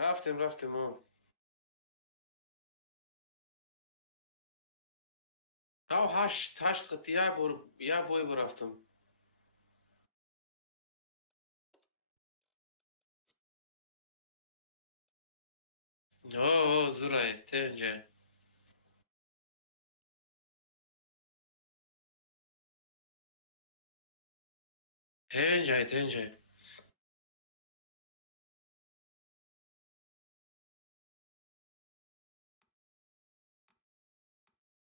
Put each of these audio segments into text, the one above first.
رفتیم ما. او هشت قطعه یک بای برفتم. اوه زورای تنجه تنجه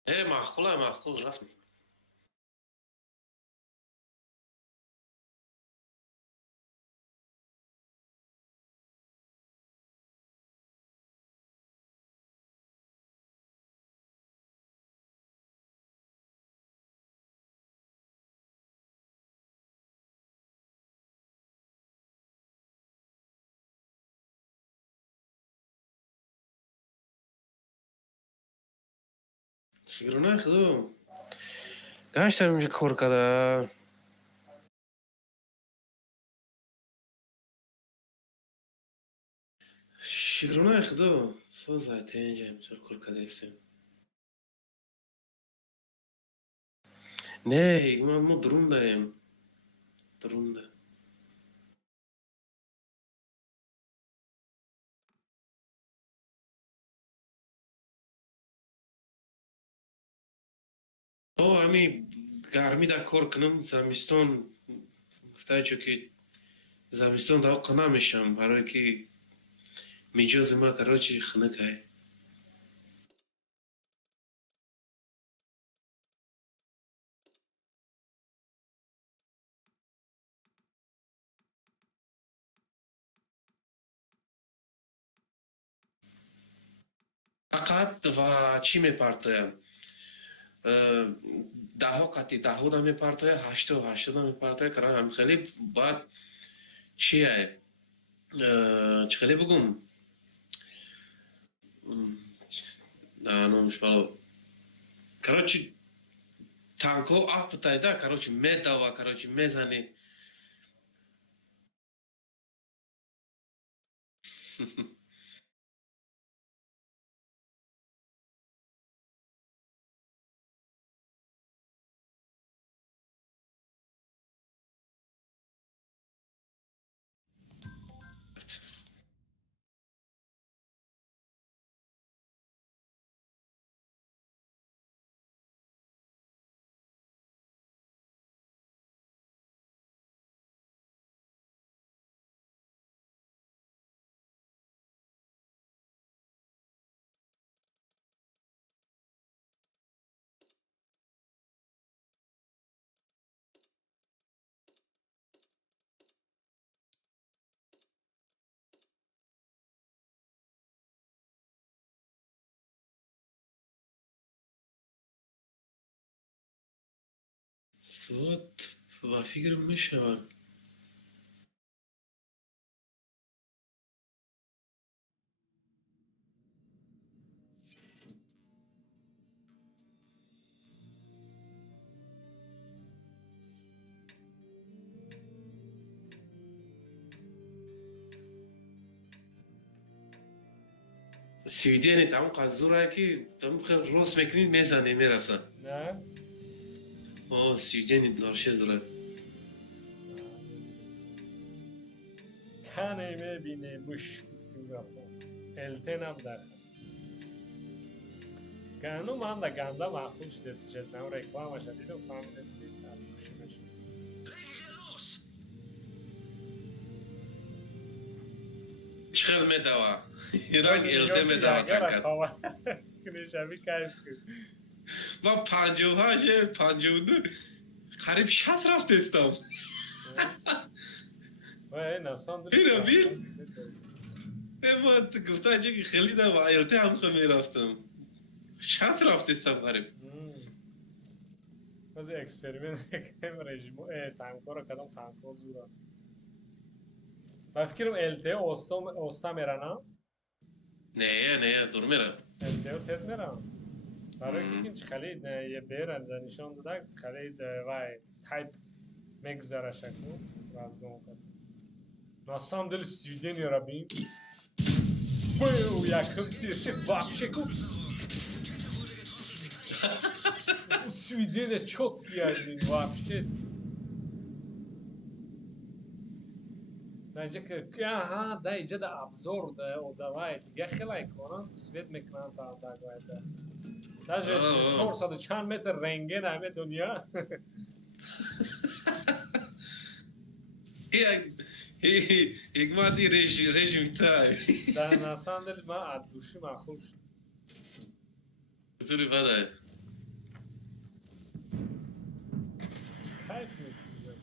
ای معقول رفتم. شگرونه خدو گشتم اینجا کار کده. شگرونه خدو سوزای تنجه امسال کار کده ایستیم. نه ما درونده. او همی گرمی در کار کنم زمستان گفته چو که زمستان در قنا میشم برای که میجاز ما کراچی خنک های. فقط و چی میپرتایم ده ها قطعی ده ها میپرتایم هشت ها میپرتایم کرا هم خیلی بعد چیه چه خیلی بگم نه نومش بالا کراچی تانکو اپ تایده کراچی میدوا کراچی میزنی. صوت و فکر میشه سویدنی تمام قضوره که تمام خیلی روز میکنید میزنی میرسه. نه او سویدنی دلارشه زوره کنه میبینه بش گفتیم رفتم التن هم داخل گانو من دا گاندا معقول شده است چیزنام رکلامش دیدم فهمیدم که تبلیغش میشه. چخیل میدوا ایران الته میدوا تنکت کنشمی کیف کن و 52 قریب 60 رفته استم. و این اصلا اینا بیر اما گفته چه که خیلی دا و الته هم خمی رفتم 60 رفته استم قریب. از اکسپریمنت کنم رژیمو تانکو رو کدام تانکو زورا و فکرم الته اوستا میرنا نه زور میرم الته و تز میرن برای که خلید یه بیرن نشان داده خلید وای تایپ میگذره شکل و از گم کت ناسام دل سویدن یا ربیم Бу, яким тире вообще ку. Свидетель четкий один вообще. Ага, да, иди да обзор, да, давай. Я хилай конан, свет мекнан та дагвай да. Даже 400 чанд метр рентген همه دنیا. یک مادی رژیم تای Да, на самом деле, мы от души махуш. چطوری بدای Кайф میکنه.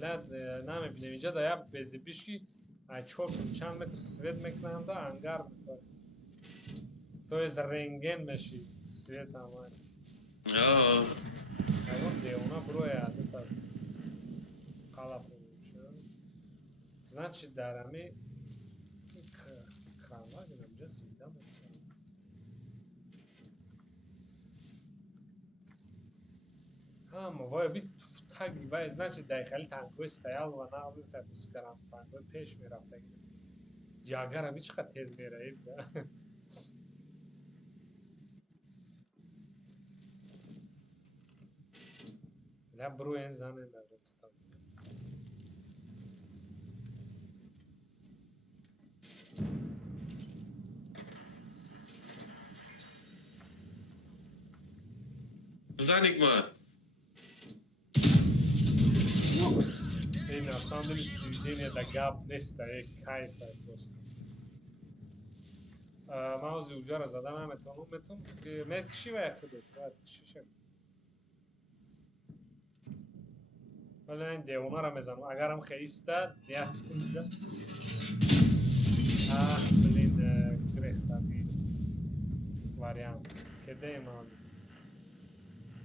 نه نمیبینیم اینجا دا بزی پیشکی 400 چند متر سوید میکنن دا انگار میکنه. تو از رنگین میشی سوید همه. آه اون دیونا بروی عادت так калафуруша. Значит, дарами крама гинамҷа сида мусам. Вай бит таги вай, значит, дайхали танкои стоял ва нағзи сабуз карам танкои пеш мерафта. Ягара чиқа тез мераид да. لا برو این زنه نجات تام. زنیک ما این اصلا سویدین دا گاب نیست یک کایف است. ماوز اوجا را زدن هم میتونم که مرکشی و خودت باید کشیشم. ولی این دیونا را میزنم اگرم خیسته دیاست کنید. بلین گرفته بید واریانت که دیم آن.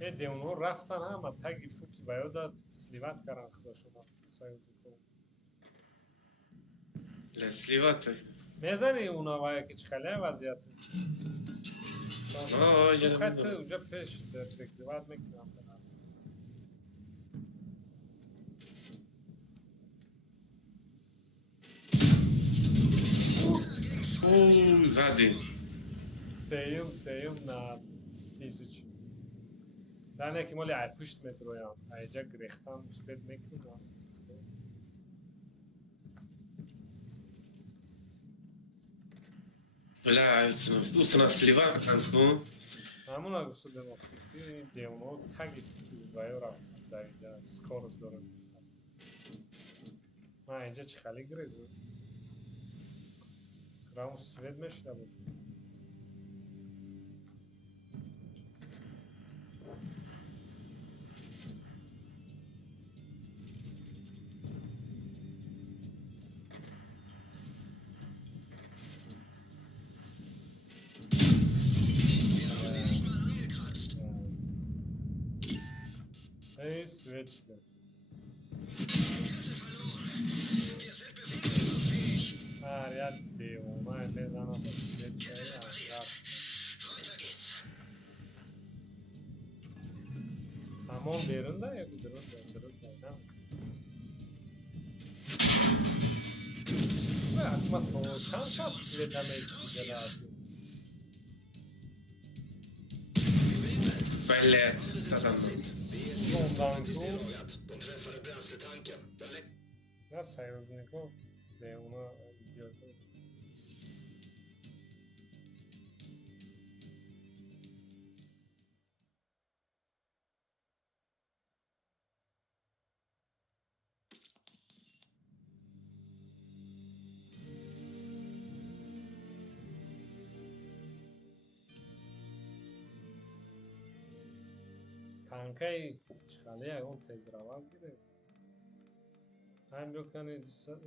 این دیونا رفتن هم تاگی فوکی باید سلیوات کردن خدا شما سایز کنم. لسلیوات میزنی اونا وای که چخاله وضعیت. یه خط اونجا پیش در تکلیوات میکنم. زدی سیم на 1000. Да неки моли ай пушт метроям. Айҷа грехтан успед мекунам. لا усна сливат танку Ҳамуна гуфтидем ки девно таги ваё рафтан дар инҷа скорост дорад. Ман инҷа чӣ хали гирезам? Раму свет мешида бошад. Эй, свет шида. Ja, دیوونه بزنم با سویت شایی انگار همون بیرون ده یا درون ده نه و حکمت با چند شد سویت همه ایچ دیگه دارد بله تدمت ondan ko ja saveznikov دیوونه idiotov танкаи чиқали ягон тезравал гирефт ҳам бёкани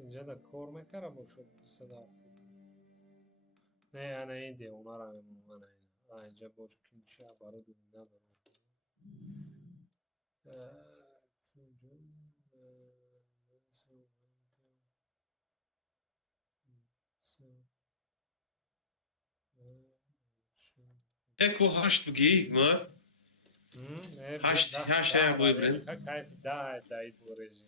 инҷа да кор мекара бошад 270 не ана ин девонара мемонам ана инҷа бош кинча бароду надорам یک و هشت بگی ما هشت هم بایبرین کایف ده دایید بو رژیم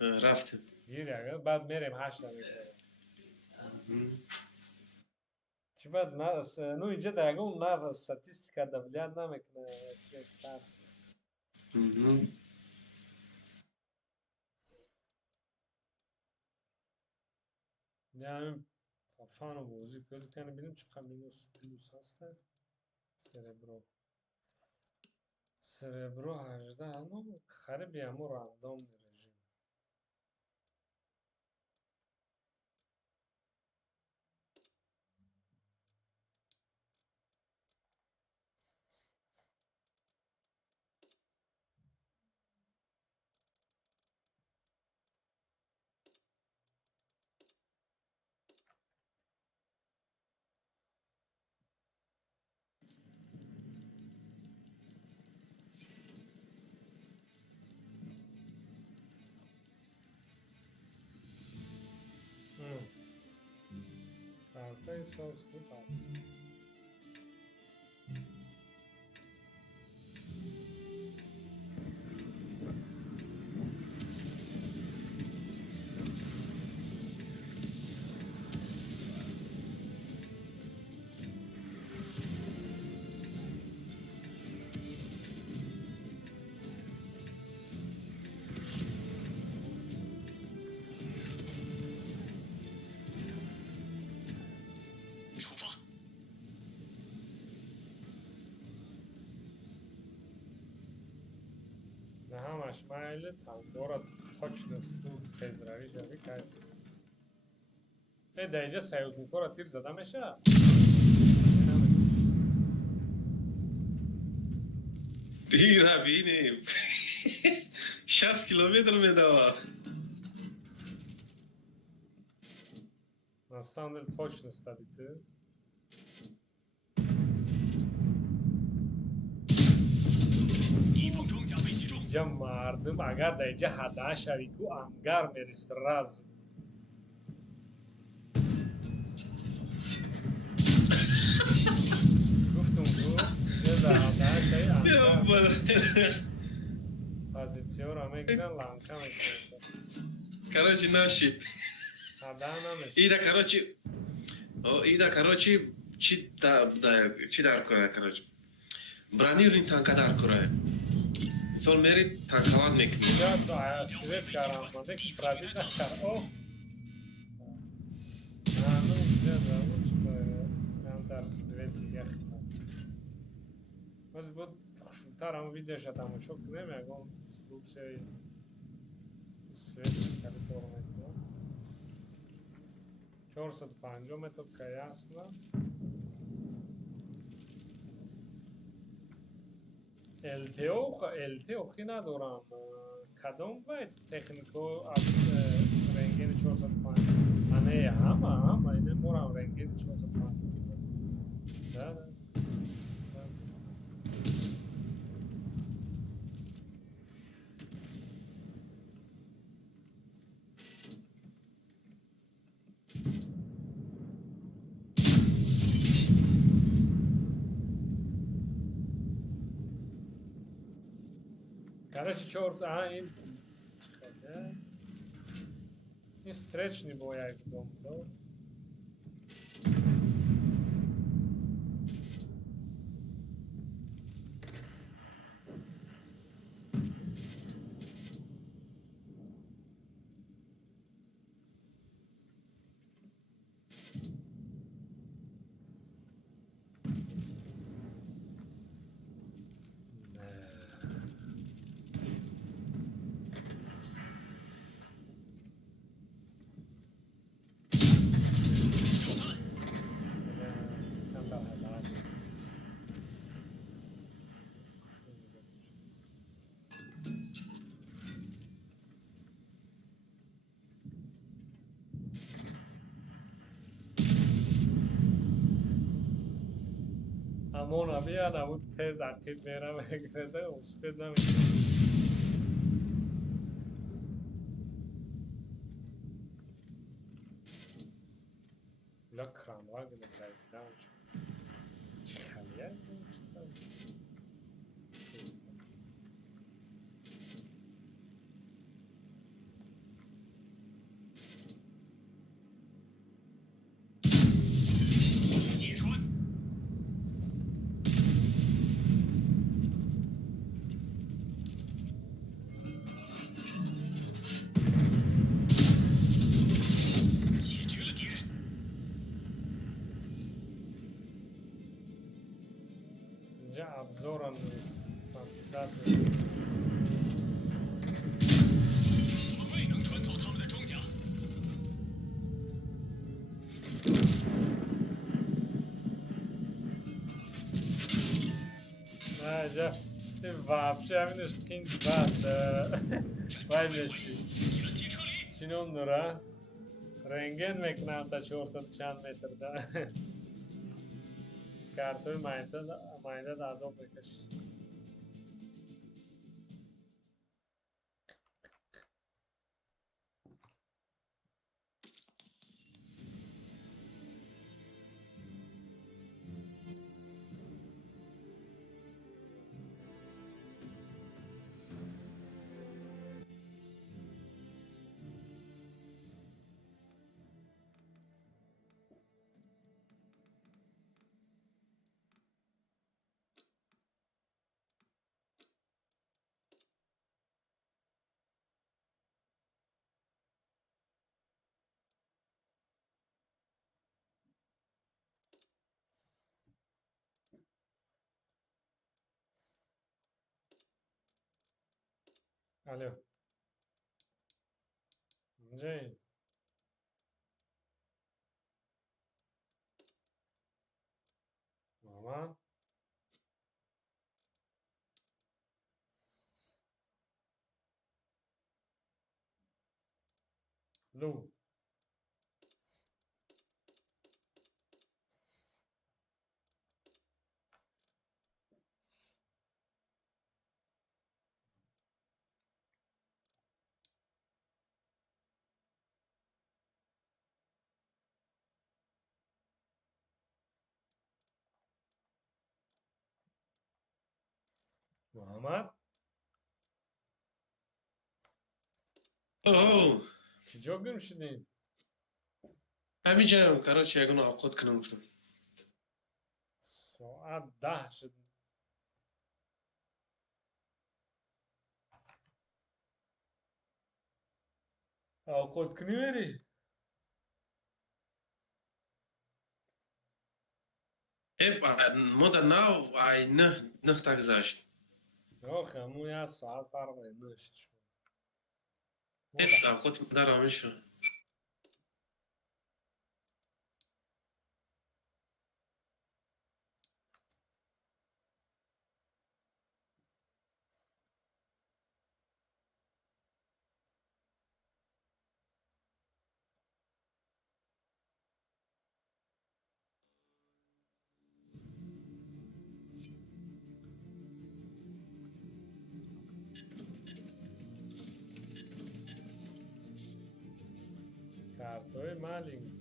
رفتیم گیر اگر بعد میریم هشت هم میگذاریم Чи بعد ну اینجا در اون نه استاتستیکا دولت نمیکنه یک ترس. Yani kafana bozuk gözüken benim çıkan minus plus hasta. Cerebro. Cerebro 18 ama خراب ya mu random rejim. Farklı sos bu farklı. نه همش مایل تنگورا точно تیز روی جوی کرد. در اینجا سیوز میکورا تیر زده میشه. تیر بینیم 60 کیلومتر میدوه. На самом деле точно ставите. اینجا مردم اگر در اینجا هده شوی که انگر میرست رازو. گفتم که یه هده شوی انگر پازیسیون را میگیرن لانکا میکنن. Короче, наши. هده نمیشه. ایده короче چی در کنه короче. Бронированный танка در کنه. Sol meri tankavan میکنی. اینجا تو سویت کارم مانده که پرادی نکر. اوه. نه اینجا زبون شده. من در سویت دیگه خیلی. باز بود خوشتر همون ویدیوش تماشا کنیم اگه instrucție svet care tornado 405 metrov ka jasna LTO خی ندارم کدام باید تکنیکو از رنگین 405 نه همه اینه مورم رنگین 405 نه Короче, чёрт, این stretch نیباید کدام دار همون بیان همون تز عقید میرم اگرزه اصفید نمیشه بلا کرانوار گونه باید نمیشه چی خلیه عجب вообще همینش خیلی بد وای میشی چینون داره رنگین میکنم تا 400 چند متر ده کارتوی ماینده عذاب بکش الو اینجایی ماما لو محمد اوه کجا گم شدین همینجا کراچی یگان اوقات کنم گفتم ساعت 10 شد اوقات کنی بری ما در ناو ای نه تا گذاشت آخه همون یه ساعت فرق نشد شد اوقات در آمین شد کارتوی مالینگ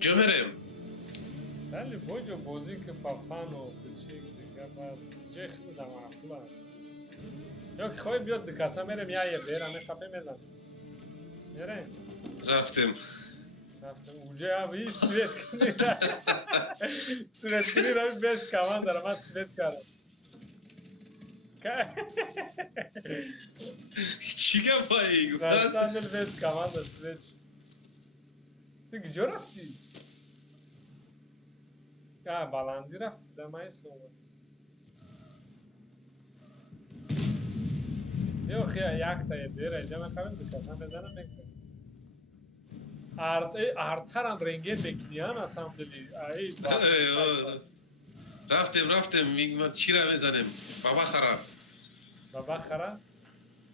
جا میرم ولی بوجو بازی که پافان و فچیک دیگه بعد جه خیلی در معقول هست یا که خواهی بیاد دکاسا میرم یه بیرم خفه میزن میره رفتم رفتم اونجا هم هیچ سویت کنی سویت کنی رو بیس کمان دارم من سویت کردم چی گفایی راستان دل بیس کمان دار سویت تو کجا رفتی؟ بلندی رفتی بودم من ایستم یو خیلی یک تایی دیره اینجا من خواهیم دکاسم بزنم نکنم آرتر هم رنگین بکنیان هستم دلی رفتم میگم چی را بزنم بابا خراب بابا خراب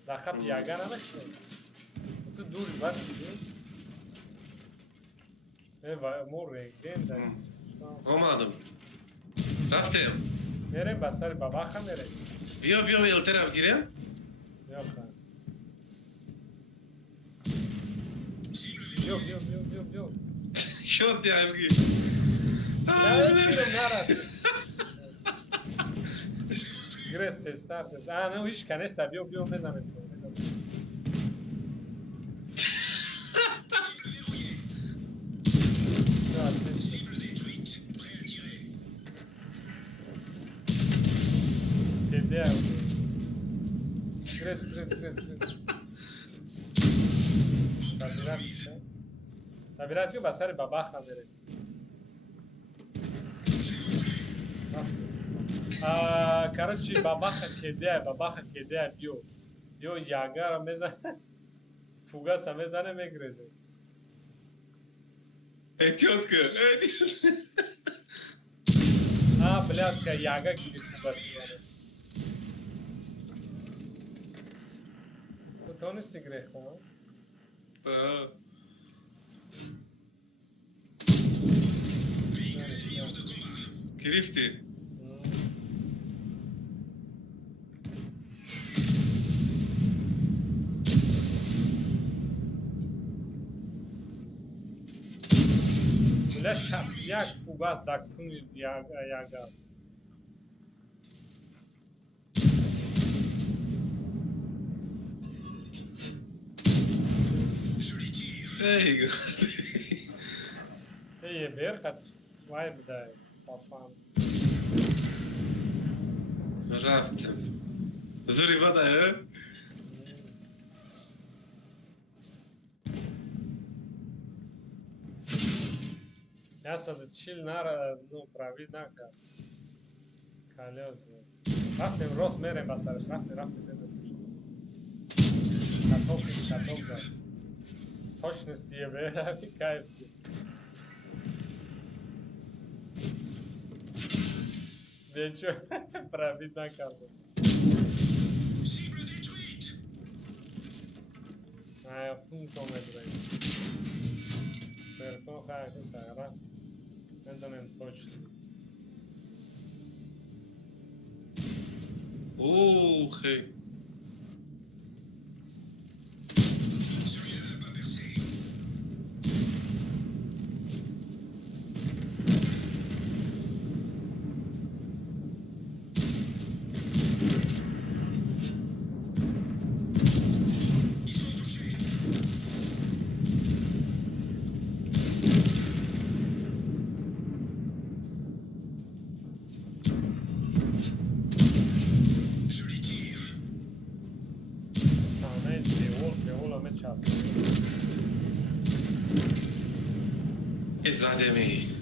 دخب یگه نمشتم تو دوری باید دیدی مو رنگین داریم آمدم رفتم میریم بسر بابا خم میریم بیا ایل طرف گیرم بیا خم بیا شد دیم گیر نمیرم نرفت گرست تستر تست نه هیچ کنسته بیا بزنم Gres. نبیرد که بسر بابخ میره. Короче, бабаха кеде био ягара мезане, фугаса мезане мегрезе. احتیاط کن. Бляска, яга гири фугаси варе. То нисти грехта, گرفتی. بلا 61 фугас дактун яга. ای Ей, бер қат вай буда пафан. رفتم. زوری بده. Я чил нара, ну, правид накар. Колес. Рафтем рост мерем басараш, рафтем безем. Каток да. Точности е бе, кайф. Вече правид накар. Ай, пун соме дрей. Перко хайки сара. Не знам точно. خیلی. زده می.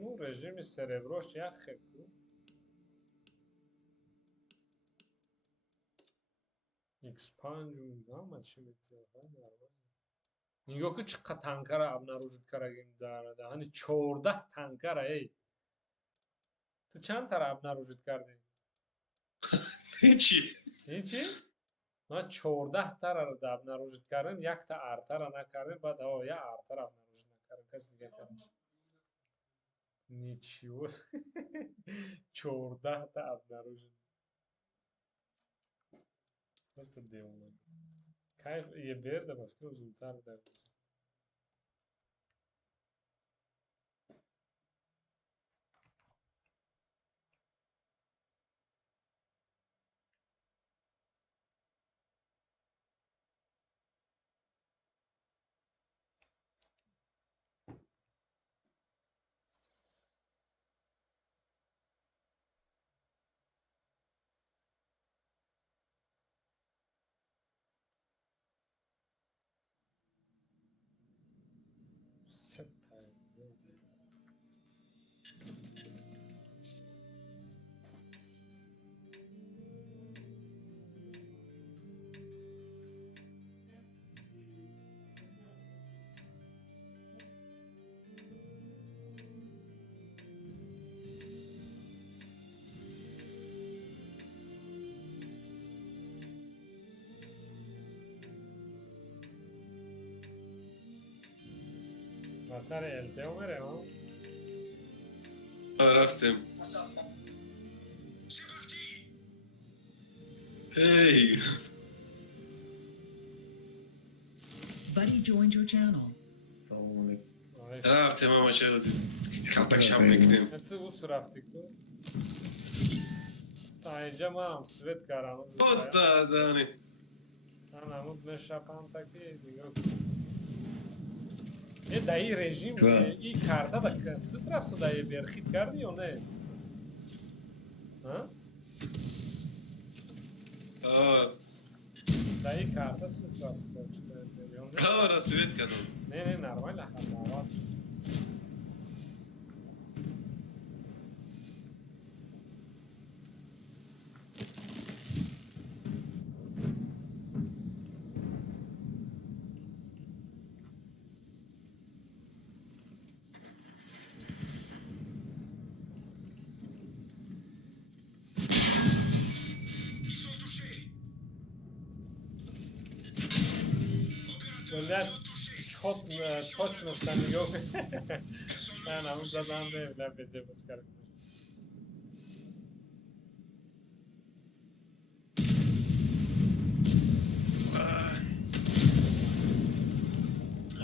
Ну, режимі сереброш я хеку. Expand гамма чӣ метавонад нормально. Нигоҳ ки чӣ қадр танкара обнаружит карагим дар ҳани 14 танкара эй. Ту чанд тара обнаружит кардӣ? Ҳичи? Ман 14 тараро обнаружит кардем, якта артара накардем, баъд я артара обнаружит накардем. Кас дига кардаш. Ничего. 14 та обнаружен. Просто дивно. Кайф є берда, башка зултар да. Masar elteo meremo. رفتم. Hey, Buddy joined your channel. سلام علیکم. آره. رفتیم اما چه کلتک شب میکنیم. تو اوس رفتی کو؟ تا اینجا ما هم سویت کردم. خود دادانی. من همون نشپم تاکی دیگه. یه دایی رژیم چرا؟ این کارتا دا سیست رفت دایی برخید کردی یا نه؟ ها؟ دایی کارتا سیست رفت کردی یا نه؟ را سویت کردم. نه نرمال حالا. Bunlar çok точностью yok. Ben ama zaten de bize baskar.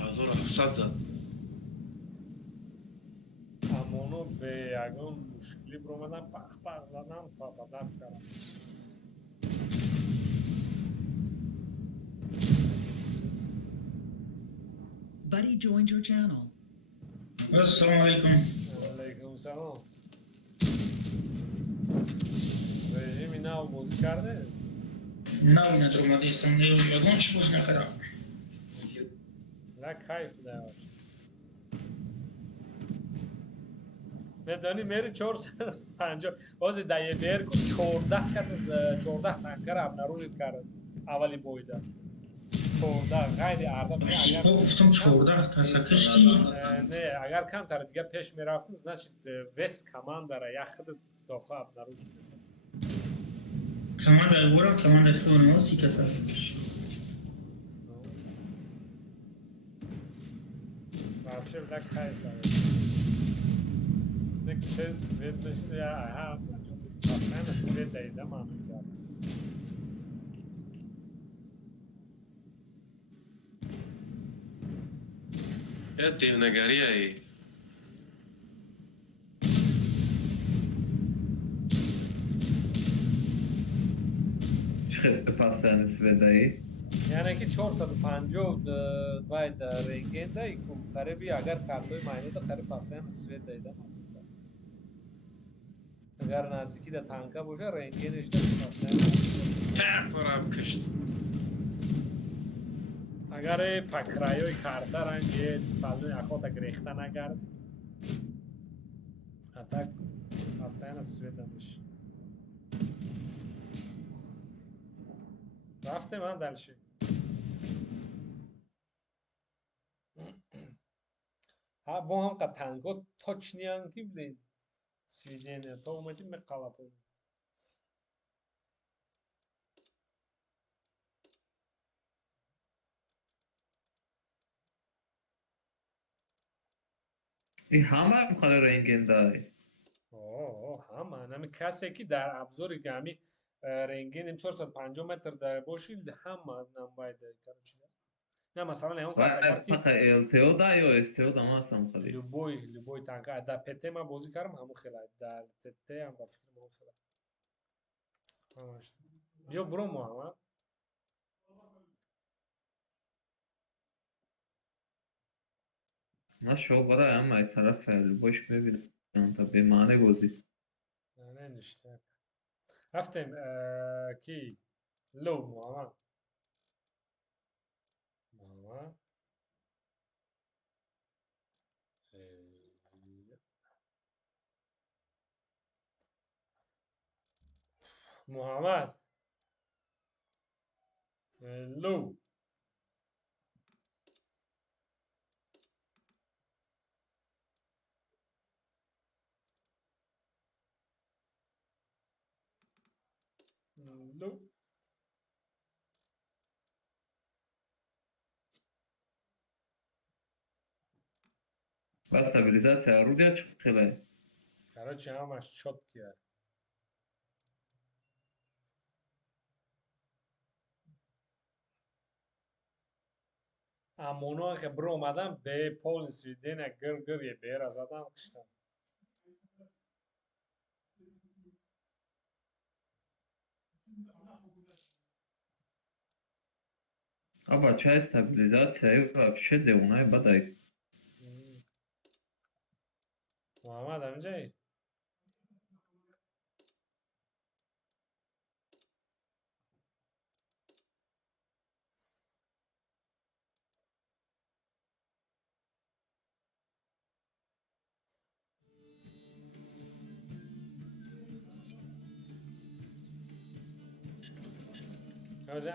حضور افسد زد. Ama onu به یگان مشکلی برو اومدن پخ زدن پاپادر کردم. Buddy joined your channel. السلام علیکم. علیکم سلام. رژیم اینا بازی کرده؟ نه ندارم استم یگان چی باز نکردم. لا کیف داشت. میدانی میری 450 باز دایه بیر کو 14 کس 14 تنکر اب نروجت کرد اولی بویده 14 غیر اردا اگر گفتم 14 تا کشتی. نه اگر کم تر دیگه پیش میرفتن значит وست کمان داره یخد داخل اب نروجت کمان در برم کمان رفته و سی کس вообще لا کیف دیگه تز سویت بشید یا ها من سویت دیدم من یه دیونگری ای. چه پس نسبت دایی؟ یعنی که 450 باید رنگین دایی کم خریبی اگر کارتوی ماینه دا خریب پاسه سویت دایده اگر نزدیکی دا تانکا باشه رنگینش دا پاسه پرم کشت. اگر پکرایوی کارتا رنگی دستالون اخوات گریخته نگرد اتاک پاسه سویت دمیش رفته من دلشی ها با هم قطعنگو точнее کی блин сведение то اومدیم به قلبون این همه میخواد رنگین دایی. اوه هم همه کسی که در ابزاری گمی رنگین 450 متر در باشید هم باید کارو چیه نه مثلا اون کس اگر فقط که LTO دایی یا STO دام هستم خالی. لوبوی تانکا در پته من بازی کردم همون خیلی در تته هم با فکر همون خیلی همش بیا برو محمد من شو برای همه طرف باش میبینم تا به معنی بازی. نه نشته رفتیم کی لو محمد محمد محمد لو لو و استابیلیزація орудия چه خیلی؟ короче همش четкие امونا که برو اومدم به پلیس ویدین گر یه بیر زدم کشتم. А большая стабилизация и вообще для уна и бадай. محمد همینجایی؟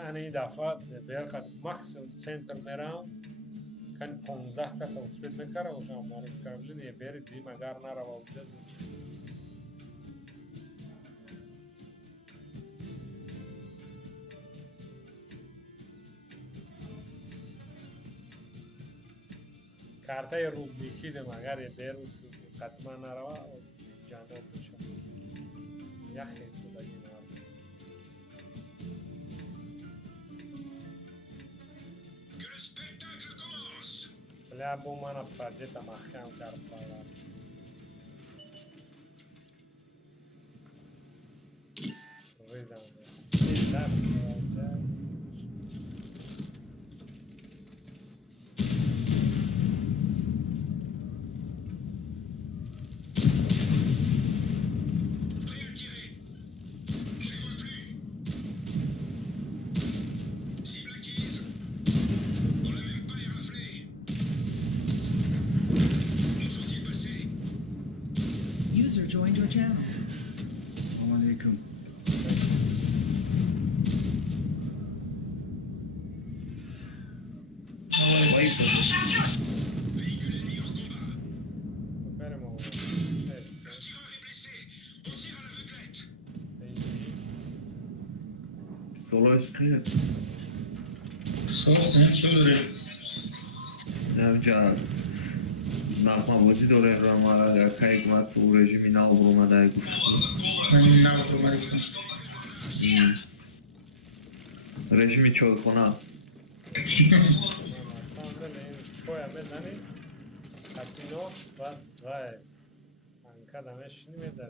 انا این دفعه بیرخد مکسیم سنتر میرم کن 15 کس اسپید میکره و شما مارک کربلین یه بیری دیم اگر نره و اونجا کارتای رو میکیدم اگر یه بیر قطعا نره و جانب بشه یخی سودگی نره بله بو من پرجت محکم کرد بالا ریدم User joined your channel. Assalamu alaikum. Vay be. بریم آقا Solo çıkıyor. Sos ne çıldır. Nerede? Nakma vacı da oraya ramara ya kayıtmak bu rejimi nal bulma da Ben ne otomatik. rejimi çok ona. صندلی چویا بزنی کاتینوس و رای انکا دمش نمیده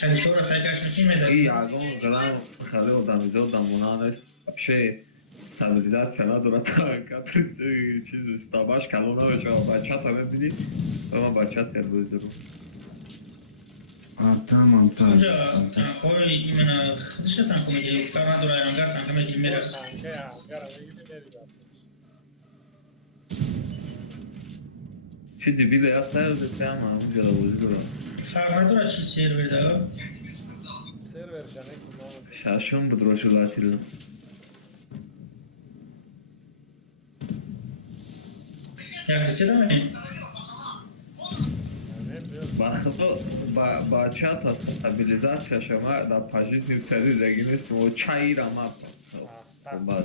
Hadi sonra tekrar kim eder? İyi agam gran khale odamizo damonan est вообще стабилизация надо так чиз стабаш калона веча бачата бебини ama бачат я буду. Tamam tamam. Onca koy imena dışarıdan komedi falan durayım gartan kame kimera. سانکه انکا رو میگیری Çizi bir de yatsa da ama onca da budu. Falan dura çi serverde. سرور جانه کنم Şaşım bu droşulatırlı. Ya dışarıda mı? یعنی بیاد Baxdo bachata stabilizatsiya shama da pozitiv tari zaginist mo chaira mapa. استقبال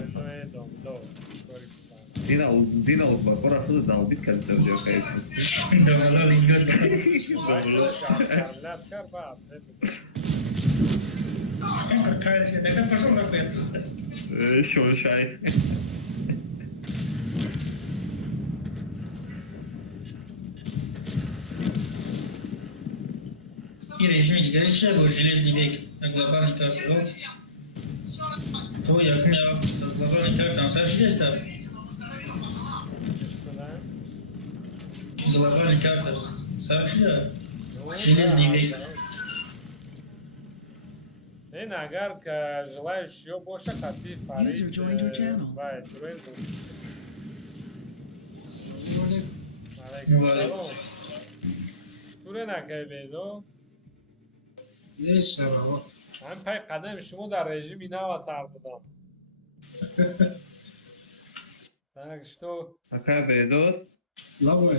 دوملو Dina uzba qora xud dalbit kalter diyor kayıp. Davalar ingat. لش کر بعد Kakar şey. Ne kadar person koyarsın? Şo şay. И режим гигантский, был железный век на глобальной карте. То як я глобальной карте там совершили став. Глобальная карта совершили. Железный век. این اگر که желаешь یا باشه خطی فرید User joined your channel. باید روی بود Vale. سلام توره نکه بیزو ليش يا بابا؟ من پای قدم شما در رژیم اینا و سر بودم так что Aka bezot. لوي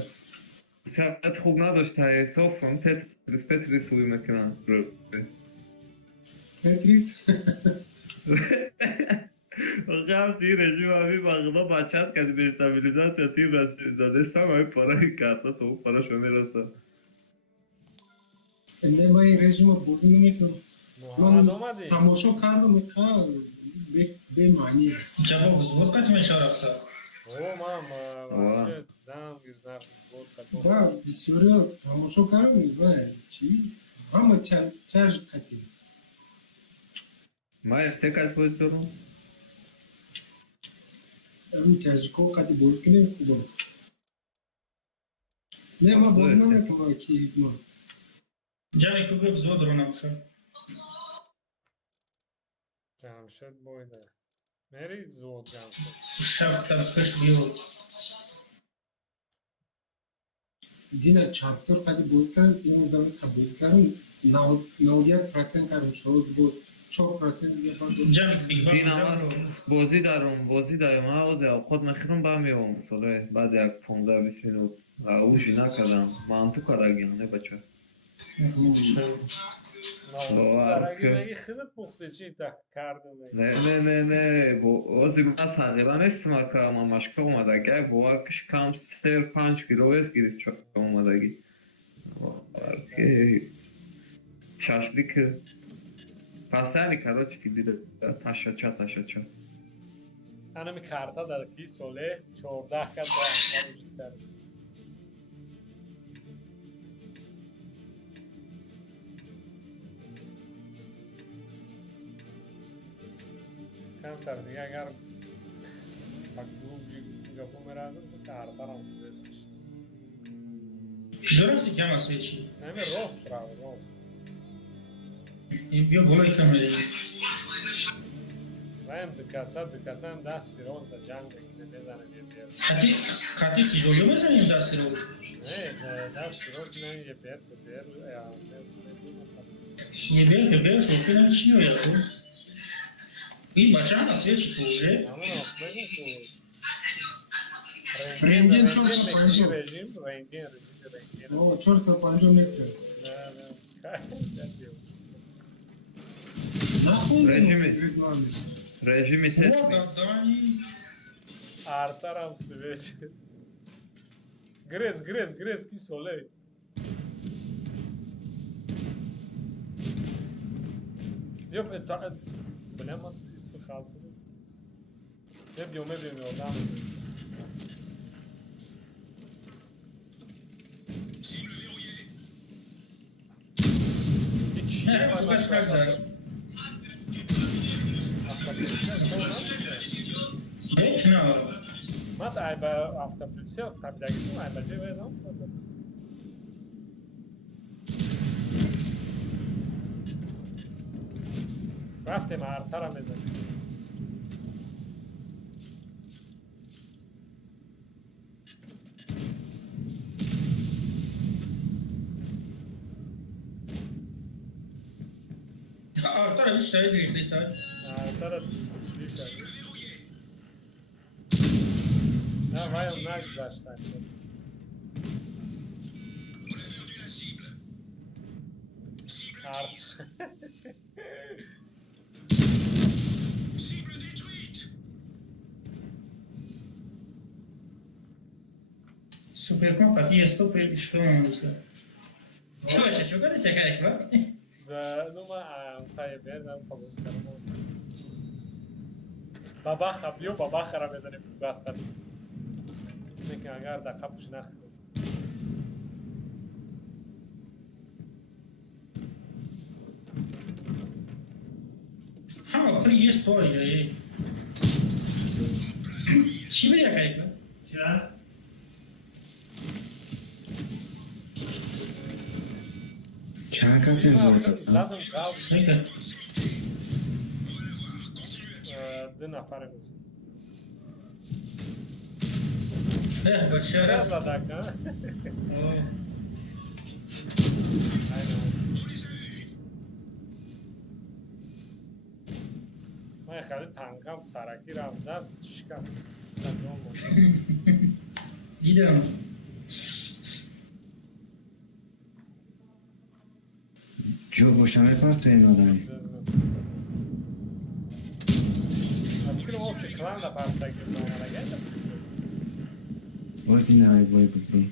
Saat خوب نداشت تایسوفم تتریس روی مکران. تتريس Qam tیر rejim abi bagda bachat kad be stabilizatsiya tیر zade sam ay para karta to para shone rasa. انما این رژیم بازی نمیکنم محمد آمدی تماشا کردم به معنی جواب زود قد میشه رفته. او ما دم گیزنر بود کتو با بسیاری تماشا کردم و چی همه چرج قطعی ما استکت بود دارم اون چرج کو قطعی باز کنه خوبه نه ما باز نمیکنم که ما جمعی که گفت زود رو نموشه. جمشد بویده نرید زود جمشد شب تبخش بیو. دینا چهارتر قطعی باز کردم این زمان که باز کردم 91% کردم شد بود 4% دیگه خواهد جمعی که بیگ این بانگ هم رو. بازی دارم از خود میخورم برمیام ساله بعد یک 15-20 minut اوشی نکردم منطق کردگیم بچه درگی مگی خیلی پخته چی تا کردم نه بازی من تقریبا استم که من مشکل اومدگی بواکش کم 3-5 کیلو است گیرید چه اومدگی شاشلیک پاساری کاروچ تی دیده تاشا انا می کارتا در کی سوله 14 کد در کم تر دیگه اگر مکتوب گپو مرادم تو کارتا رانس بزنش کجا رفتی کم هستی چی؟ نمی راست راست این بیا بالای کمری. رایم دکاسه هم دستی راست در جنگ بکنه بزنه یه خطی تیجولیو بزنیم دستی رو. نه دستی راست نه یه بیر یه بیر که بیر شد کنم چی رو یاد بود؟ این بچه هم هستی چی پروژه؟ همون بگیم تو رنگین 450 رژیم اوه 450 متر نخوندم رژیمی تست دانی Artaram switch. Gres, que solei. Yok, bilemem, isso kalsın. Ne diyor, oradan. Hiç ne kaç zar. Hiç ne var? Mat ayba автоприцел, когда гиту ayba живе зам. رفتیم ارتر هم بزنیم ارتر بیش شاید ریختی ساید ارتر چی شد نه بایم نگذاشتن Super compatie stop e şunu Чё, чё, когда себя как, да? Да, ну мы тайбер нам фокус кардем. Бабаха биё бабахара мезанем фугас хат. Мекин агар да капш нах. Ha, при есть тоже. Чего я как, да? Ja. چند کسی زود زدم قاو Neyse. دو نفره بود. Ne, başarı. Biraz zadak ha. Aynen. من خیلی تنگم سرکی رم زد شکست دیدم جو گوشنه پر تو این آدمی فکر вообще клан да партаги зона легенда باز این های بای بگی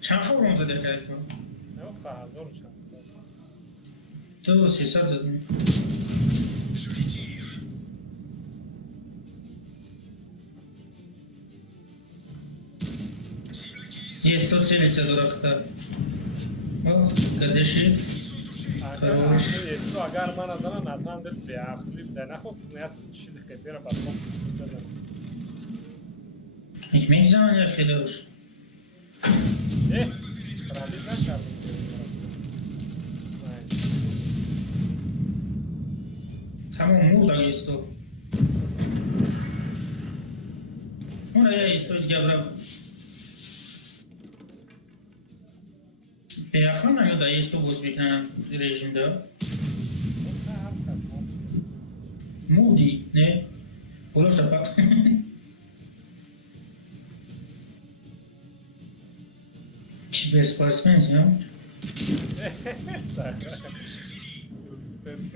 چند خورم زده که yok تو 300 زدم. یه 100 целится дурак-то. О, кадеши. Хорош. استو اگر من از آن نظرم دل به عقلی ده نخود نیست چیلی خیلی را بس بزن Ekmek zaman ya خیلی روش. تردید نکردم تمام مرد اگه استو. اون یا استو دیگه برم. به اخوان نمیاد ای استو باز بکنن رژیم دا. مودی نه. بلا شپا. کی به اسپارسمنت یا؟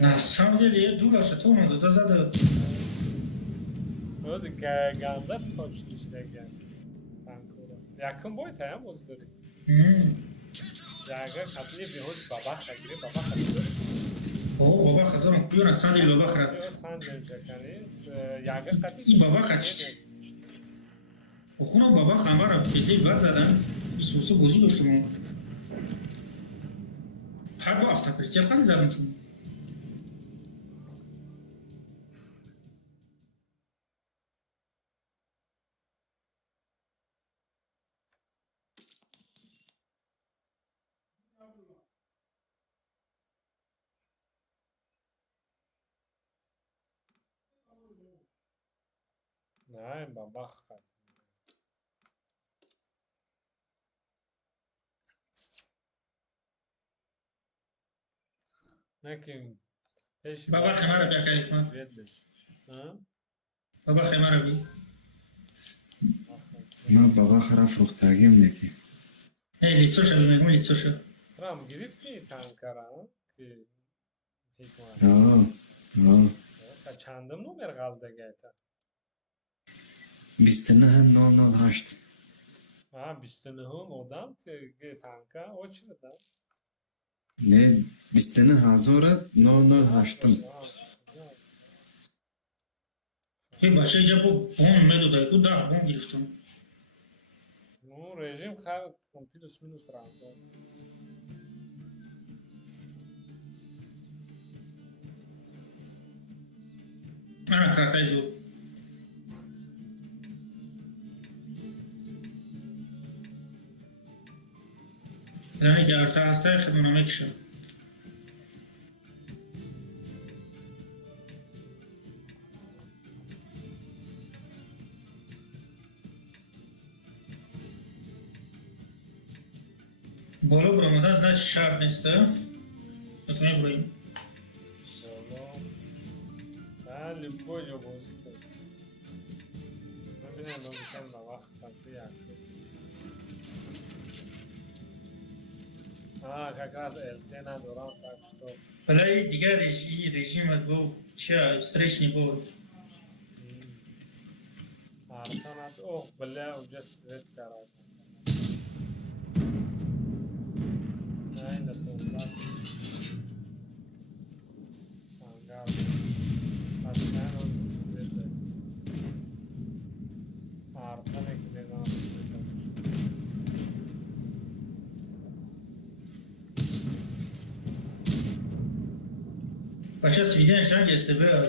Na samom деле je duga šatorna do zada. Özü ganda toçtu işte gen. Tankura. Yakın boyut ya bozduri. Jaga katli bir hoş baba khagiri baba khagiri. O baba khadam kuyona sandil baba khara. Yo sandil jakani. Yaga katli. İyi baba kaçtı. Oxuna baba khamara bizi bad zadan. İsusu bozi doshtum. Har bu hafta perçe qali zadım shum. Nein, baba khagiri. Nekin. Baba khamara bia kayfman. Ha? Baba khamara bi. من بابا خرا فروختگیم نکی Ey litsoşa bimegum litsoşa. Tram girifti tankara ki hikmat. آه Çandım numar kaldı gayta. 29 008 Ha 29 odam ki tanka o çırda. نه 29 008 Ey başa icabı bon medo da ku da bon giriftum. Ну, режим хай плюс-минус равно. Ana kartay zo. Yani ki arta hastaya khidmanamek shab. بالا برآمدن значит شرط نیست مطمئن بریم بالا من любой جو بازی کنم من بینم ممکن وقت خطی как раз LT ندارم так что ولی دیگه رژیمت بود چه استرس نبود ارتانات اوه بله اونجا سویت کرد نه این دفعه انگار اصلا اون سویت ارتانه که نزانم سویت بچه سویدن جنگ استبه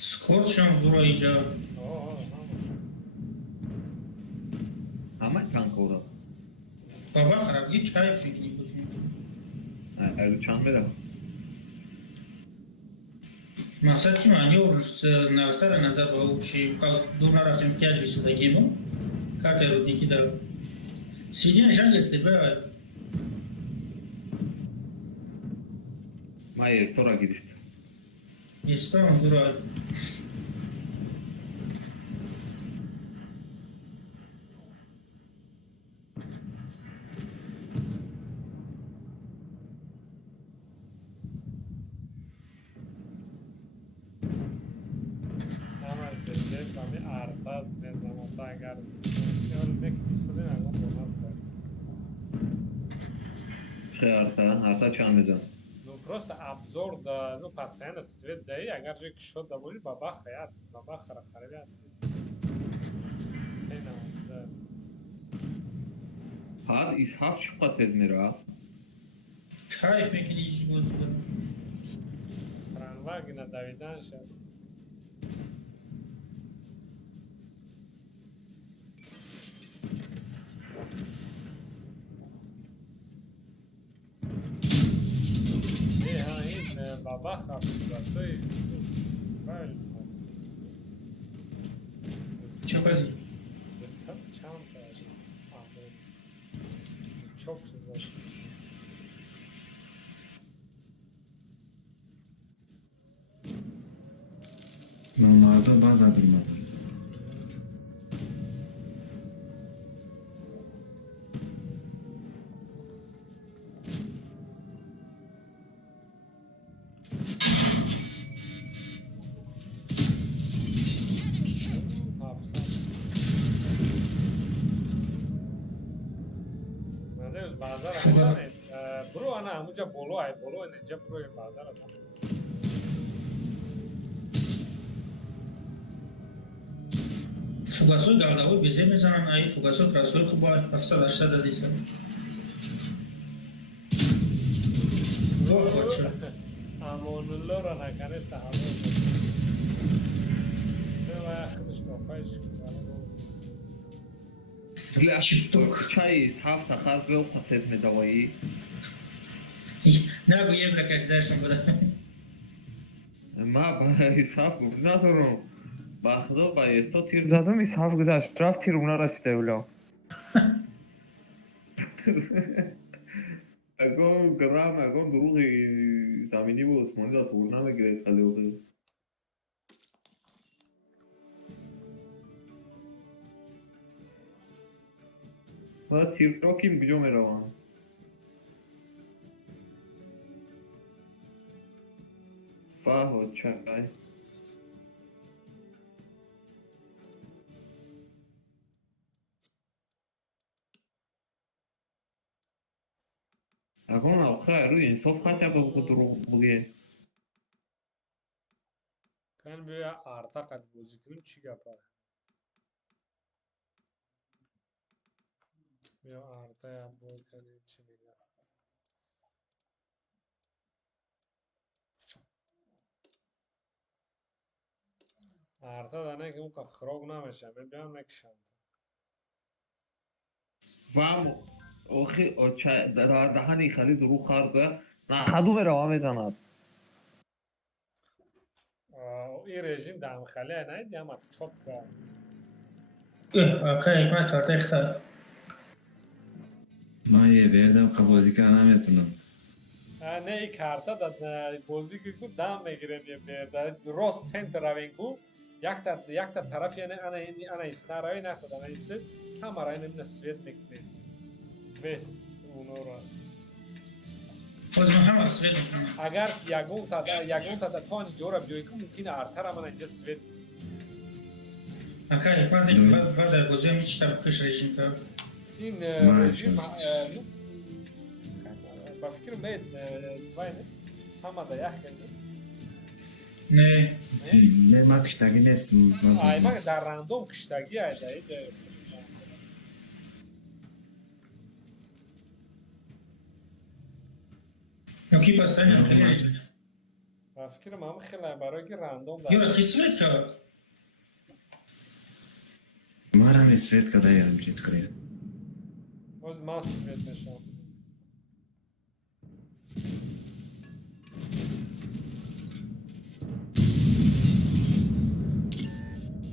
Скорчом зура اینجا همه چند کوره بابا خراب یک کیف فکری بودیم ایلو چند بده مقصد که من یه روز نوستر نظر با او چی دور نرفتیم که اجی سودگی بو کارت رو دیکی دار سیدی نشان گسته باید ما یه استورا گیرید ایستان زورا Hemen destek kami artar ne zamanda eğer ölmek istediğin zaman olmaz böyle. چه هرتا چند بزن Ну просто обзор да, ну постоянно свет дай, agar же что да будет баба хаят, баба харахарят. Эна да. هر ایس هفت چقدر تز میره کیف میکنی یکی بود Tramvay na Davidan şer. Ha این بابا خواهد böyle چه بدی؟ çam taşı. Çok güzel. Normalde bazı adımlar. Hafsa. Надеюсь, базар ҳамане. Бро ана ҳамуҷа боло ай боло инҷа бро базар аст. فوگاسوی دلدوی بیزه میزنن ای فوگاسوی پرسوی خوب باید 700-800 دیسن Amonullo ra nakanesta hamon. Beva khudsh kafaysh. چای ایس هفت خرد به اون تز میدوایی نه گویم را که اگزشتم بوده ما با ایس هفت گفت ندارم با خدا با ایستا تیر زدم ایس هفت گذشت رفت تیر اونا رسیده اولا اگه گرام اگه دروغ زمینی و عثمانی دا تور نمیگیره خیلی اوقی و تیر راکیم کجا میروان فاهد چای اگه آخه روی انصاف خطی به دروغ بگه Kan bia arta qad bozikrim chi gapar. Bia arta ya bozikani chi biga. Arta dane ki uqa khrog namesha, بیام نکشم. وام آخه در دهنی خیلی دروغ خورده نه خدو به راه میزند این رژیم دم خاله نه دیام çok آقا اکمه کارت اختار من یه بردم که بازی که نمیتونم. نه این کارتا داد بازی که کو دام میگیرم یه برد درست سنتر روین کو یک تا طرف یعنی انا استاروی نه خدا نیست kamera اینم سویت میکنه بس اونو رو باز من هم سویت میکنم اگر یگون تا توانی جورا بیوی که ممکنه ارتر من اینجا سویت آقا اکمه دیگه بعد بازی هم هیچ طبقش رژیم کرد این رژیم با فکر مید وای نیست همه دا یخی نیست نه نه من کشتگی نیستم. ای من در راندوم کشتگی ای دا ایجا Aqui bastante, não tem. و فکرم هم خیلی برای که رندوم یا در کی سویت کرد؟ ما را میسوید کده یا امجید کرد. باز من سویت نشم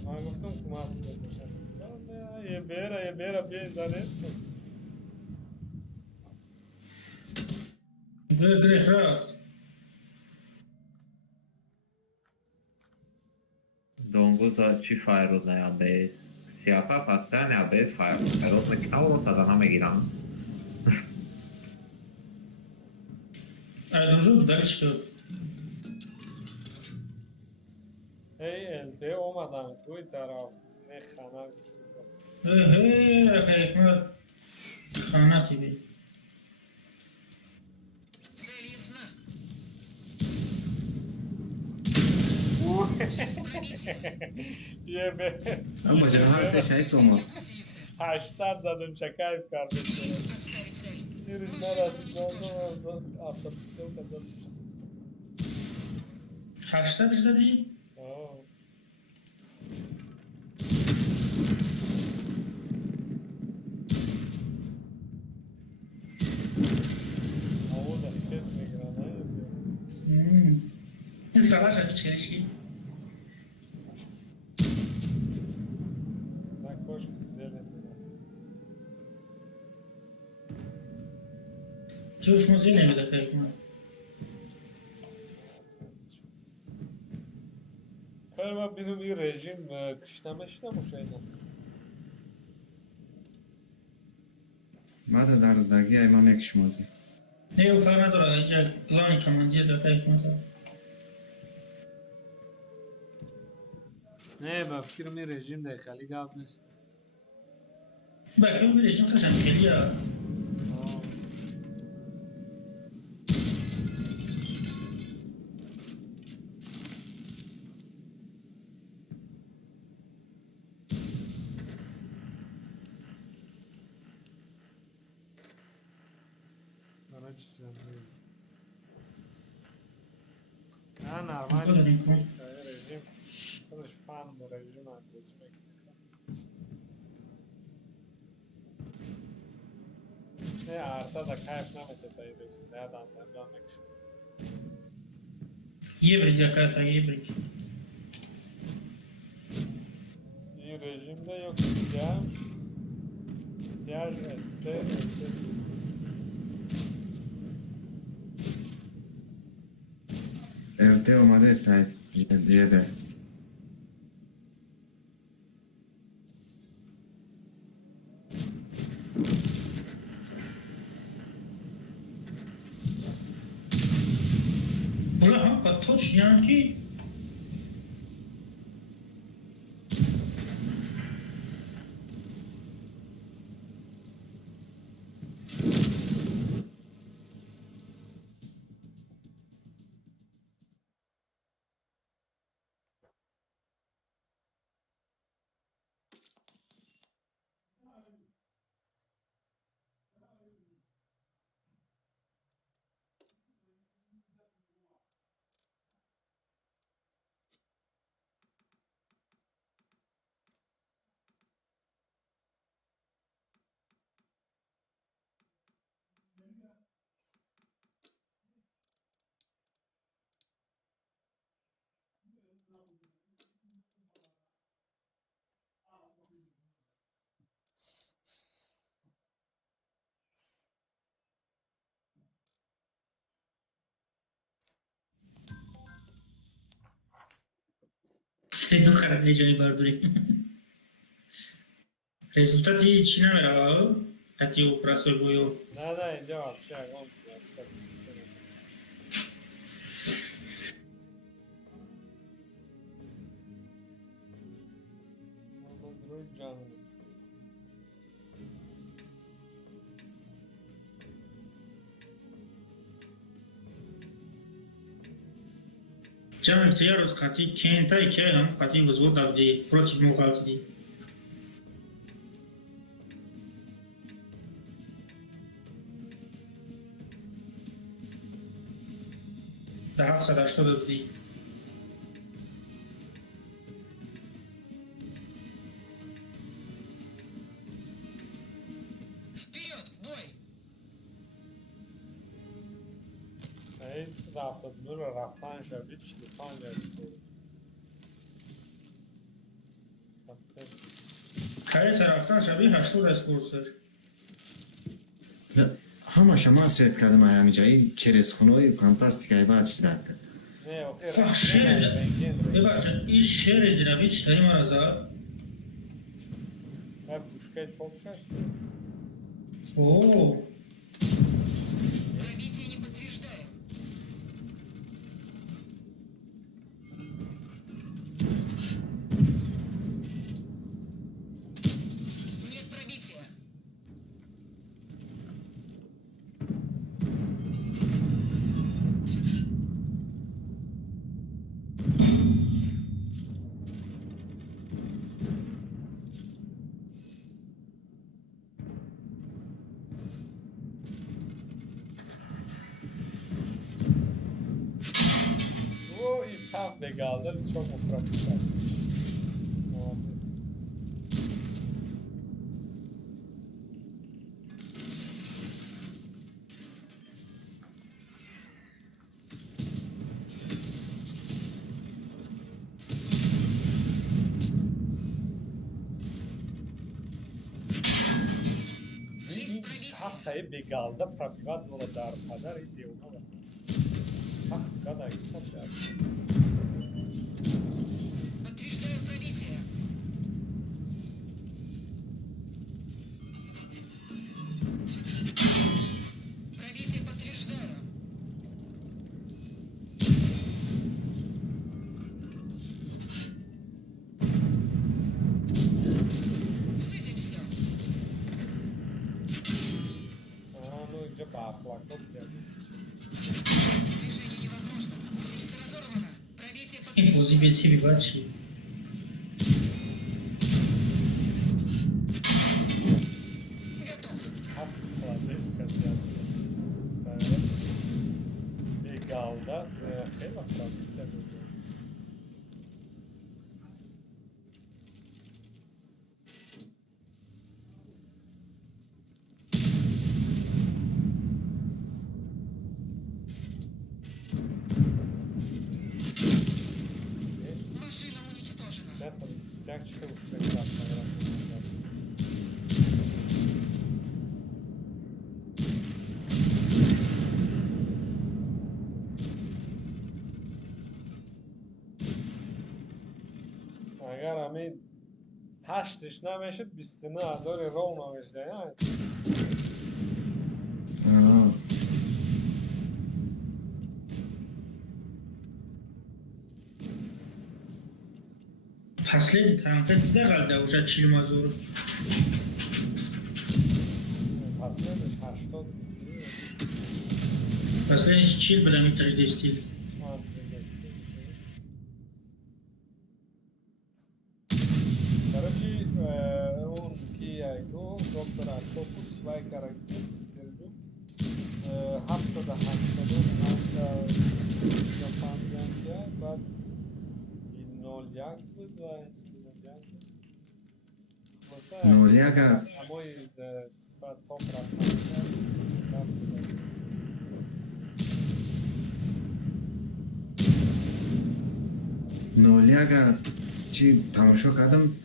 من گفتم که من سویت نشم یه بیره بیزنه گریخ رفت. دونگوزا چی فایرود نه یا بیس سیافا پستن یا بیس فایرود فیروز نکنه و تدانا میگیرن ایدونزو درش کرد. ای الته اومدن توی طرف نه خانه Ehe, خانه بی. یه به اما جا هر سه شای سوما 800 زدم چکایف کردم دیرش نرسید جاندم افتاد سوت زدم 800 زدی؟ آه. آه ده کس میگرانه این سلاش هم چکرشی؟ نکاش زیده میرم جوش موزیل نمیده که اکنون کار من بینم این رژیم کشتمش نموشه اینا ما را در داگی ایمام یکش مازی. نه او فرق نداره اینجا کلانی کماندیه ده که اکنون تا نه من فکرم این رژیم ده خیلی گاب نیست بخیر بیرشیم خشم خیلی ها برای چیزم نه نرمال داریم رژیم کن خودش فهم رژیم اندازی میکنه نه ارتا دا کیف نمیده تا این رژیم نه دام نکشم یه بریک یا کارتا یه بریک این رژیم ده یا دیاج استه ارته اومده است های جده. بلا هم قطوش یعنی که سه دو خراب لیجانی بارداری رزولتاتی چی نمیره باو؟ حتی اپراسور بویو نه اینجا вообще огонь статистика написано. Android canlı. Чамик ти ярус қати кентай ке ҳам қати вузвод давди против муқалтиди ده 780 بودی. این 379 رو رفتن شبیه 45 اسکور. کاری رفتن شبیه 80 اسکورس داشت. همش ما سویت کردم همینجا این چرسخونوی فانتاستیک ای بعد چی دارد نه آخه فح شعر ببخشید این شعر دربی چطوری مرزا؟ نه پوشکای توپ شست اوه Пробитие не подтверждаю. Нет пробития. او این صف بگالده چون مفرد کرد این صف تایی بگالده پرپیوت دولا در پدر این دیونه بود ах, когда их сейчас. Подтверждаю пробитие. Пробитие подтверждаю. С этим все. Ну где по ахлаку, где Движение невозможно. Гусеница разорвана. Пробитие این بازی подтверждаю. به سی بی بچی Готов. صف کلانس کسی از بگالده خیلی پرپیوت بود Машина уничтожена. сейчас он стягчика уж прекрасно работает. اگر همین هشتش نمیشه 29,000 رو نمیشه یعنی Последний танк دیده قلده уже چیل مازور последниш 80 Последний чил بده میتری دستیل короче اون کی ایگو دکتر اکتوپوس وای کرکتر تلگو 780 yapamıyorum ya بعد این 01 بود و 01 مثلا 01 همای تیپا توپ رفتن نولیاگا چی تماشا کردم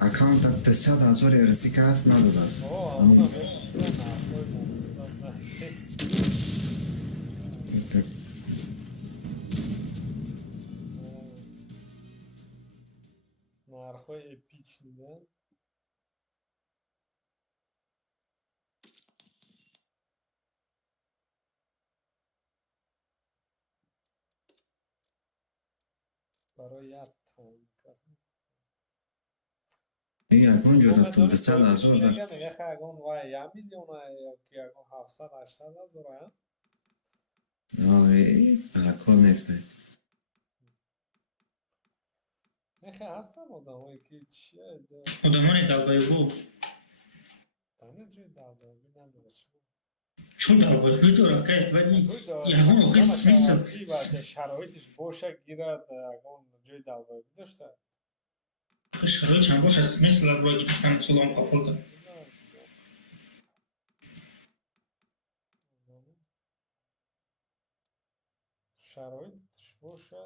اکاونت 300,000 ارسی که هست نداد است اوه اونم نه نحوی موضوع نرخای اپیک میدن برای یک تانکر این اکاونت جدا تو 200,000 داد میگه اگون وای 1 میلیون که اگون 700-800 هزار کار نیست نخه هستن آدم هایی که چیه آدمان دلبایی بود تنه جوی دلبایی نداره چی بود چون باید میتونم که ولی گوی یه همون خیلی سمیسل بچه شرایطش باشه گیرد اگون جای دلوی داشته شرایط هم باشه سمیسل برای گیفتن سلام قبول کن شرایطش باشه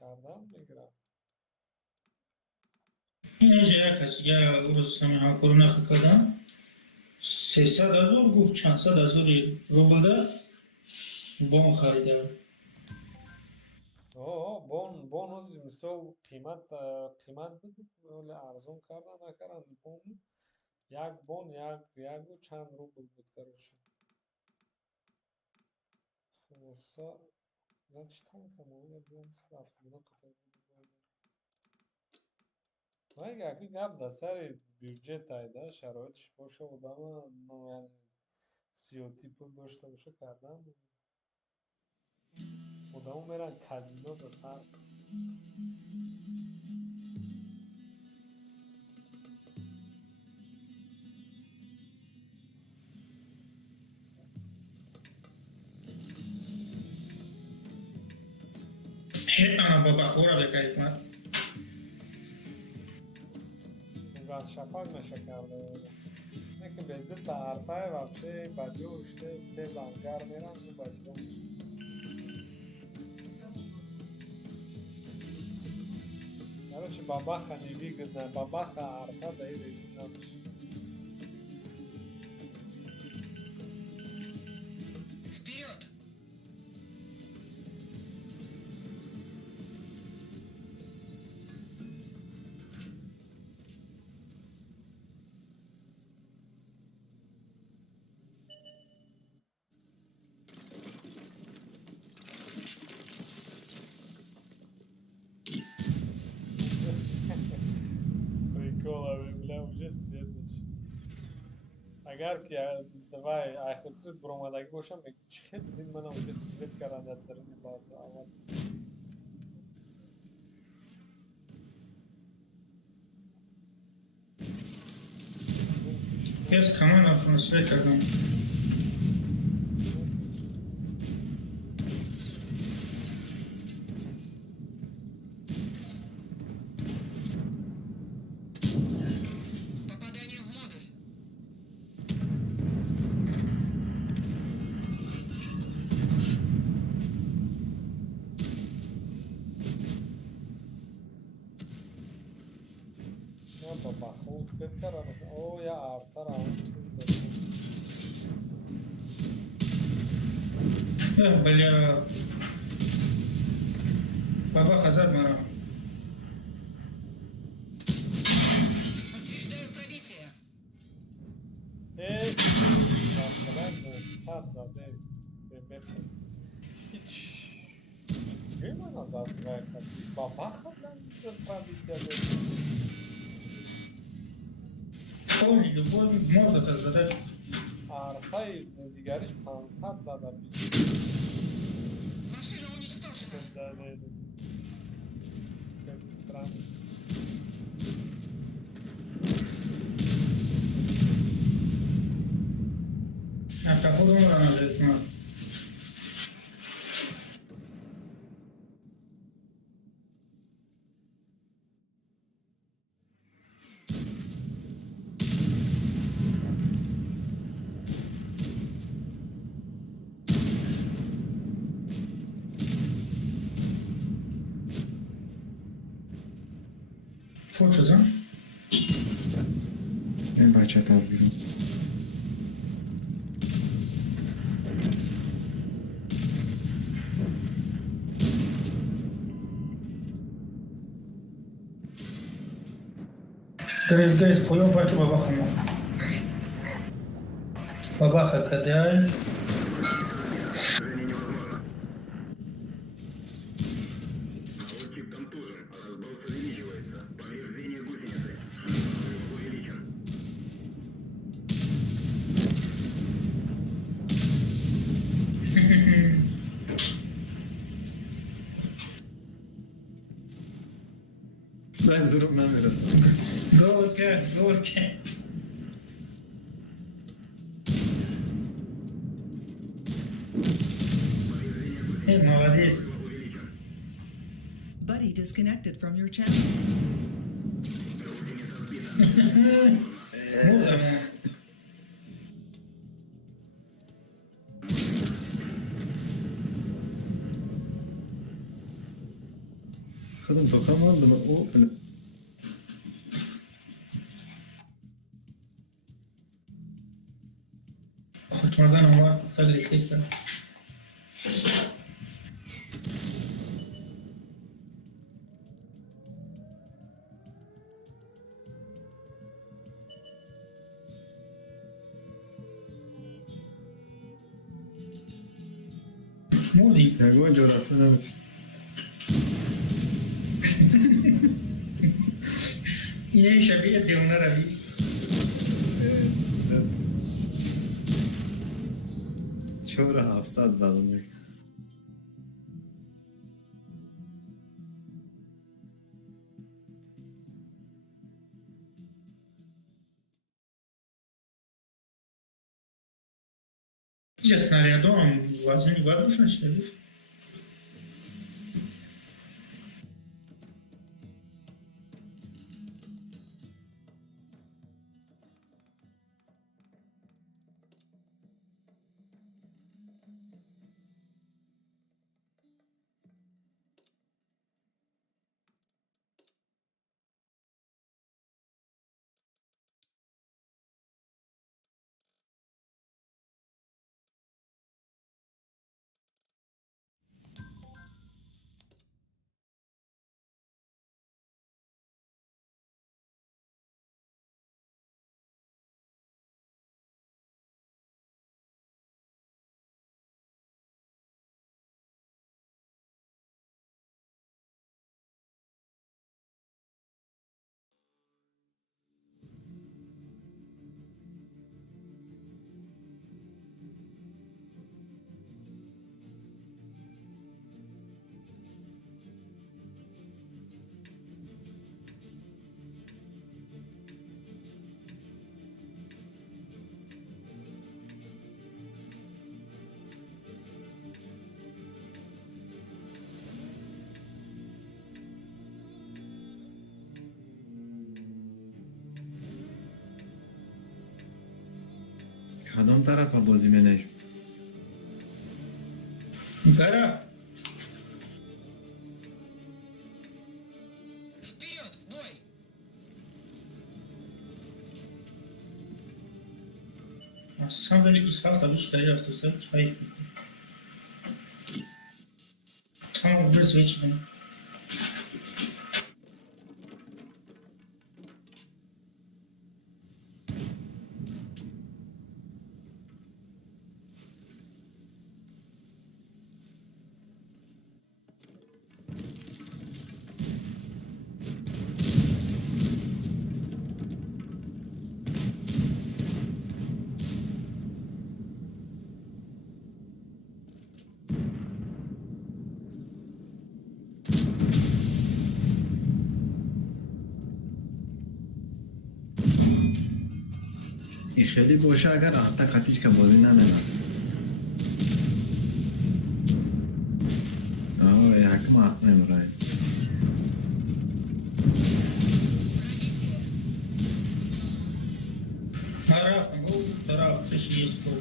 کردن میگیرم این اینجا یک کسی یه روز همین ها کرونا خکردن 300,000 گفت چند صد هزار روبل ده بام خریده بونوز مثال قیمت بود ولی ارزون کردن نکردن بون یک بون یک و چند روبل بود کروچه خلاصا من چی تنگ کمونه بیان سر افغانه قطعه بود من یکی گپ در سر بودجه تایده شرایطش باشه بودم یعنی سیاتی پول داشته باشه کردن بودم میرن کازینو در سر انا بابا خورا بکرید من گاز شفاق نشه کرده نه که bezde tarpay вообще badioște te zangar meran nu badiom короче бабаха невыгодная бабаха арпа да и регионалыш Вперед! приколы бля уже светлыш اگر که давай آخرت برآمدگی باشم چه دین من اونجا سویت کردن در این باز اول فیس کمان افران سویت کردم Попадание в модуль. نه بابا خوب سویت کردن او یا آرتر آن بля баба хазар мара Подтверждаю пробитие. ای مثلا صد زده به بخون هیچ جوی من از آن خد بابا خدن در پرابیتیا خیلی любой морда та задай آرتای دیگریش 500 زده بیش Машина уничтожена. خیلی странно hasta خودمون را نزدیک کنم فوت شدم این بچه تا بیرون Грейс, поем пати бабахамо. Бабаха кадай. من زورم نمیرسم Горке, горке. Молодец. Buddy disconnected from your channel. Ну, да. خودم بکنم او خوشمردن var. Tabii ister. Mudi. یگو جورت نمی Yine şabiye diyorlar abi. چور 700 زدم Idzie снарядом, возьми воздушно, что ли? کدام طرف بازی منش Гора. Вперед, в бой! На самом деле из авто лучше стоять автостоянки поехали. Там уже свечено. این خیلی باشه اگر احتا خطیش که بازی نمیدن یک ماه نمیره Тарав, там, тарав, це ж є стол.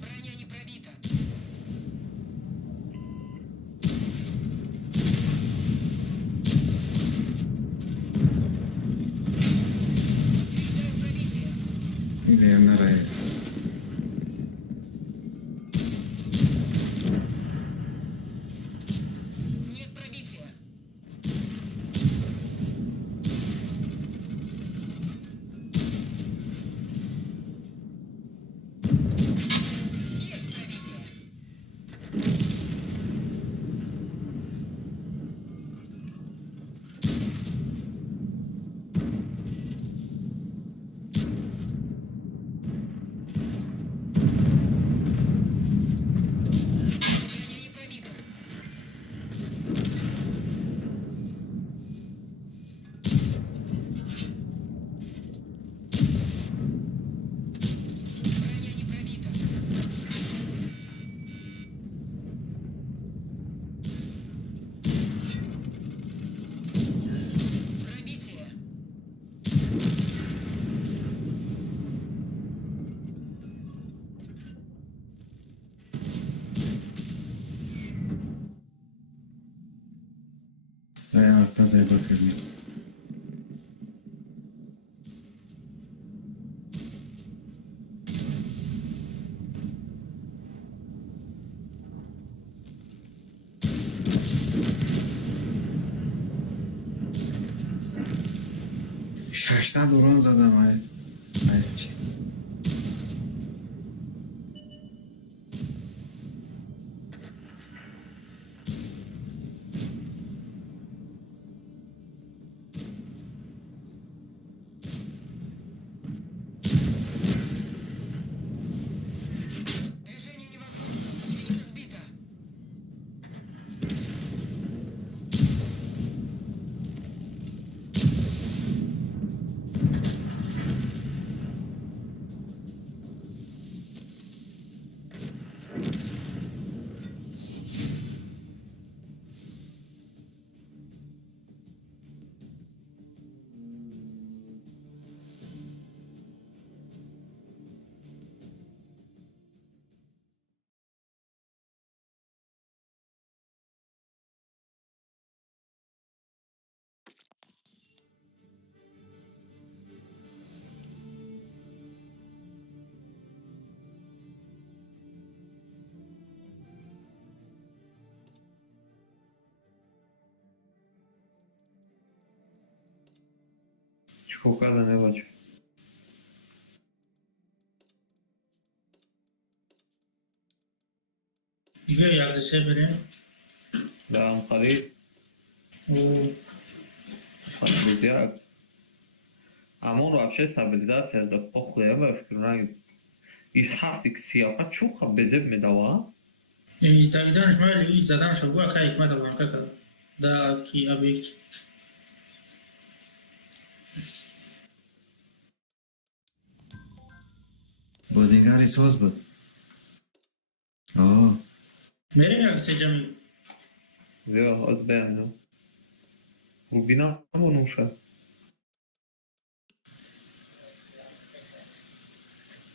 Броня не пробита. Учреждаю пробитие. میره نره Нет пробития. Есть пробитие. رفتن زیبات کردیم. ششتا دوران زدم های چی؟ Движение невозможно. Зенитка сбита. Чукада не бачу. بیا یادشه بریم Да, он خرید. و Стабилизирует. А он вообще стабилизация да похуй, я фикрую. Из хафтик сиака чуха безеб медава. تاییدان جمعی زدن شو با که حکمت الان که دا کی ابیکت بازینگری ساز بود. آه میریم یا سه جمعی Вё, аз бем. Рубина нуша.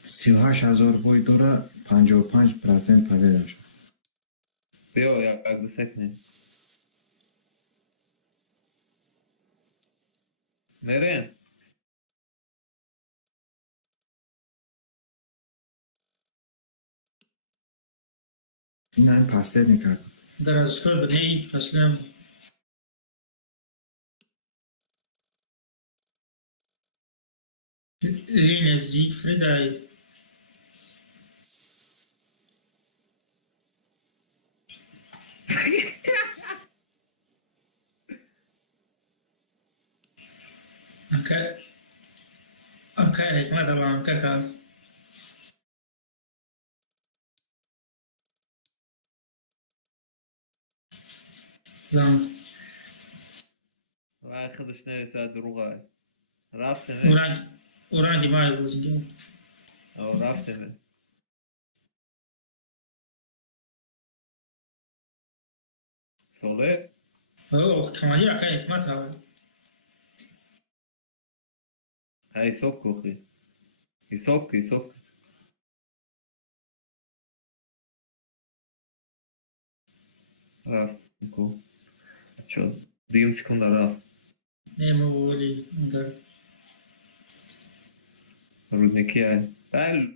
38,000 بوی دوره 55% پدیده شد. Вё, я как бы секне. Мерен. این هم پسته میکرد. در از کل بده ای اصلا این نزدیک فردای anka حکمت الان که زمان و خودش نرسه دروغه. رفتم. اورانگی مای بودیم او رفتم. ساله. اوه تمامی را که حکمت ها های سوک کوخی. سوک. رفتم کو. چون 2 سکند رفت. نمو بولی اگر رودنکی های. بله.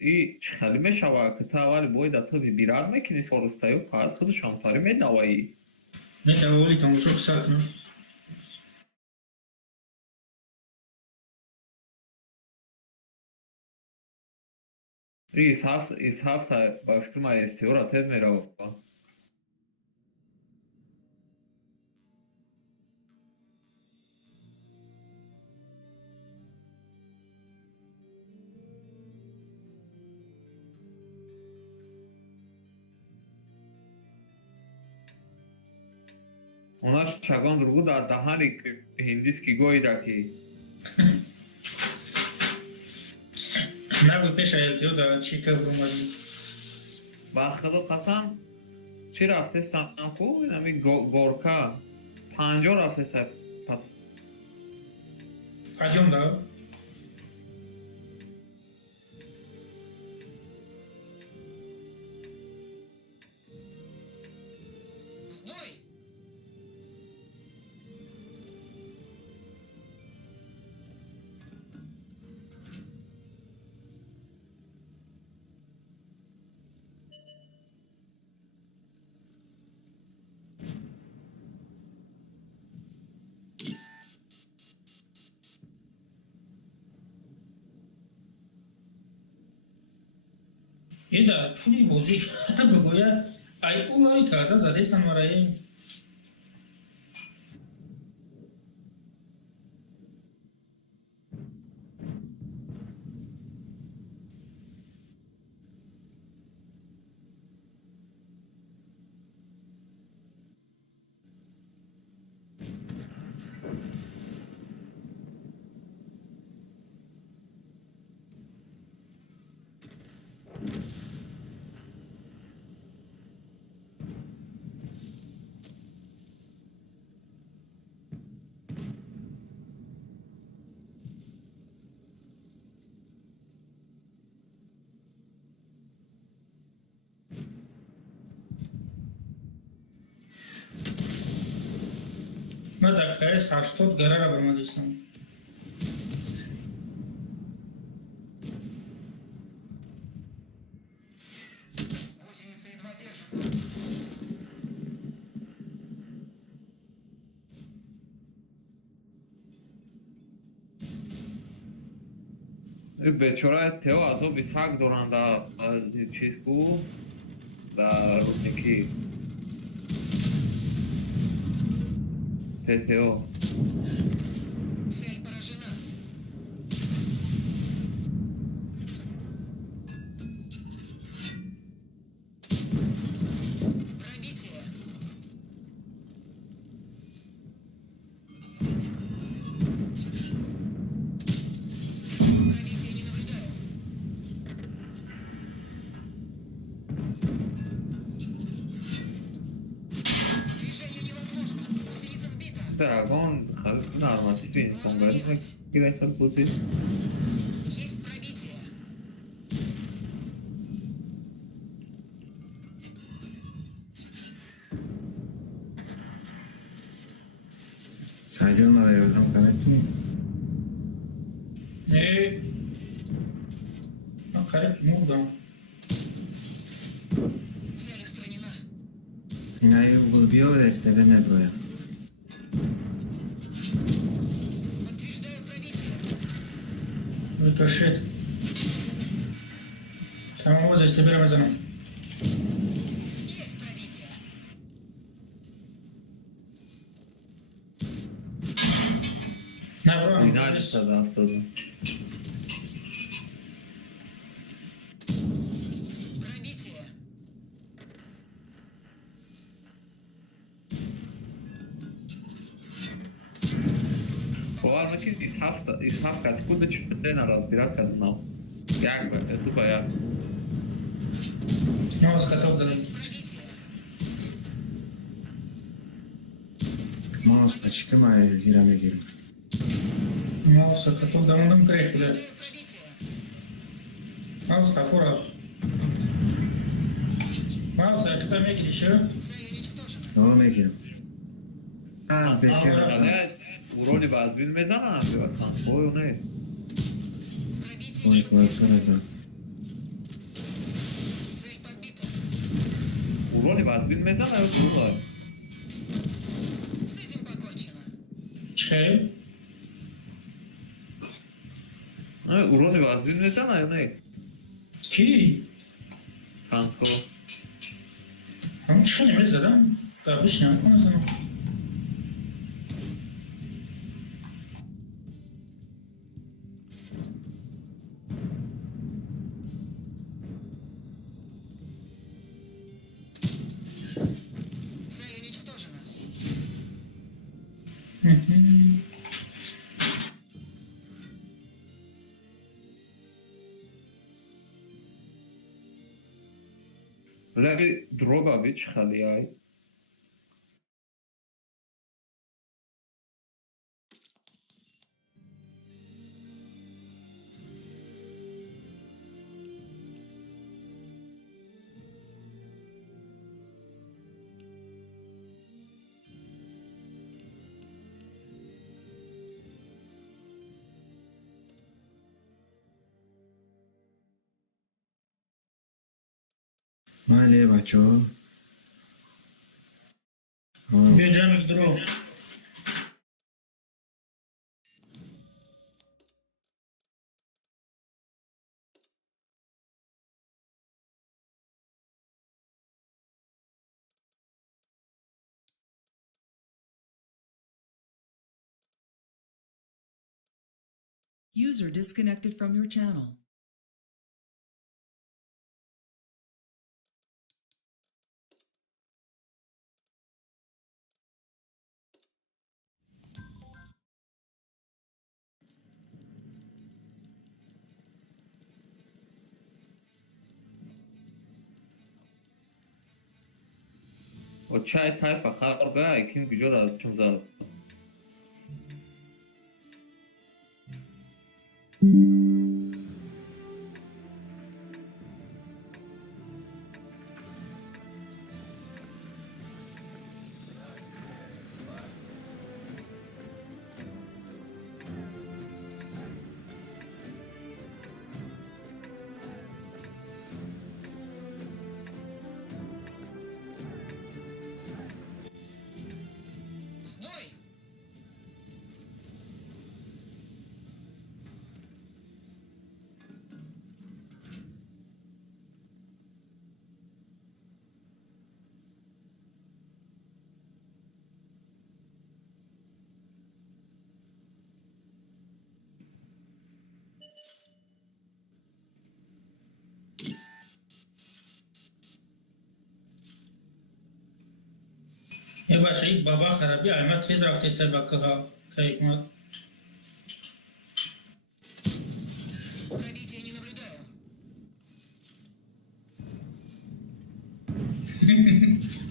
ای خیلی میشوه که تا اولی باید تو بیراد میکنی سالستایو پاد خودش هم تاری میدوایی. نه بولی تماشا ساکنم Iz hafta başkırma istiyor tez merhaba. Ona çagan durgu da daha hindiski goyda ki. نبود پیش ایتیو دا چی که بومدی با خلقتاً چی رفته استانکو اینمی گورکا 50 رفته سر قدیم دا В бой! این در طولی بازی بگوید ای اولای کرده زده سنواره من در خیز 80 گره را برمده استم Гусеницы едва держатся. بیچاره تئو عذاب اسحاق دارن در چیز کو در روزنیکی تئو Цель поражена. Пробитие. Пробития не наблюдаю. Движение невозможно. Гусеница сбита. درگان خلق نرمتی انسان باید گیره خلق بودی Есть пробитие. سعیدان نداری بکنم کنه نه من خرید مردم Цель устранена. این هایی بگل بیا و استبه نداره Подтверждаю пробитие. рикошет تمام باز استبر بزنم Есть пробитие. نه برو اینا هم نیست از افتاده Пробитие. باور نکنید اسحاق کتی کده چفته نرازبیرات کد نام یک بکر تو با یک نه از خطاب دارم Пробитие. ما از تچکه ما زیرا میگیرم نه از خطاب دارم کرد Подтверждаю пробитие. نه از خفور نه از اکتا میگیری شو Цель уничтожена. آه میگیرم آه بکر نه ورونی بازبین میزنن ببکن بایو نه Пробитие. بای کوارتر ازم Цель подбита. ورونی بازبین میزنن یا برو دار С этим покончено. چه؟ نه ورونی بازبین میزنن یا نه کی؟ کانکو همون چه نمیز زدم؟ قبلش نمیکنه زنم Цель уничтожена. ولی دروگا بیچ خالی های بله بچه ها بیا جمع درو User disconnected from your channel. و چای تایپ خارقه kim güzel az zat. В бой! یه باشه این بابا خرابی علامت تیز رفته سر با که حکمت Пробития не наблюдаю.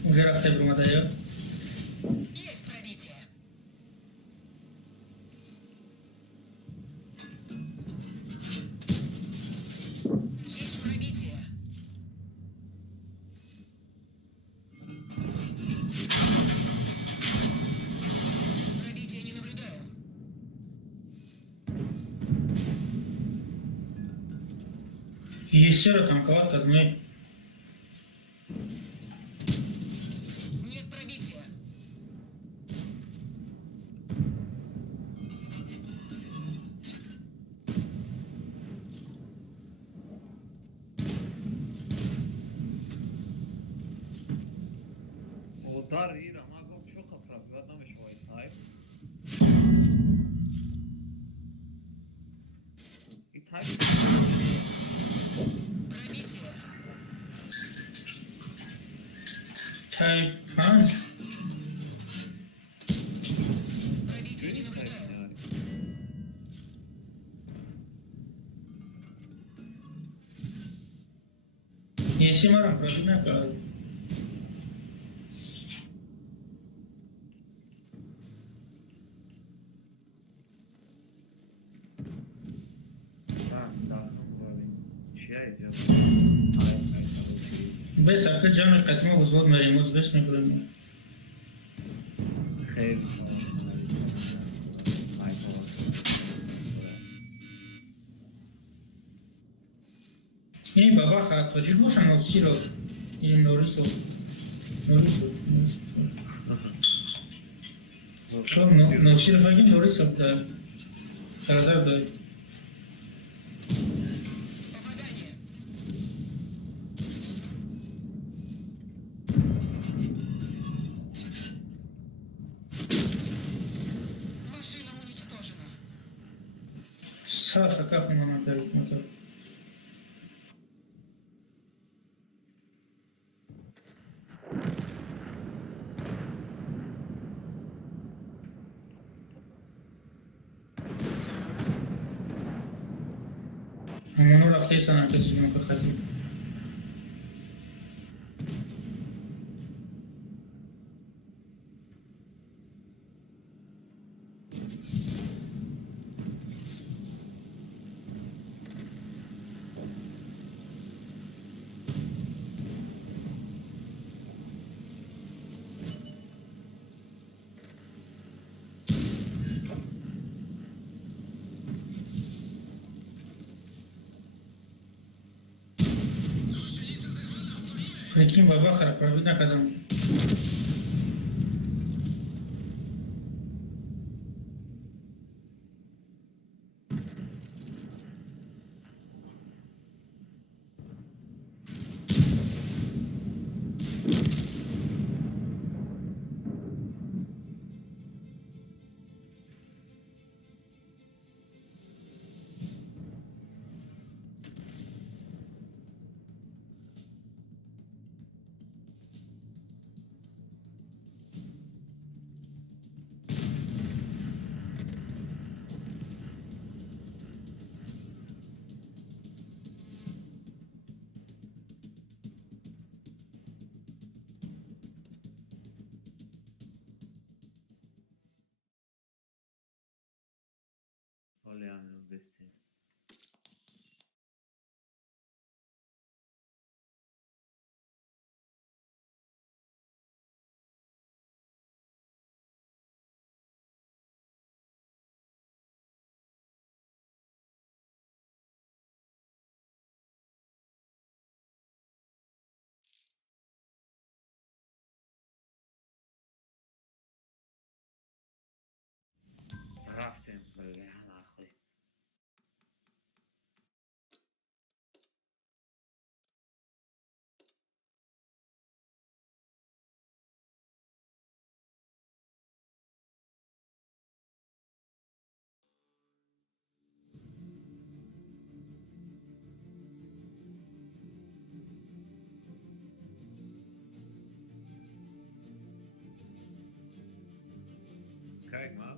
اونجا رفته برمده یا Есть пробитие. Есть пробитие. Пробития не наблюдаю. Еще раз там кого-то одной. Нет пробития. O dar iyi ama çok kaprak. Adam şu ay tayp. İyi tayp. Пробитие. Type punch. Пробития не Tayp наблюдаю. yani. Если марам пробина, как Ben daxım var. Çiğ ediyor. Tayp tayp. بس أكيد جامع قديمة وزود مريموز بس مبرمي. Xeyr. این بابا خواهد تاجیل باشم از چی را این نوریسو شو نوشی رو فکر نوریسو در تازر داری Попадание. Машина уничтожена. Саша, как он на это мотор? همونو رفته سنم کسی نوکه خطی Прикинь, бабахара, пробить накадам. Oleanul veste. رفتیم بله نخواه Kijk maar.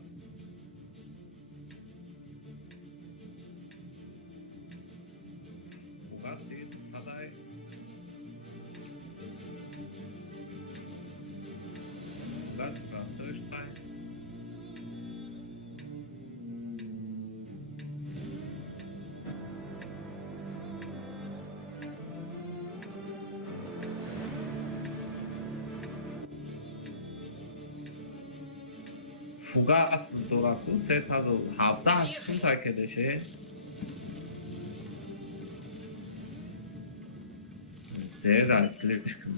Ugasit, saday. Ugasit, Rastoshtein. Fugas mtoraku setado habdas punta kedeşe. Değer слишком.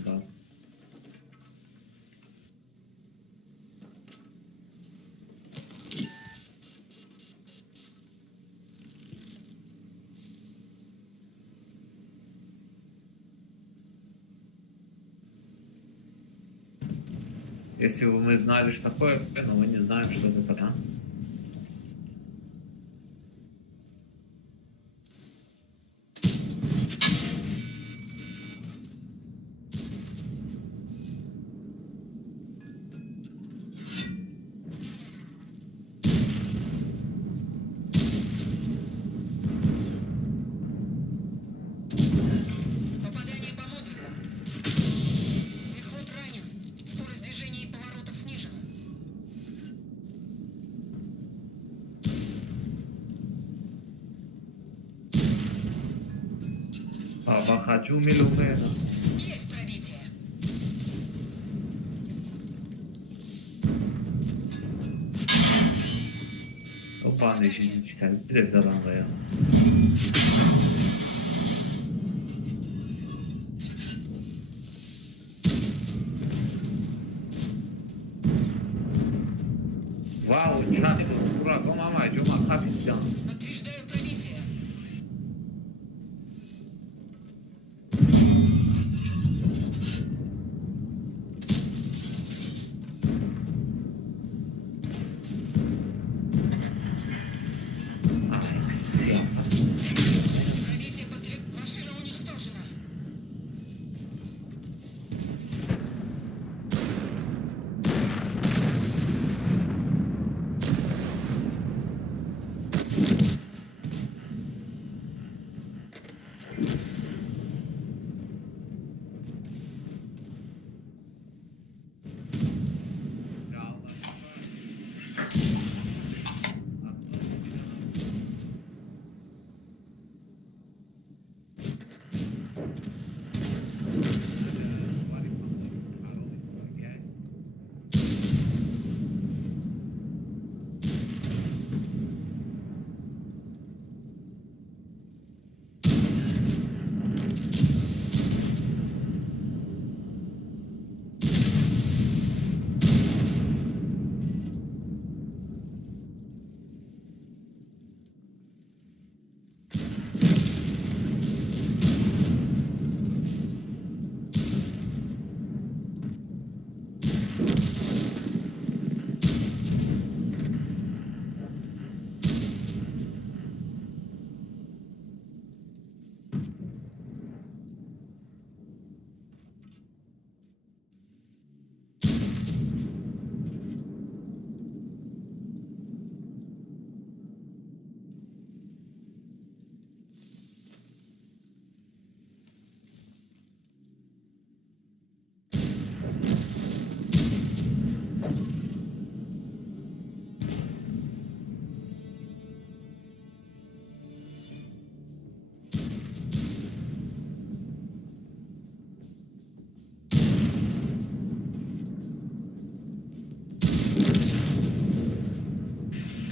Если бы мы знали, что такое, но мы не знаем, что это такое. Попадание по мозгу. Мехрут ранен. Скорость движения и поворотов снижена. Хочу милумена. Есть пробитие. Опа, не жизнь читали. Bize bir adam var ya. Вау, чани дураком ama cuma kapitan. Подтверждаю пробитие. Ay, siyah. Пробитие Машина уничтожена.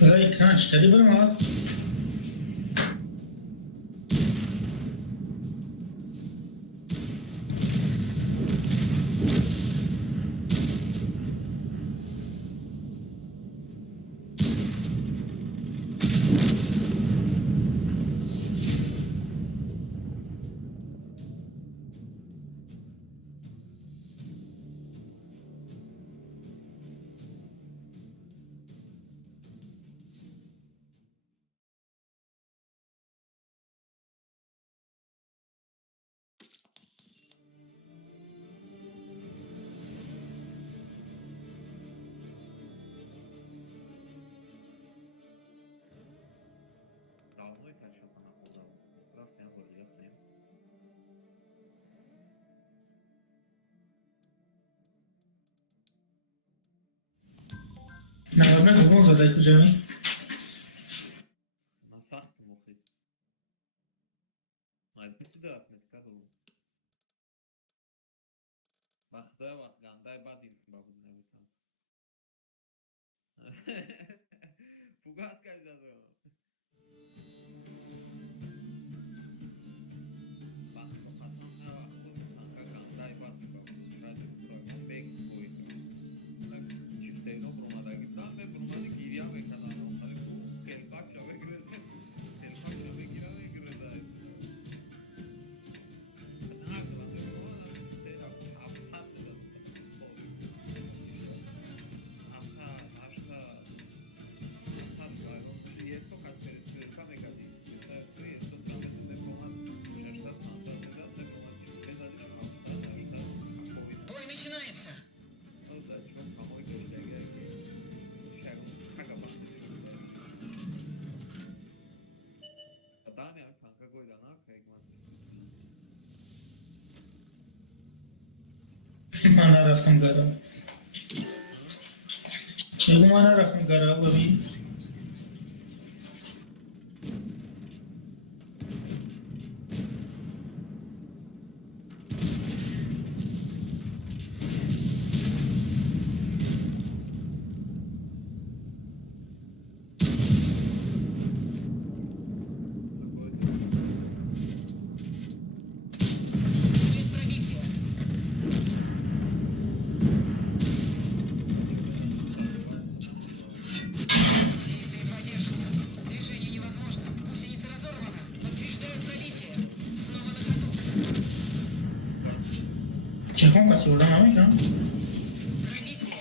Игра экран 4 бölüm. давно это что там находил. Просто я буду яхнем. Наверное, губон задай кужами. Насахт мухи. Майбы сюда ахмет кадул. Вахта вахт гандай бадин бабуд набитам. Фугас кайзаду. Вахта пасан на вахту танка гандай бадин бабуд. Ради программ бек будет. Так чифтейно брумадаги. Там бе брумади гирия мекадано. Алику келпак шаве греза. Келпак шаве гира греза. Бой начинается. من نرفتم گرا بگو من نرفتم گرا ببین Есть пробитие. Все из-за едва держится. Движение невозможно. Гусеница разорвана. Подтверждаю пробитие. Снова на ходу. چخون کسی بردم نمیکنم Пробитие.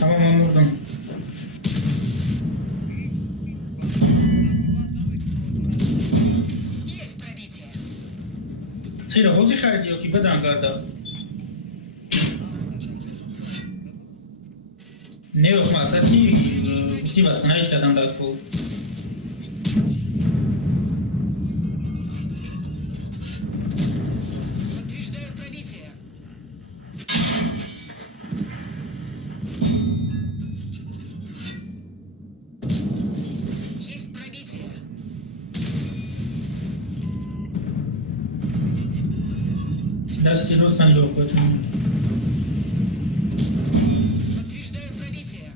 تمام من بردم Есть пробитие. خیره حوزی خریدی یا کی بدن گرده نه yok maqsad ki bas nayt kadan da ko Подтверждаю пробитие. Есть пробитие. دستی رستن yok بچون Подтверждаю пробитие.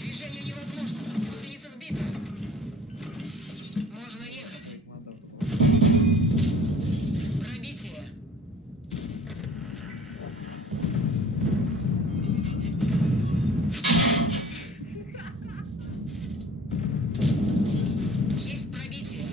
Движение невозможно. Гусеница сбита. Можно ехать. Пробитие. Есть пробитие.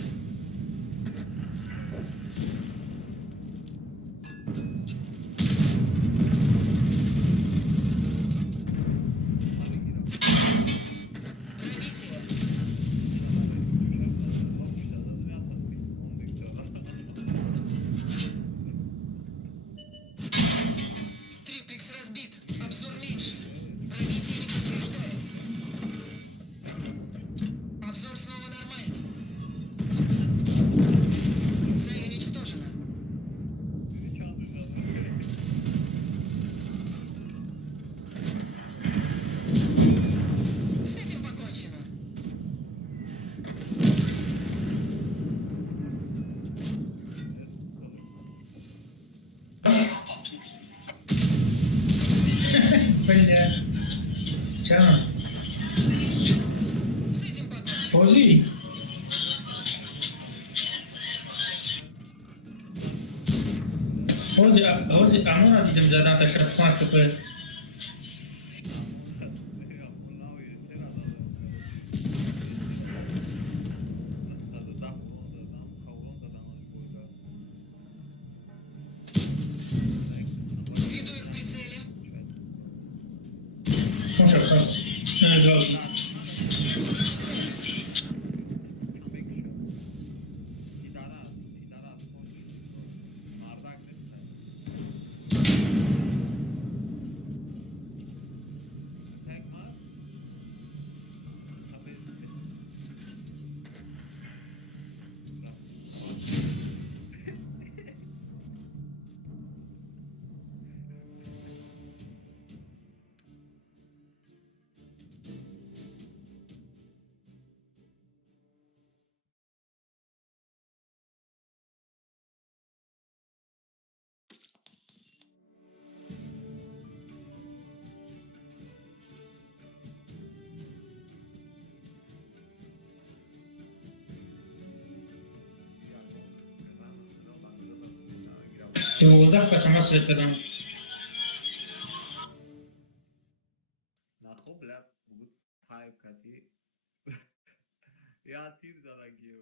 Бля. Чё? С этим покончим. Пози. Пози, амона دیدم زدن تا 65 سپر. Виду их в прицеле. Son şaka. Ne lazım? دوازده قسم هست کردم. نه خب لا بود تایپ کردی یا تیر زدگیو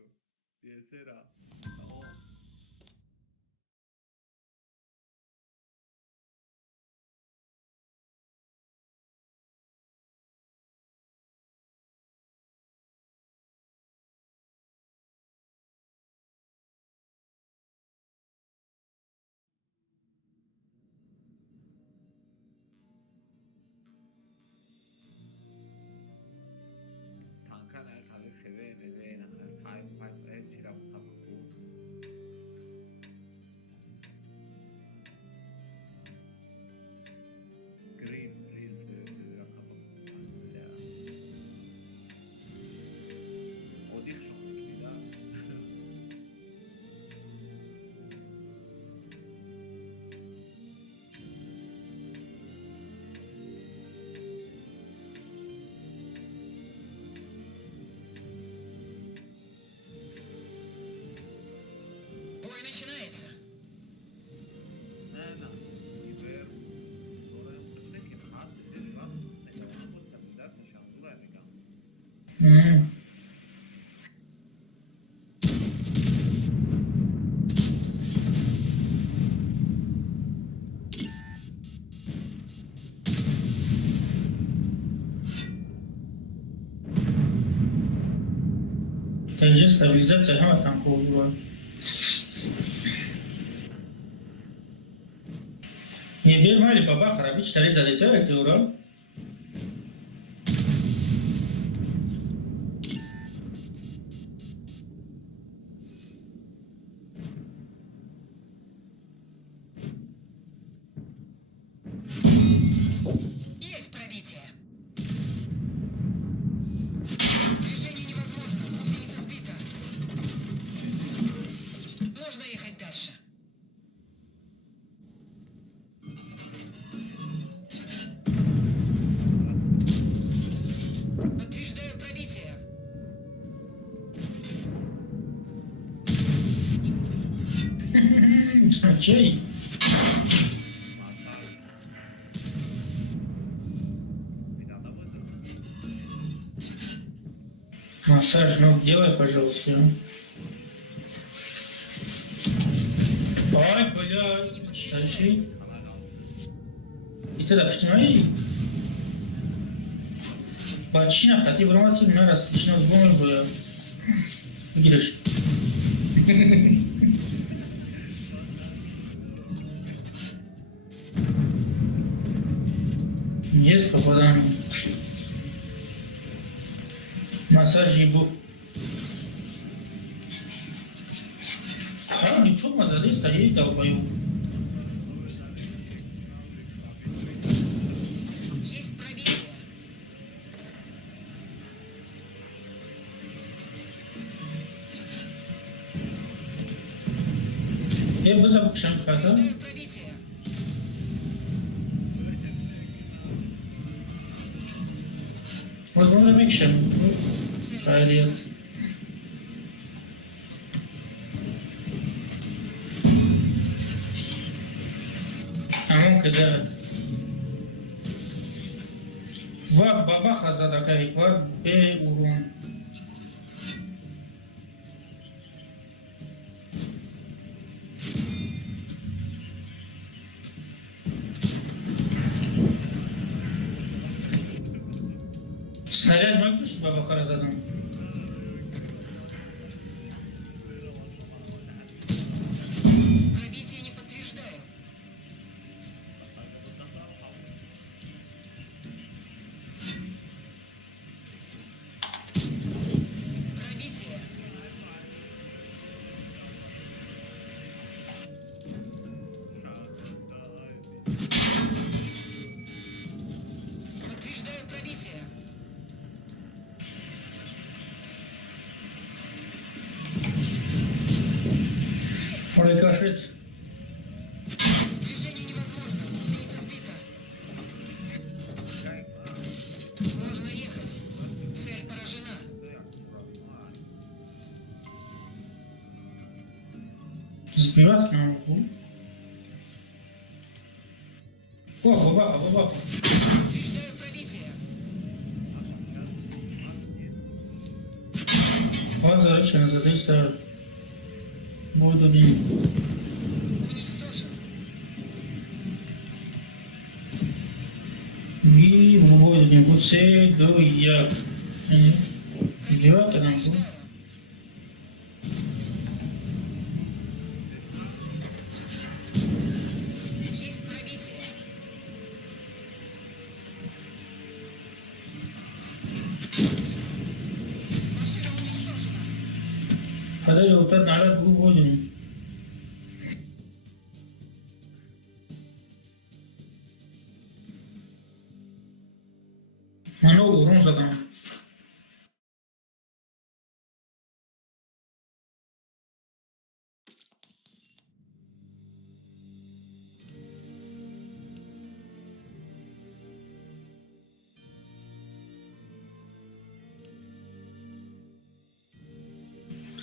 یه سرا تمام تانکا نه خالی خبه نه نه تایپ تایپ چرا بکنم گرین ریز رقم اودیک شما دیده Бой начинается. نه نه ایبر دوره بوده که خاص دریغا نشان بود در نشان دو را میگم Takže stabilizace, hele tam používat. Nie bir mali baba храбить 4 залетели, ты урал? Есть пробитие. Движение невозможно. Гусеница сбита. Можно ехать дальше. Подтверждаю пробитие. Чей? Массаж ног делай, пожалуйста. Ой, блядь, старший. И ты так снимай. Почина, хотя бы романтик, на раз, начнем с бомбой, бля. Видишь? Есть попадание. Массаж ебу. А, ничего, мазады стоит, долбою. Есть пробитие. Я бы запущен, когда? Подтверждаю пробитие. Возможно, меньше. Правильно. ممكن ده و بابا خزاده که و به اورون снаряд мальчусь баба خزاده Пробитие не подтверждаю. Пробитие. Подтверждаю пробитие. Ой, кашет. Движение невозможно. Гусеница сбита. Можно ехать. Цель поражена. Сбивать на углу. О, баба. Подтверждаю пробитие. Возвращение задействовать. Буду день. Уничтожен. И выводит него все до як. Сбивать на углу. Подтверждаю. Есть пробитие. Машина уничтожена. هذا يوتر على جروب وجني منو ورون زدم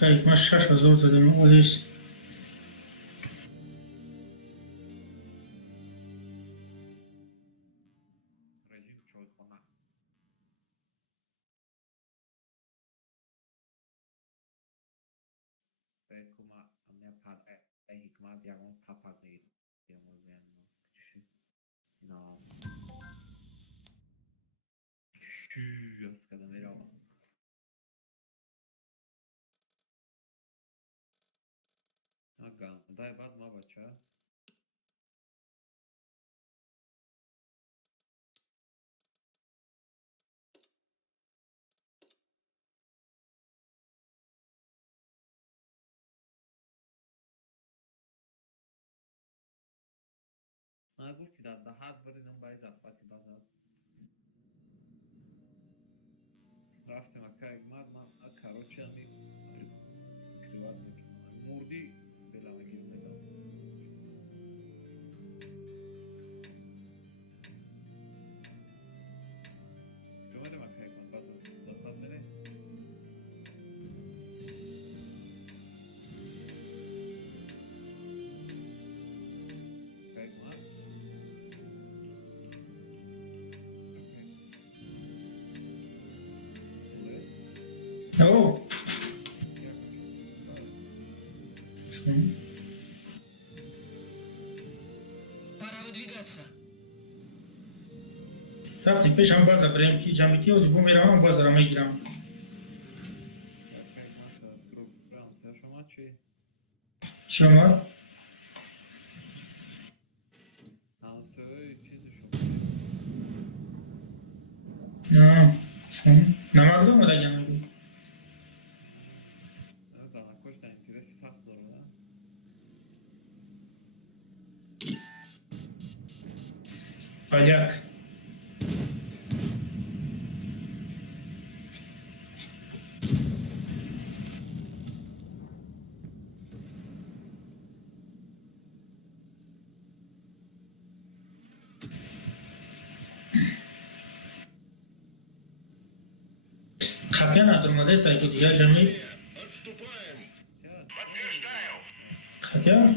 كيف ما الشاشة زور زدم وليس Rejim çocukluğuna. Kuma a minha parte é hikmat yagon tapazir. Temos vendo. Não. As cada melhor. Agam. Dai bad ma bacha. گفتی در حد بریدم بای زفاتی بازد رفتیم اکا اگماد من کاروچه همی کریوات بکنم موردی بلا مگیر میدم جمعه اکا اگماد بازد زفات میره اکا اگماد أوه شو Пора выдвигаться. رفتیم پیش هم باز بریم کی جمعی کی از بوم میرم باز را میگیرم شما چی؟ شما چیزی شما نه شما نمک دو مدگه میگو زنکش در اینترسی سخت داره پالیک Хотя на другом месте, где я жами. Хотя...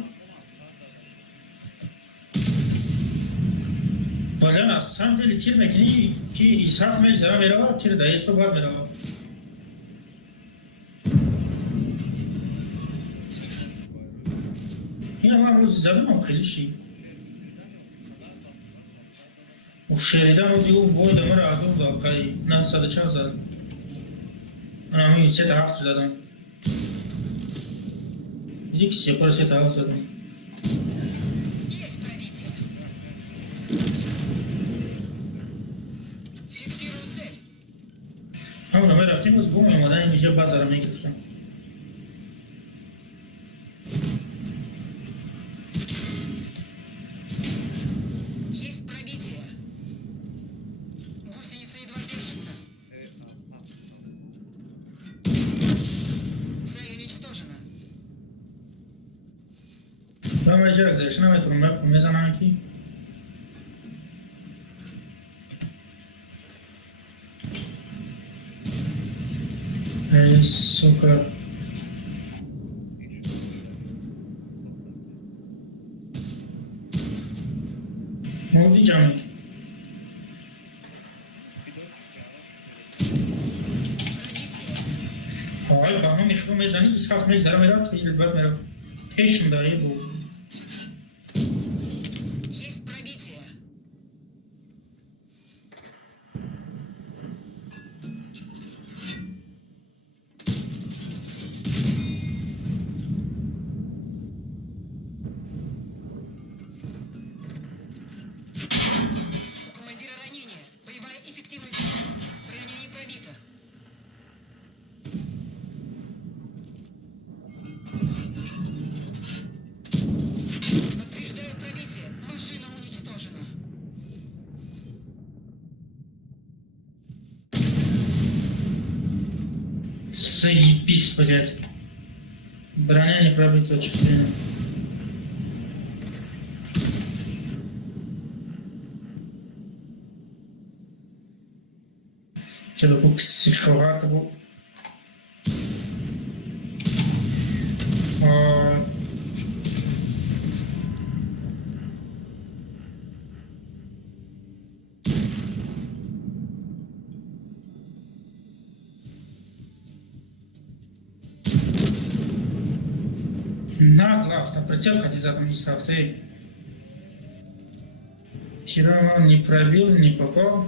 Бля, на самом деле, тир мекни, ки исраф мей зара мерава, тир да есть то бар мерава. Я вам روز زدم خیلی شی. و شریدن رو دیگه باید مرا از اون زاقایی نه 104 زدم. من همین 3 طرف زدم. دیگه که 3 پر 3 طرف زدم. Есть пробитие. Фиксирую цель. همون همه رفتیم از بوم اومدن اینجا بازارم نگرفتم. Есть пробитие. Гусеница едва держится. Цель уничтожена. و من اینجا اگزرشن هم اتونم میزنم که ای سوکر موردی جمعی آقای بانو میخوام میزنی اسکاف میزنم میرم خیلی بر میرم پیشم داری بود Есть пробитие. У командира ранение. Боевая эффективность. Броня не пробита. Подтверждаю пробитие. Машина уничтожена. заебись, блядь. Броня не пробита очень сильно. Чего такой психоватый был. Нагло автоприцел, хотя задом не софты. Вчера он не пробил, не попал.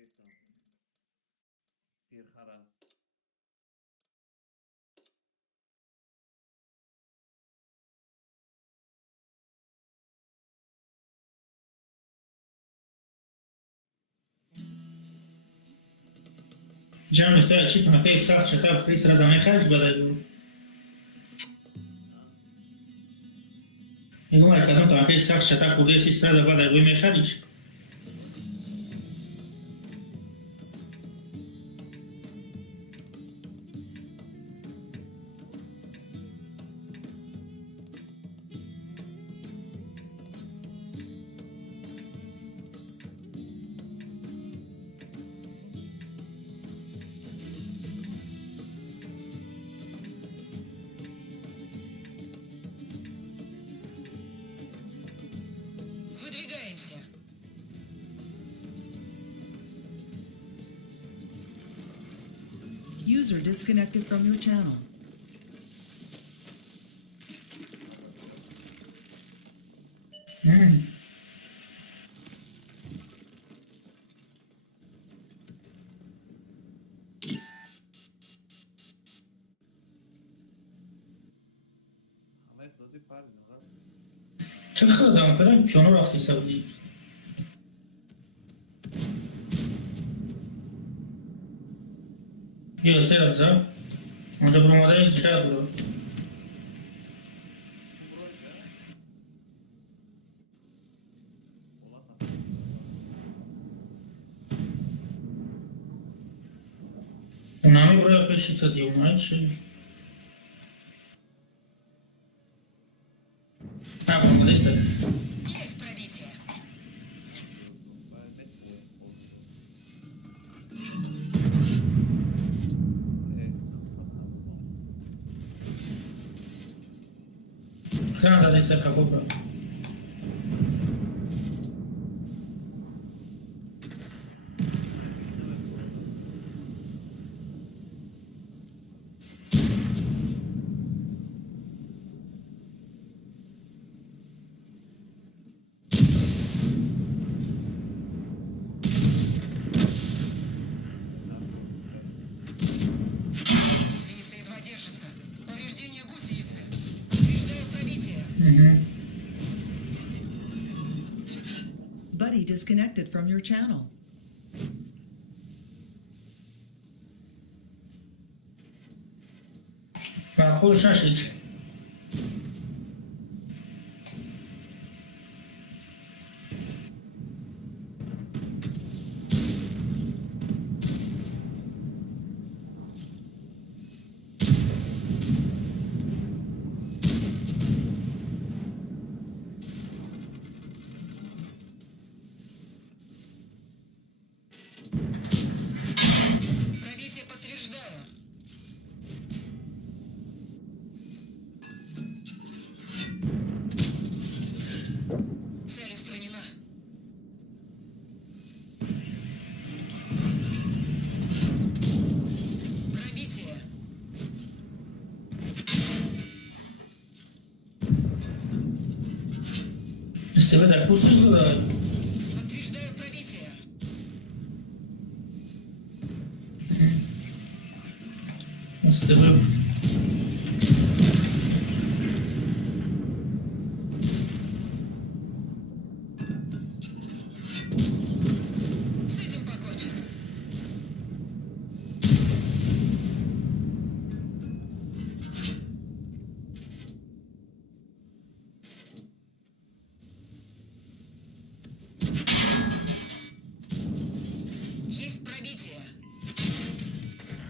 گرفتم پیرخرم جمع تا چی تو مکه سخت شتاب خیس را زمین خرج بده بود میگم کدام تو مکه سخت شتاب خورده سیست را بده بود میخریش Выдвигаемся. User disconnected from your channel. همه دادی پردی چه خودم فرق پیانو رفتی سعودی یه تر زن اونجا برو مادر چه برو اونمی برو پیشی تا دیومه چی نه برو مادر است Есть пробитие. خیلی زده سر کفو برو Гусеница едва держится. Повреждение гусеницы. Подтверждаю пробитие. Buddy disconnected from your channel. و خوش نشید Пробитие подтверждаю. Цель устранена. Пробитие. استفاده در پوستش رو دارد Подтверждаю пробитие. استفاده С этим покончено. Есть пробитие.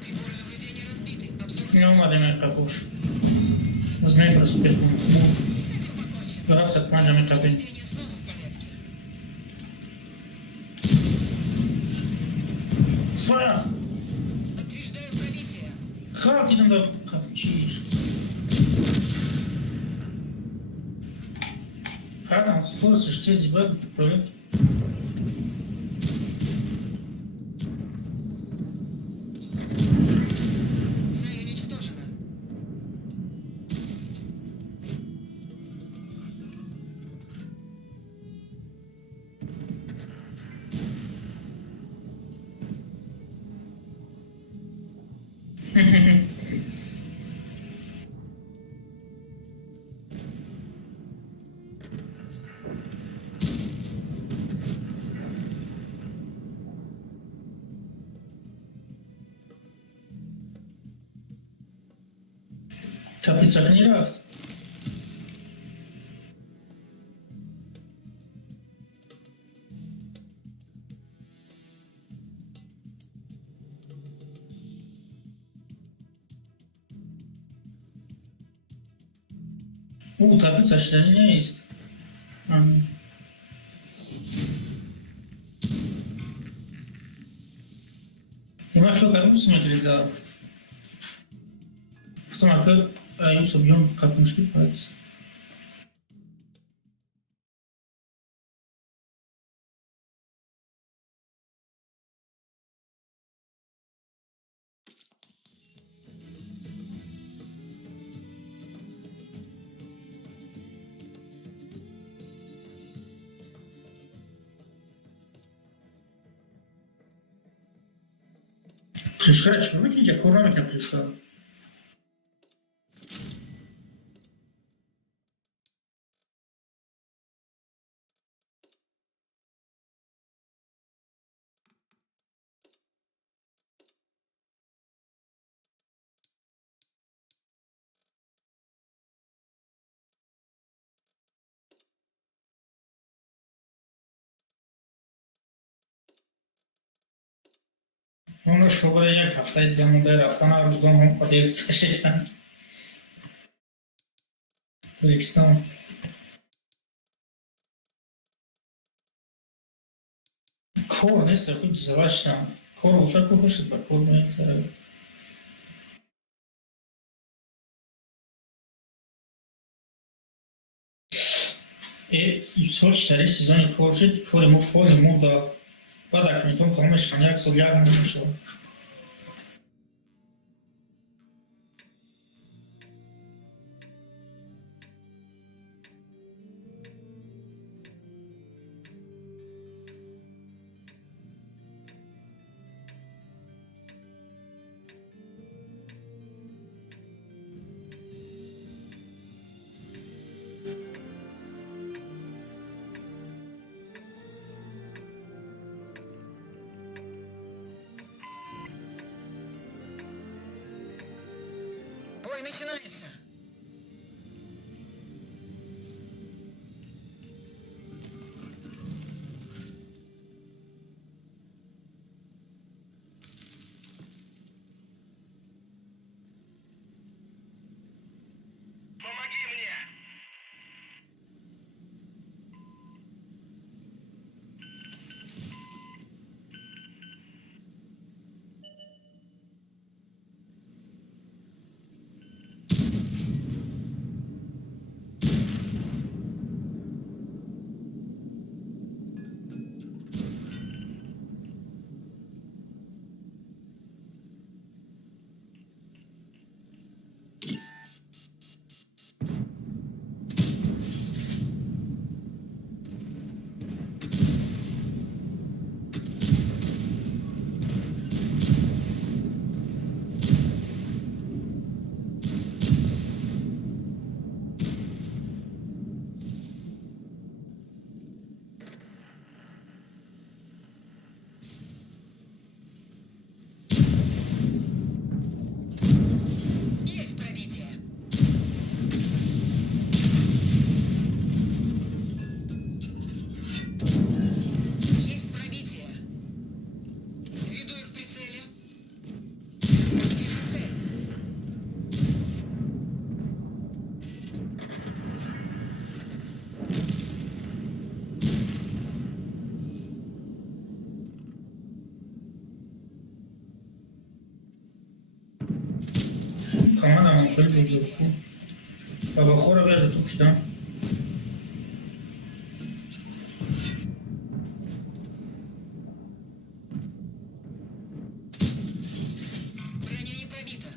Приборы наблюдения разбиты. Обзор. не اومدم کفوش از من برسو بکنم С этим покончено. برفت پنجم قبل Повреждения снова в порядке. فایا Подтверждаю пробитие. خواهد دیدم در قبل چیش خواهد скоростش تیزی باید پروژه Цель уничтожена. Капицак не рафт. Таблица чтения есть. И мы что, как смотрели за... В том, как Юс объем как мужики правится. Плюшка, выкиньте аккуратно на плюшка. اون شغل یک هفته دمونده رفتن هر روز دارم با دیگه شستن تاجیکستان کور نیست خود زواشتم کور اوشا که خوشت با کور نیست سال شتری سیزانی کور شد کور مفعول مودا بعد اکنیتون تمامش کنی یک سال یک نمیشه Бой начинается. Есть пробитие. Есть пробитие. Веду их в прицеле. Вижу цель. Команда мамкой будет Бабахора вяжет тут что? Броня не пробита.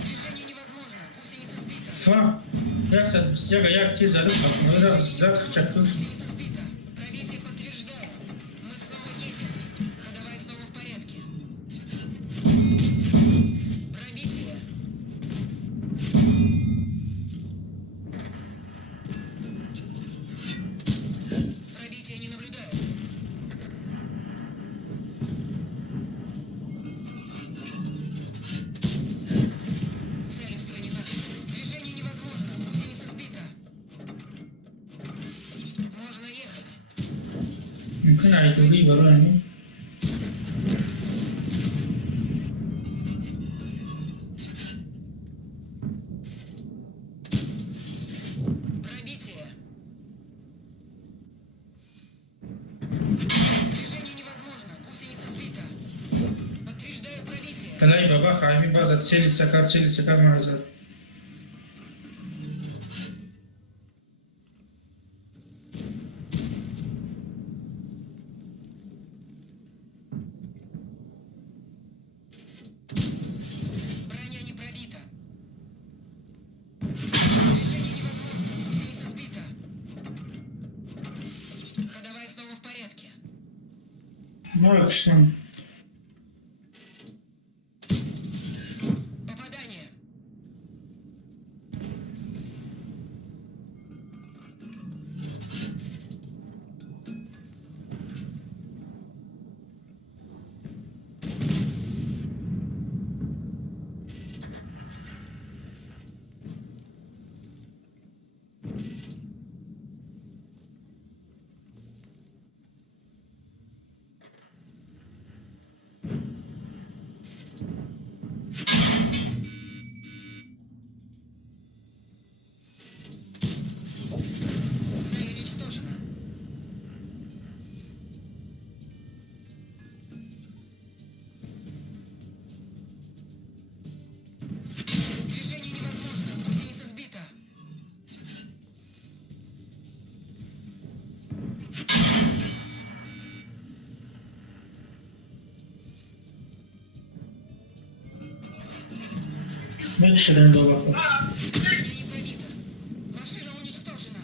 Движение невозможно. Гусеница сбита. Фа, як се стяга, як ти задушка, но это захчак туш. Гусеница сбита. Пробитие подтверждаю. Мы снова едем. Ходовая снова в порядке. Пробитие. Пробития не наблюдаю. Mungkin hari itu beli baru ini. Пробитие. Движение невозможно. Гусеница сбита. Подтверждаю пробитие. Kalai baba kami baza целится как назад. Броня не пробита. Движение невозможно. Гусеница сбита. Ходовая снова в порядке. Ну, что? Попадание. Цель уничтожена. Движение невозможно. Гусеница сбита. Мекшерен баба. Броня не пробита. Машина уничтожена.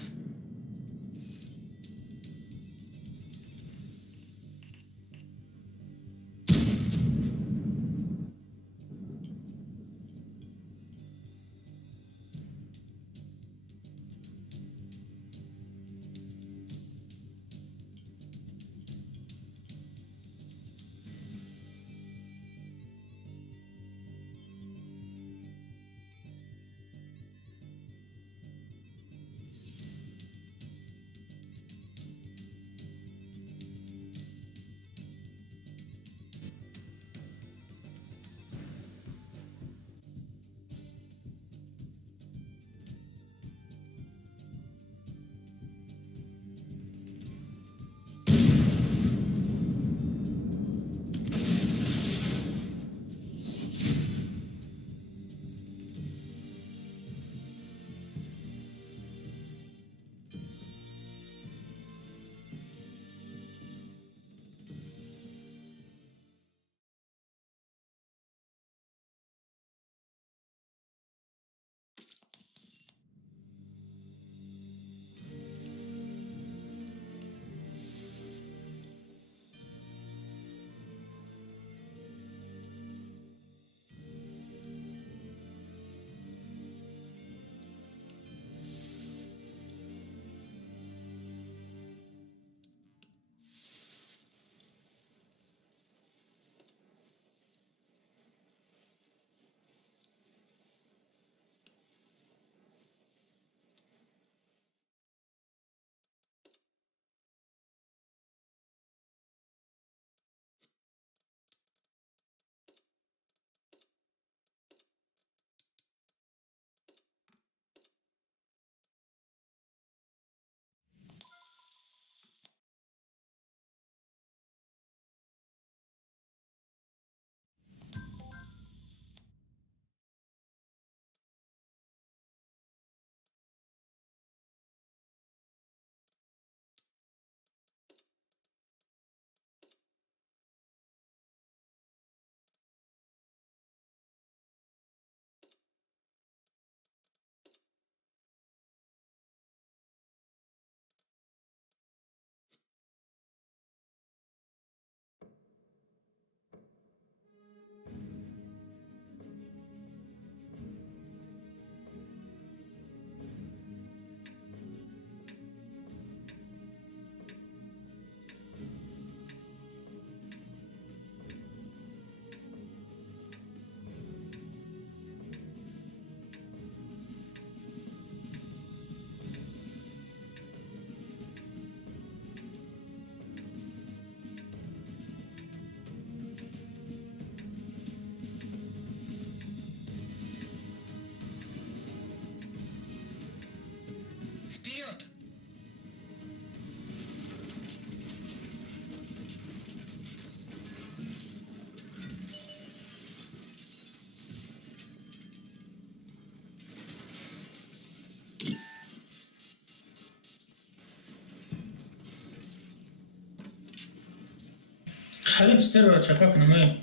Халиб стеро чапак намай.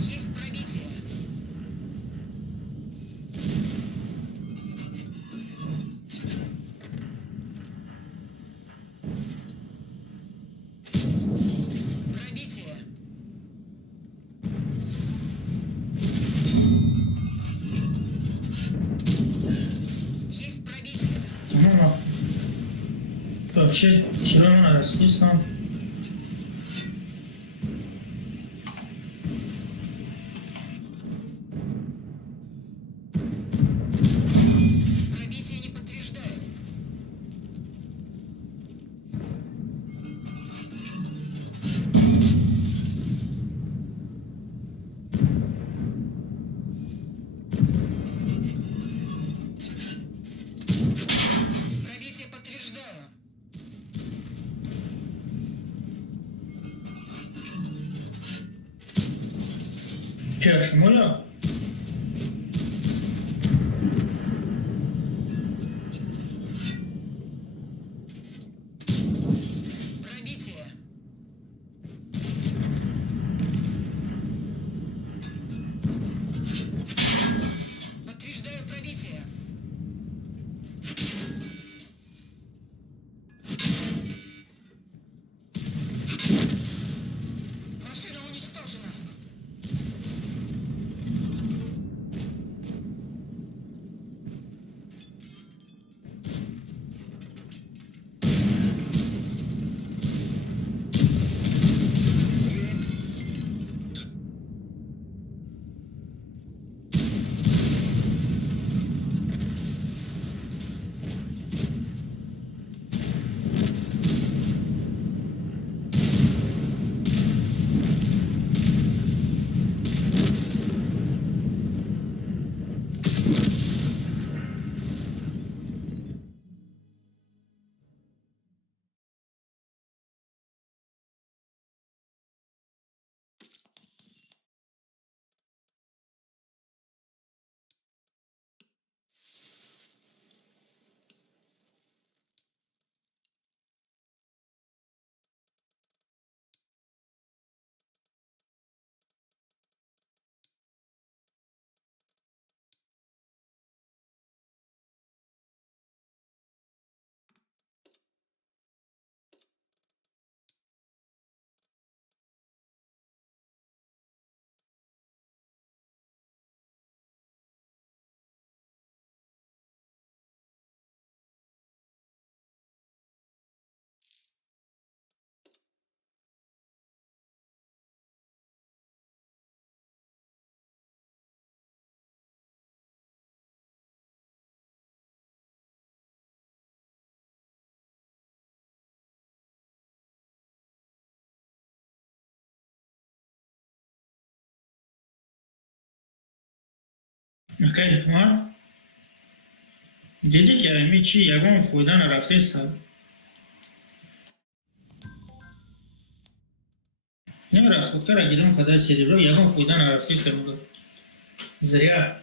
Есть пробитие. Пробитие. Есть пробитие. Tamam. Вообще, тиран арası İslam. Пробитие не подтверждаю. Пробитие подтверждаю. Кеш, моя. Пробитие. Подтверждаю пробитие. Машина уничтожена. Окей, ихтимол. Диди ки ами чи ягон хӯйдан рафтеста. Немраз худкара гирам кадай серебро ягон хӯйдан рафтеста буду. Зря.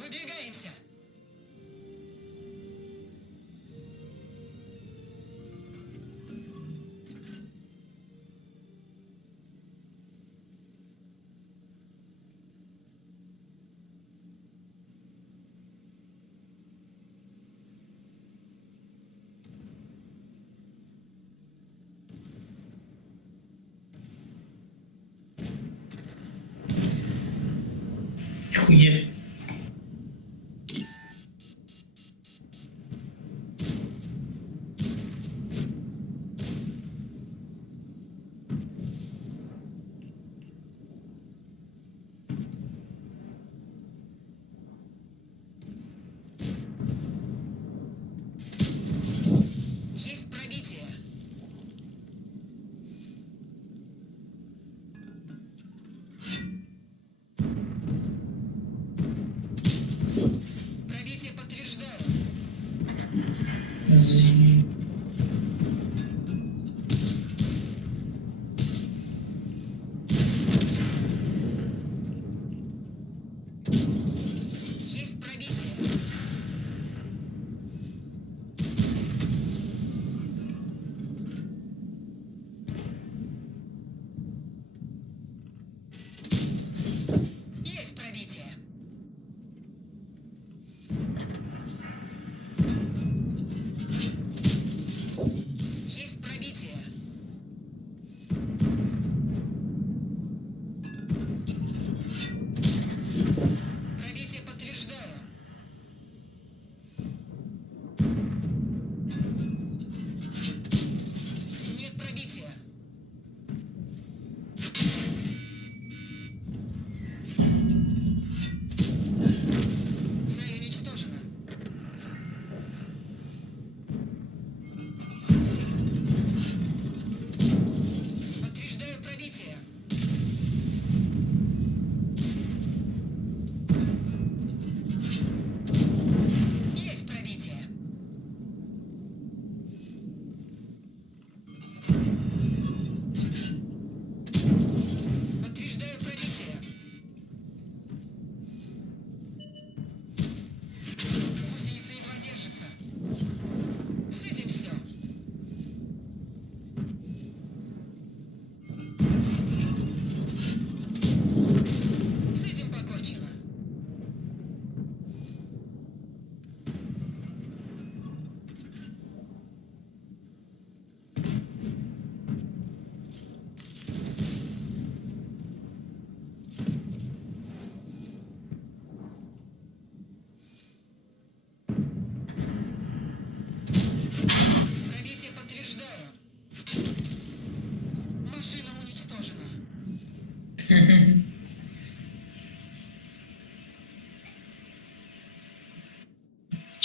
Выдвигаемся. Хуе.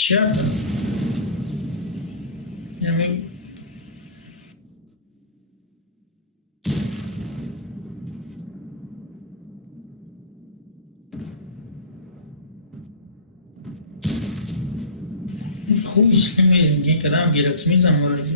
Чья-то. Мы... Хуй с ними, никогда не оптимизм вроде.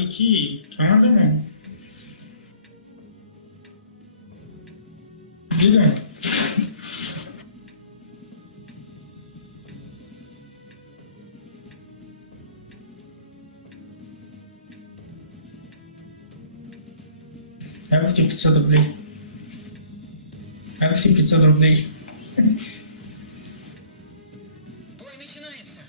İki. Anladın mı? Gidelim. Авти 500 рублей. Авти 500 рублей. Бой начинается.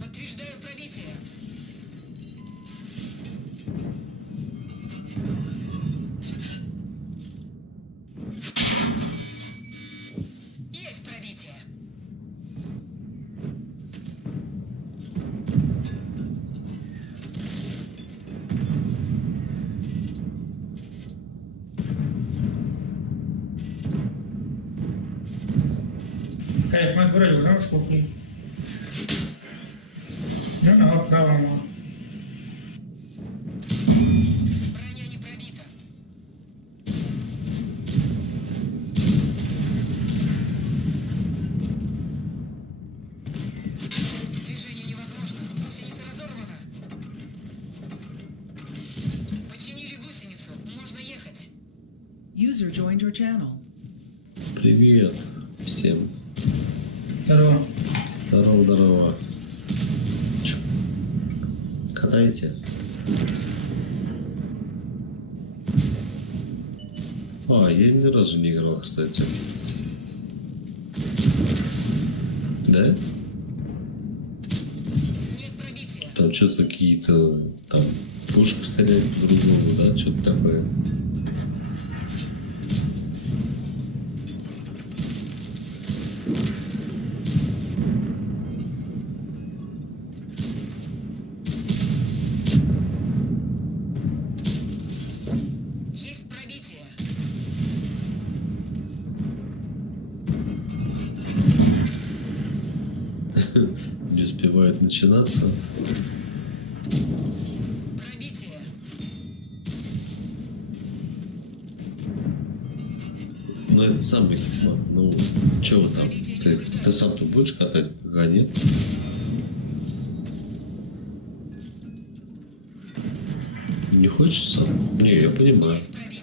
Подтверждаю пробитие. Есть пробитие. Кайф, мы отбрали, знаешь, сколько? Ну, на правому. Броня не пробита. Движение невозможно. Гусеница разорвана. Починили гусеницу. Можно ехать. User joined your channel. Привет всем. Здорово. Здорово. Чё, катаете? Я ни разу не играл, кстати. Да? Нет пробития. Там что-то какие-то там пушки стреляют друг другу, да? Что-то такое. Есть пробитие. начинает начинаться. Пробитие. Ну, это самый хитман. Ну, чё вы там? Ты сам тут будешь катать? Пока нет. Не хочется? Не, я понимаю. Пробитие.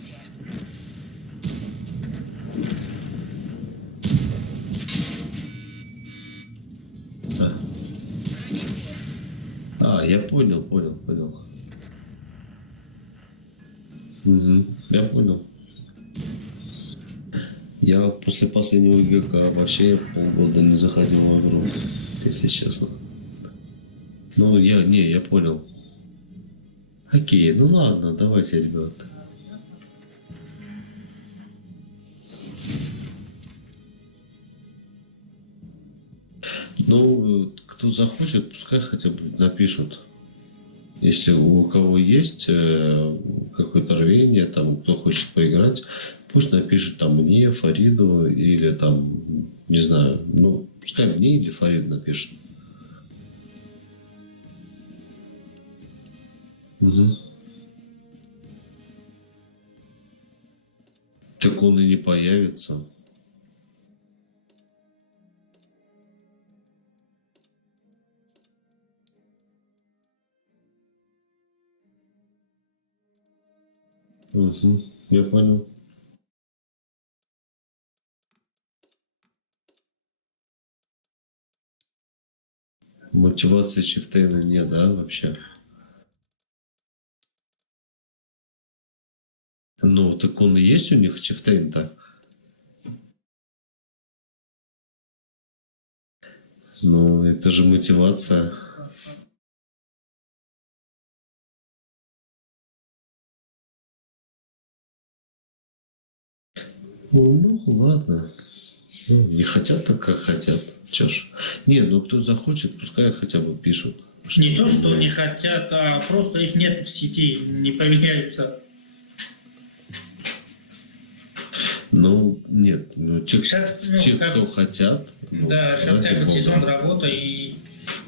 Я понял. Угу, я понял. Я после последнего ГК вообще полгода не заходил в игру, если честно. Ну, я понял. Окей, ну ладно, давайте, ребят. Ну, кто захочет, пускай хотя бы напишут. Если у кого есть какое-то рвение, там, кто хочет поиграть, пусть напишет там мне, Фариду, или там, не знаю, ну, пускай мне или Фарид напишет. Угу. Так он и не появится. Угу, я понял. Мотивации Чифтейна нет, да, вообще? Ну, так он и есть у них, Чифтейн-то? Ну, это же мотивация. Ну, ладно. Ну, не хотят так, как хотят. Чё ж. Не, ну кто захочет, пускай хотя бы пишут. Не то, что не хотят, а просто их нет в сети, не появляются. Ну, нет. Ну, те, Сейчас, ну, кто хотят. Ну, да, сейчас ради как бы бога. сезон работы, и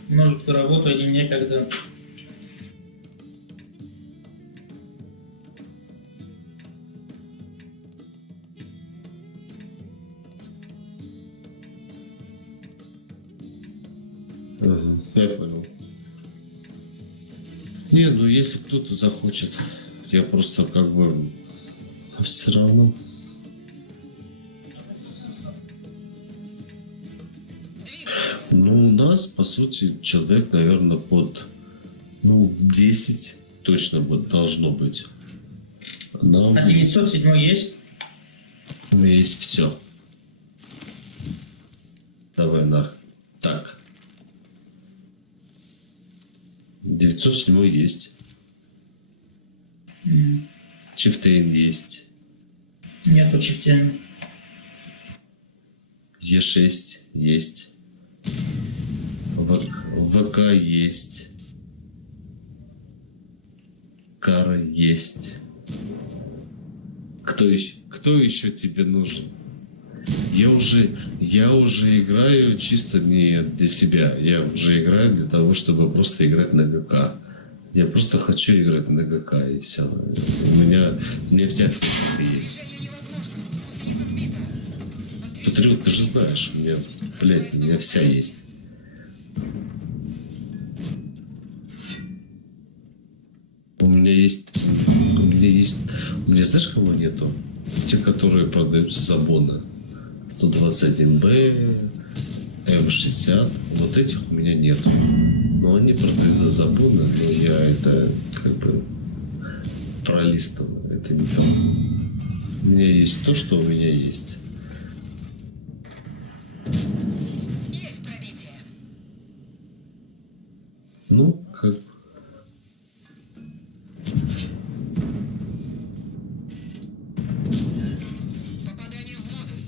многие, кто работает, им некогда. Ага, я понял. Не, ну если кто-то захочет, я просто как бы все равно. Ну, у нас, по сути, человек, наверное, под 10 точно должно быть. Нам А 907 есть? у меня есть все. Давай нах. Так. 907 есть. Чифтейн есть. Нету чифтейна. Е6 есть. ВК есть. Кара есть. Кто еще тебе нужен? Я уже играю чисто не для себя. Я уже играю для того, чтобы просто играть на ГК. Я просто хочу играть на ГК, и все. У меня вся техника есть. Патриот, ты же знаешь, у меня вся есть. У меня знаешь, кого нету? Те, которые продаются за боны. 121Б, М60. Вот этих у меня нету. Но они продаются за боны, но я это как бы пролистано. Это не там. У меня есть то, что у меня есть. Есть пробитие. Ну, как... Попадание в модуль.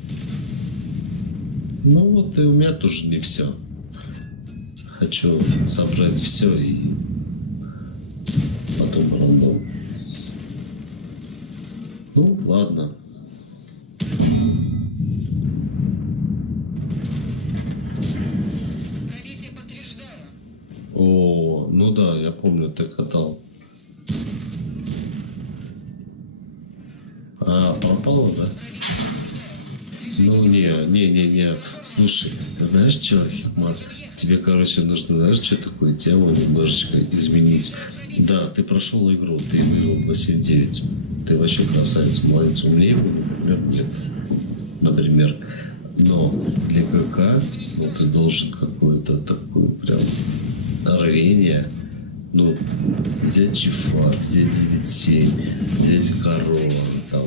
Ну вот и у меня тоже не все. Хочу собрать все и потом рандом. Ну, ладно. Пробитие подтверждаю. я помню, ты катал. А, пропало, да? Ну, не. Слушай, знаешь что, Хикмат? Тебе, короче, нужно, знаешь, что такую тему немножечко изменить. Да, ты прошел игру, ты выиграл 279. Ты вообще красавец, молодец. Умнее был, например. Но для ГК, ну, ты должен какое-то такое прям рвение. Ну, взять Чифа, взять 9.7, взять Корова, там,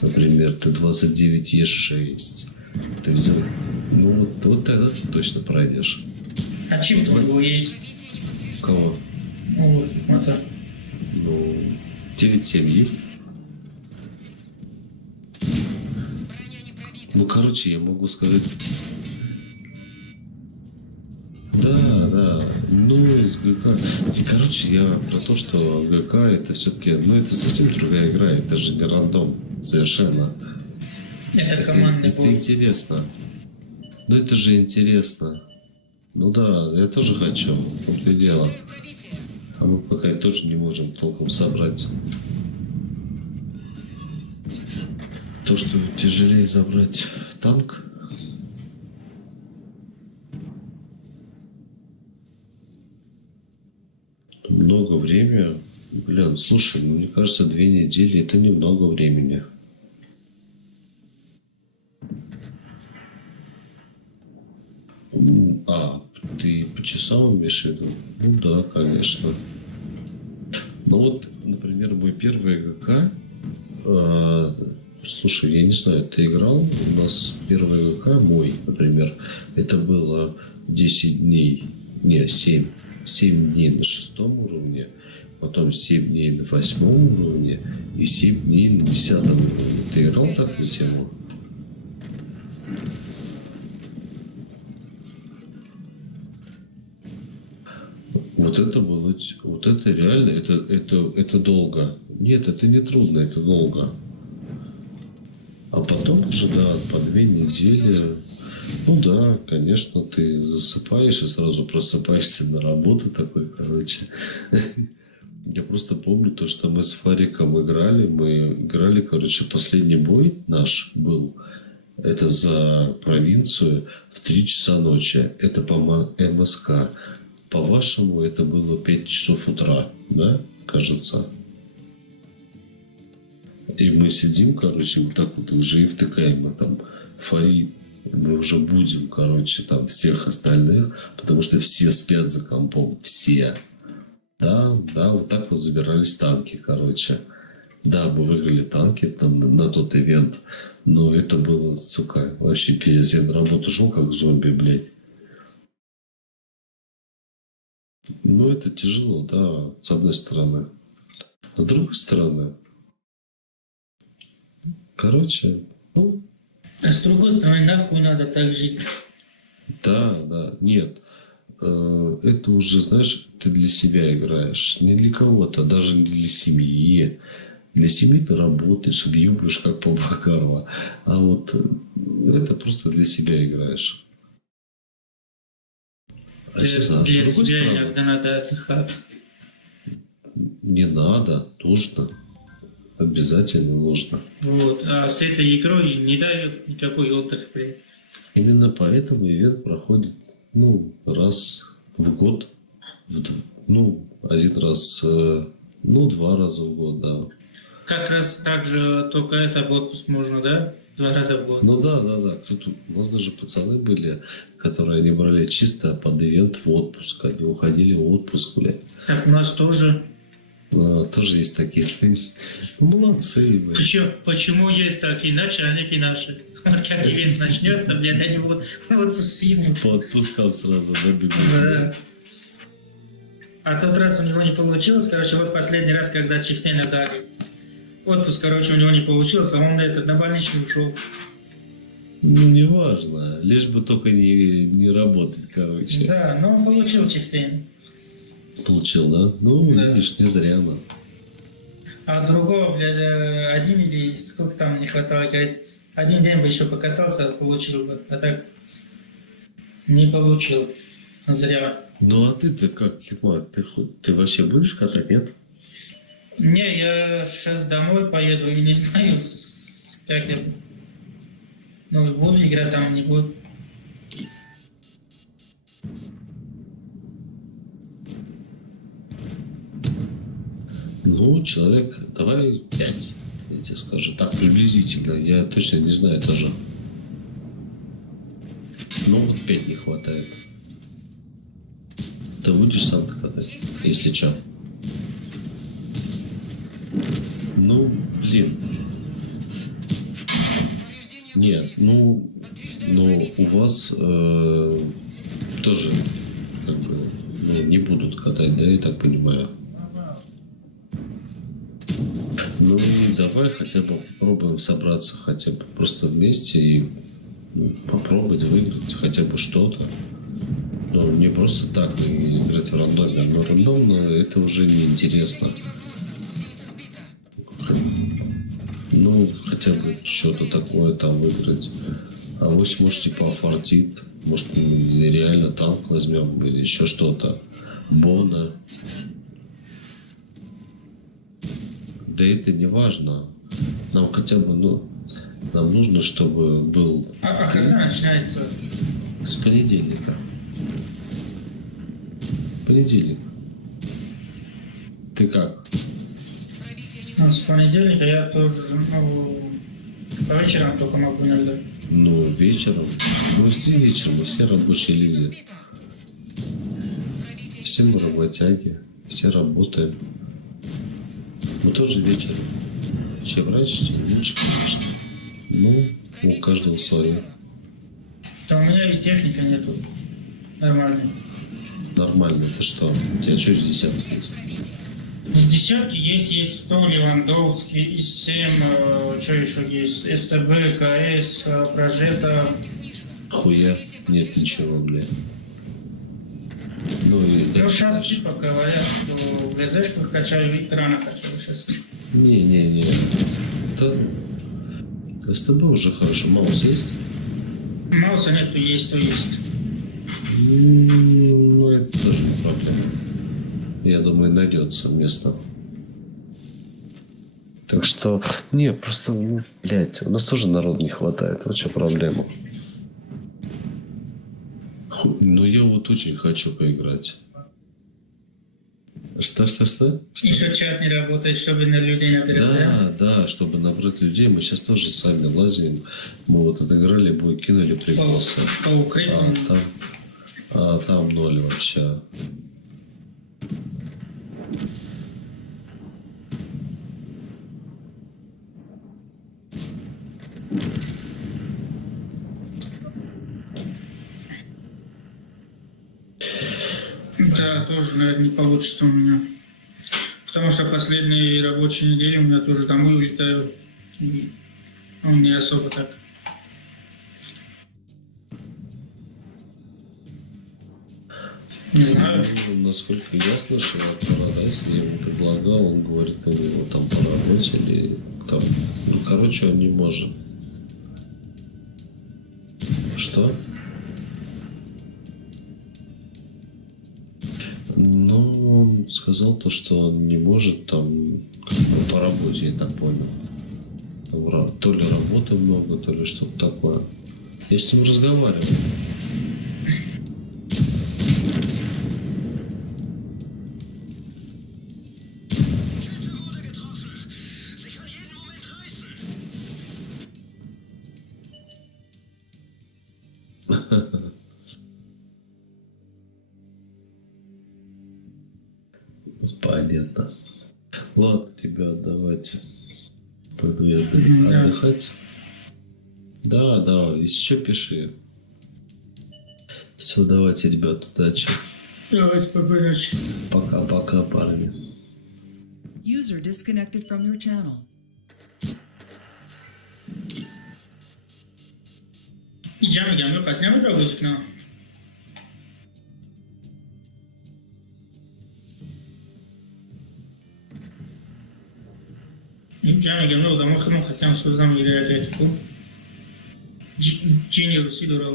например, ты 29 Е6. Ты взял. Ну, вот тогда ты точно пройдешь. А чип у него есть? У кого? Ну, вот, это. Ну, 9.7 есть? Ну, короче, я могу сказать... Да. Ну, из ГК. Короче, я про то, что ГК это все-таки... Ну, это совсем другая игра. Это же не рандом. Совершенно. Это командный это бой. интересно. Ну, это же интересно. Ну да, я тоже хочу. В том-то и дело. А мы пока тоже не можем толком собрать. То, что тяжелее забрать танк. Много времени. Блин, слушай, ну, мне кажется, 2 недели это немного времени. А, ты по часам имеешь в виду? Ну да, конечно. Ну вот, например, мой первый ГК. Слушай, я не знаю, ты играл? У нас первый ГК мой, например, это было 10 дней, не, 7 дней на 6 уровне, потом 7 дней на 8 уровне и 7 дней на 10 уровне. Ты играл такую тему? Вот это было, вот это реально, это долго. Нет, это не трудно, это долго. А потом уже, да, по 2 недели. Ну да, конечно, ты засыпаешь и сразу просыпаешься на работу такой, короче. Я просто помню то, что мы с Фариком играли. Мы играли, короче, последний бой наш был. Это за провинцию в 3 часа ночи. Это по МСК. По-вашему, это было 5 часов утра, да, кажется? И мы сидим, короче, вот так вот уже и втыкаем, а там Фарид, мы уже будем, короче, там всех остальных, потому что все спят за компом, все. Да, вот так вот забирались танки, короче. Да, мы выиграли танки там, на тот ивент, но это было, сука, вообще пиздец. Я на работу шел как зомби, блядь. Ну, это тяжело, да, с одной стороны. С другой стороны, короче, ну... А с другой стороны, нахуй надо так жить. Да, нет. Это уже, знаешь, ты для себя играешь. Не для кого-то, даже не для семьи. Для семьи ты работаешь, въебываешь как по Бакарова. А вот это просто для себя играешь. А Для с другой себя стороны, иногда надо отдыхать. не надо, нужно. Обязательно нужно. Вот. А с этой игрой не дает никакой отдых, блядь. Именно поэтому ивент проходит, ну, раз в год. Ну, 1 раз, ну, 2 раза в год, да. Как раз так же, только это в отпуск можно, да? 2 раза в год. Ну да. У нас даже пацаны были, которые не брали чисто под ивент в отпуск. Они уходили в отпуск, блядь. Так у нас тоже. Тоже есть такие. Ну, молодцы, блядь. Почему есть такие начальники наши? Вот как ивент начнется, блядь, они вот в отпуск съебнут. По отпускам сразу, да, бегут. Да. А тот раз у него не получилось, короче, вот последний раз, когда Чифтена дали. Отпуск, короче, у него не получился, а он на больничный ушел. Ну, неважно. Лишь бы только не работать, короче. Да, но он получил Чифтен. Получил, да? Ну, Да. видишь, не зря, да. А другого, блядь, 1 или сколько там не хватало, говорит, 1 день бы еще покатался, получил бы, а так не получил. Зря. Ну а ты-то как, Хикмат, ты вообще будешь катать, нет? Не, я сейчас домой поеду и не знаю, как я... Ну, и буду играть там, не буду. Ну, человек, давай 5, я тебе скажу. Так, приблизительно, я точно не знаю даже. Ну, вот 5 не хватает. Ты будешь сам катать, если что. Ну, блин. Нет, ну у вас тоже как бы ну, не будут катать, да, я так понимаю. Ну и давай хотя бы попробуем собраться хотя бы просто вместе и попробовать выиграть хотя бы что-то. Ну, не просто так играть в рандоме, но рандомно это уже неинтересно. Ну, хотя бы что-то такое там выиграть. А вот может типа фартит, может реально танк возьмем или еще что-то. Бона. Да это не важно. Нам хотя бы, ну, нам нужно, чтобы был... А когда начинается? С понедельника. Понедельник. Ты как? Ну, с понедельника я тоже, ну, по вечерам только могу иногда. Ну, вечером. Мы все вечером, мы все рабочие люди. Все мы работяги, все работаем. Мы тоже вечером. Чем раньше, тем лучше, конечно. Ну, у каждого свое. Да у меня и техника нету. Нормально. Нормально. Это что? У тебя что из десяток есть? Из десятки есть 100 Левандовский, из 7, что еще есть, СТБ, КС, Прожета. Хуя. Нет ничего, бля. Ну и Ну, дальше. сейчас типа говорят, что в ГЗшках качаю, и рано качаю сейчас. Не. Да СТБ уже хорошо. Маус есть? Мауса нет, то есть. Ну, это тоже не проблема. Я думаю, найдется место. Так что, не, просто, ну, блядь, у нас тоже народу не хватает. Вот что проблема. Ну, я вот очень хочу поиграть. Что? И что чат не работает, чтобы на людей набирать, Да, чтобы набрать людей. Мы сейчас тоже сами лазим. Мы вот отыграли бой, кинули пригласы. По укрепам. Там 0 вообще. Да, тоже, наверное, не получится у меня. Потому что последние рабочие недели у меня тоже домой улетаю. Ну, не особо так. Не знаю. Ну, насколько я слышал от Парадайса, я ему предлагал, он говорит, у него там по работе или там. Ну, короче, он не может. Что? Ну, он сказал то, что он не может там по работе, я так понял. Там, то ли работы много, то ли что-то такое. Я с ним разговаривал. Понятно. Ладно, ребят, давайте. Пойду я отдыхать. Да, если что, пиши. Все, давайте, ребят, удачи. Давай, спокойной ночи. Пока-пока, парни. User disconnected from your channel. اینجا میگم یه قطعی نمیده بازی کنم اینجا میگم نه آدم خیلی قطعی هم سوزدم میگه جینی روسی داره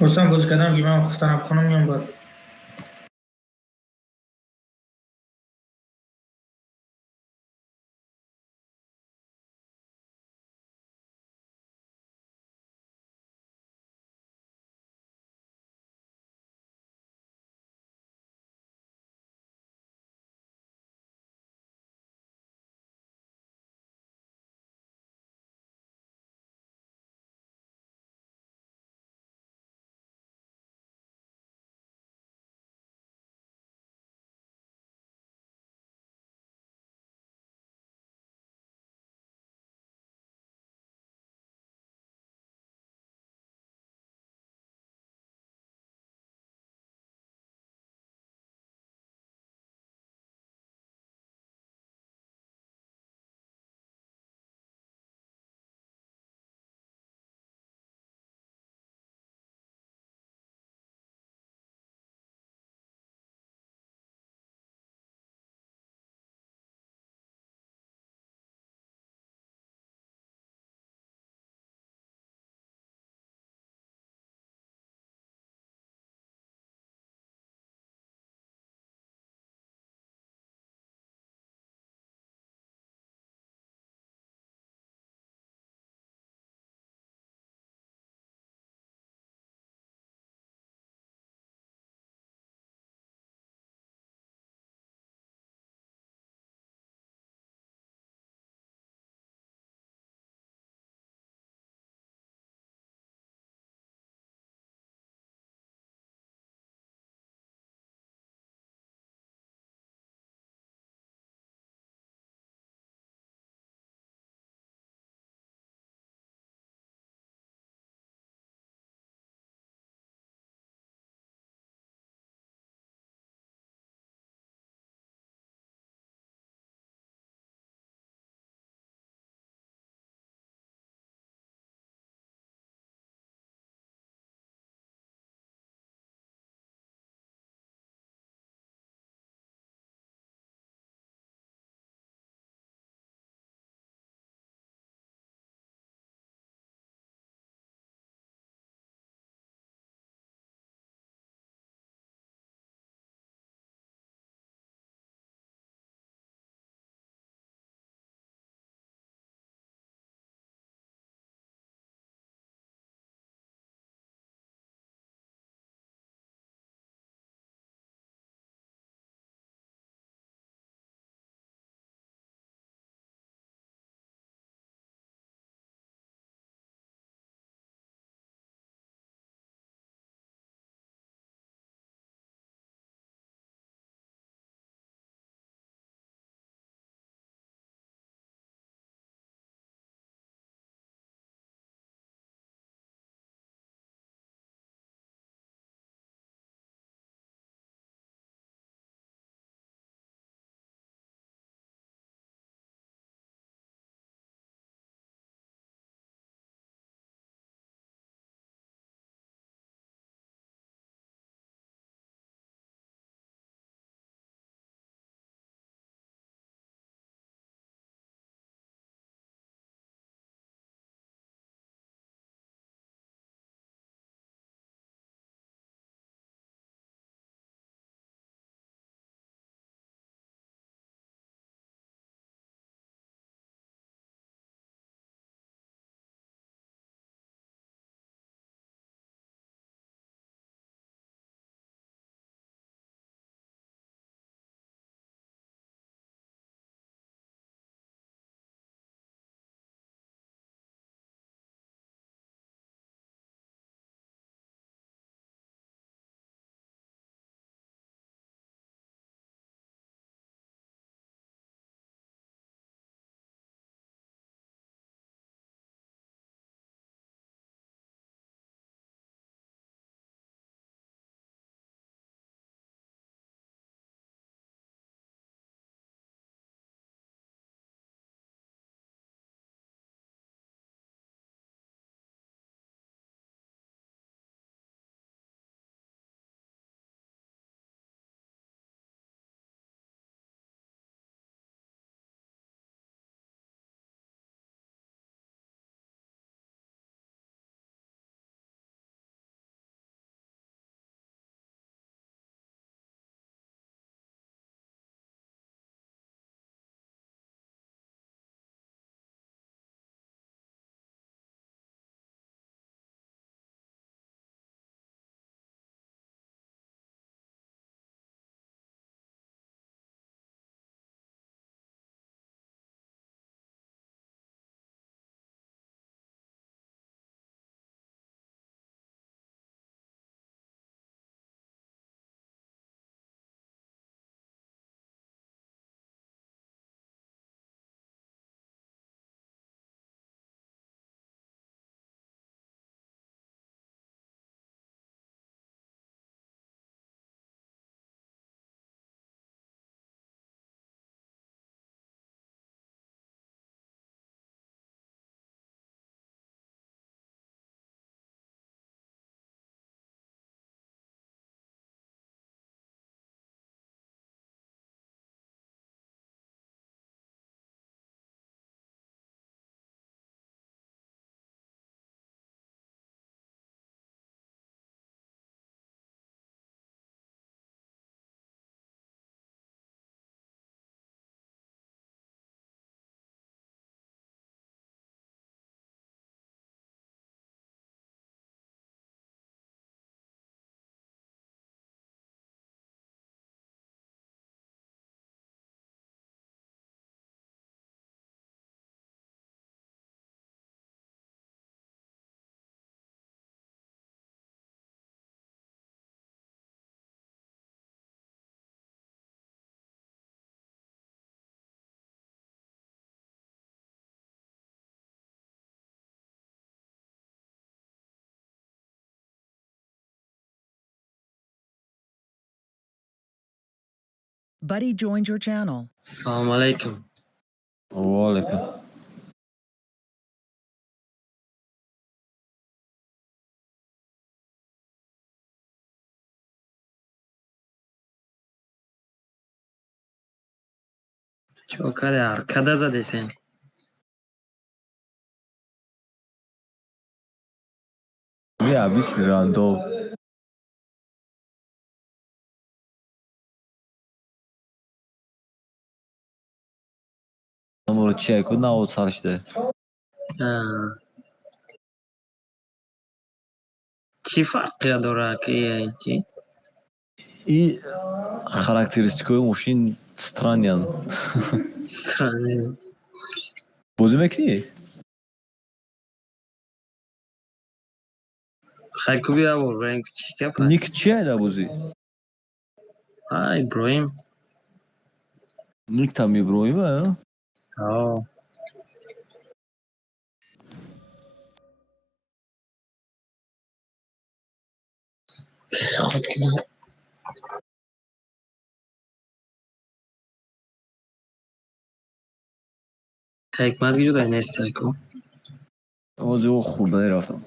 رستم بازی کردم که من وقتا خانم میام بعد Buddy joined your channel. Assalomu alaykum. Валикум. Chokade arkada zade sen. Я обычный рандом. Numara чайку на вот сарышты. Ha. Chi farqi dora ki ayti? И характеристикой машин странен. Странно. Бозы мекни? Хайкуби авор ренг чикапа. Ник чай да бозы. А, Иброим. Ник там Иброим, а? О. Hikmat gidiyor da neyse ko. Бозы о хурдан рафтам.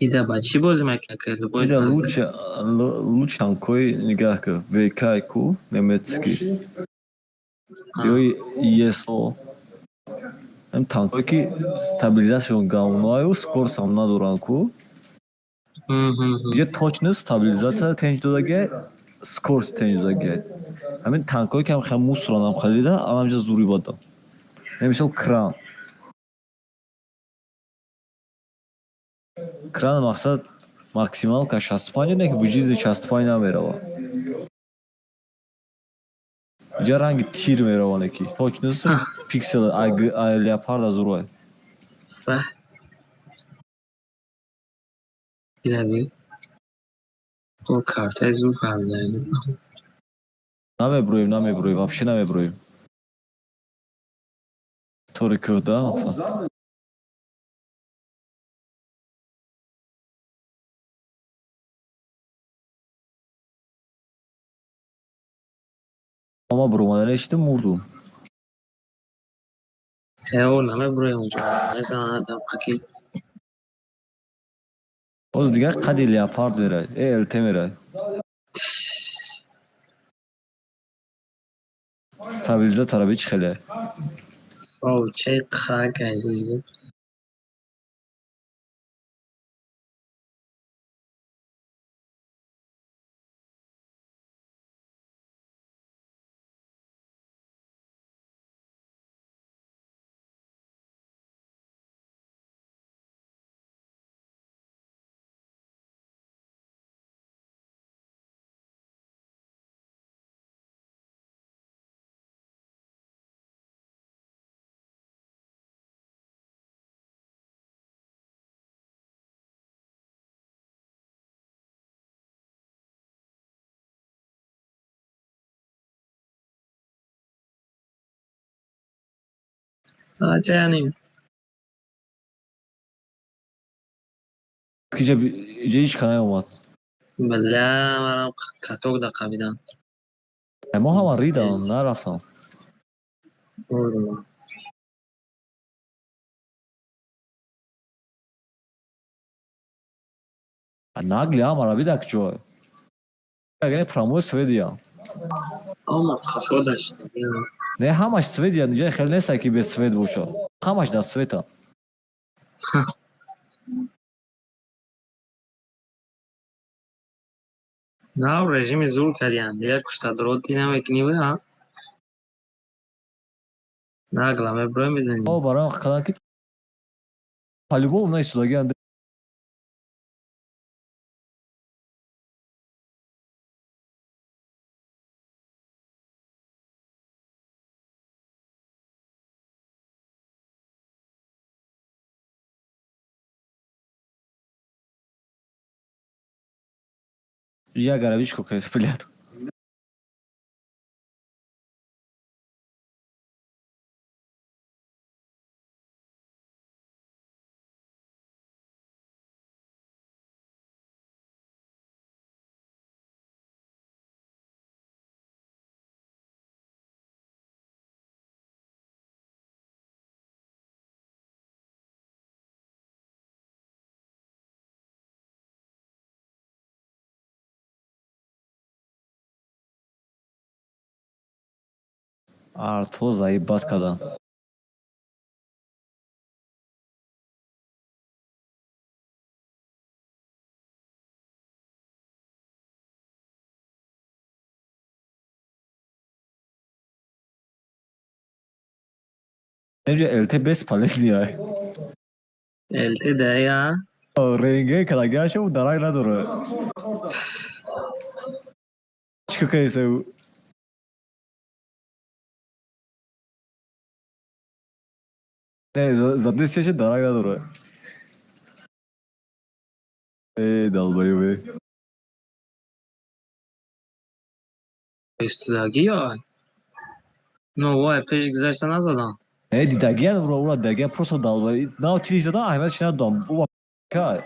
Ида ба чи бози мекакад? Да лучше танкой нигахка. ВК-ку немецкий. Ёй ЕСО. Эм танкой ки стабилизацион гаунаю скорость ам надоран ку. Же точность стабилизация тенҷдодаги скорость тенҷдодаги. Ҳамин танкое ки ҳам хам мусранам халида аламҷа зури бадам. Мисол кран. Кран мақсад максималка 65 не ки виҷизи 65 намерава. Ҷа ранги тир мерава не ки точность пиксел леопарда зурвай. Ба. Ида би. О карта зур кардем. Намеброим, вообще намеброим. Тори кӯда мақсад. Ама бромадан eshitdim murdum. О, наме броим унҷа. Мезанадам аки. Боз дигар қади леопард мерай. ЛТ мерай. Стабилизатора бич хеле. О, чай хагай зизи. Аҷаним. Ки ҷа ҳеч ка наомад. Бала, марам каток да қабидан. Мо ҳама ридам, нарафтам. Нагли ҳамара видак ҷой. Агар промой Сведия. Ама хафо даштам. Не ҳамаш Сведия, ҷай хел неста ки без Свед бошад. Ҳамаш дар Света. Нав режими зур кардиям. Як куштадроти намекунӣ, а? Нагла меброим бизанем. О, барои қадан ки по-любому на истодагиам Я горовичку, конечно, блядь. Артур заебать когда. Önce LT5 palesniye. التی دقیقا رنگه کلاگیش او درک نداره. چیکار کنیسه او؟ نه زدنش چه درک نداره. ای دلبایو. استودگی یا نو وای پیش گذاشته نزدم ای دیدگی هم رو اون دیدگی پروسو دلبایو. نه چیزی زدن احمدش ندام. او که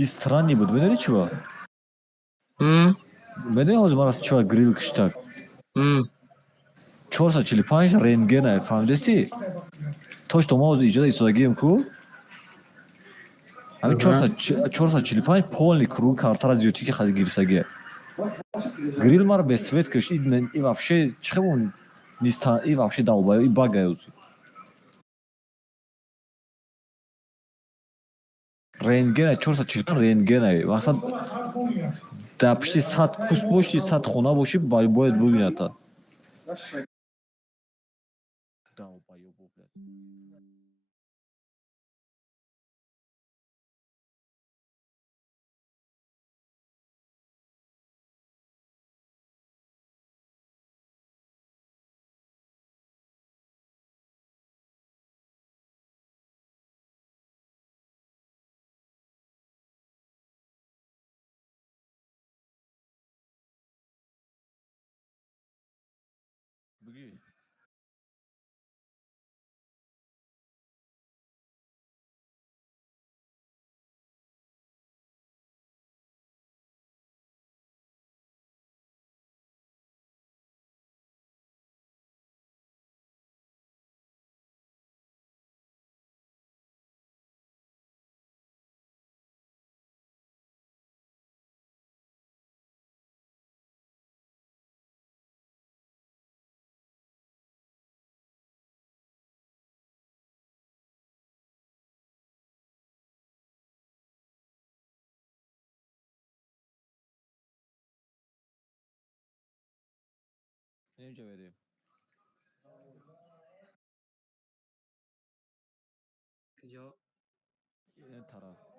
این странный بود. بدونی چیه؟ بدونی حاج مارس چیه گریل کشتک. 445 رنگه فهمیدی؟ توش تو ما از ایجاد ایستادگیم کو؟ همین 445 полный круг картара зиёти ки хади гирсагия. Грил мар без свет каш и вообще чхемон ниста и вообще долбаю и багаюз. Рентген 445 рентген васад дапши 100 кус боши 100 хона боши бояд бубината. Долбаю блядь. Бги. اینجا بریم کجا؟ این طرف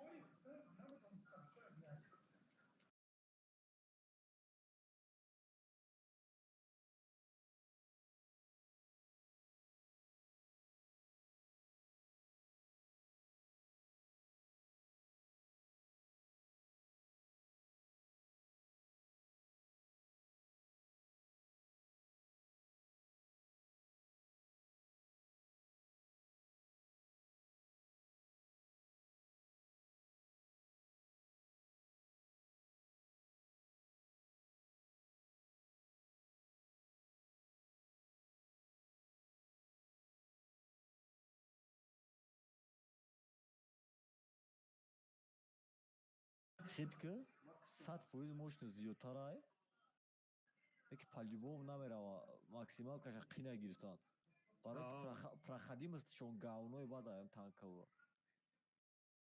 хит ки 100% мощность зиёдтар яке по-любому намерава максимал каша қина гирифтан барои проходимостишон говнои бадаям танкаво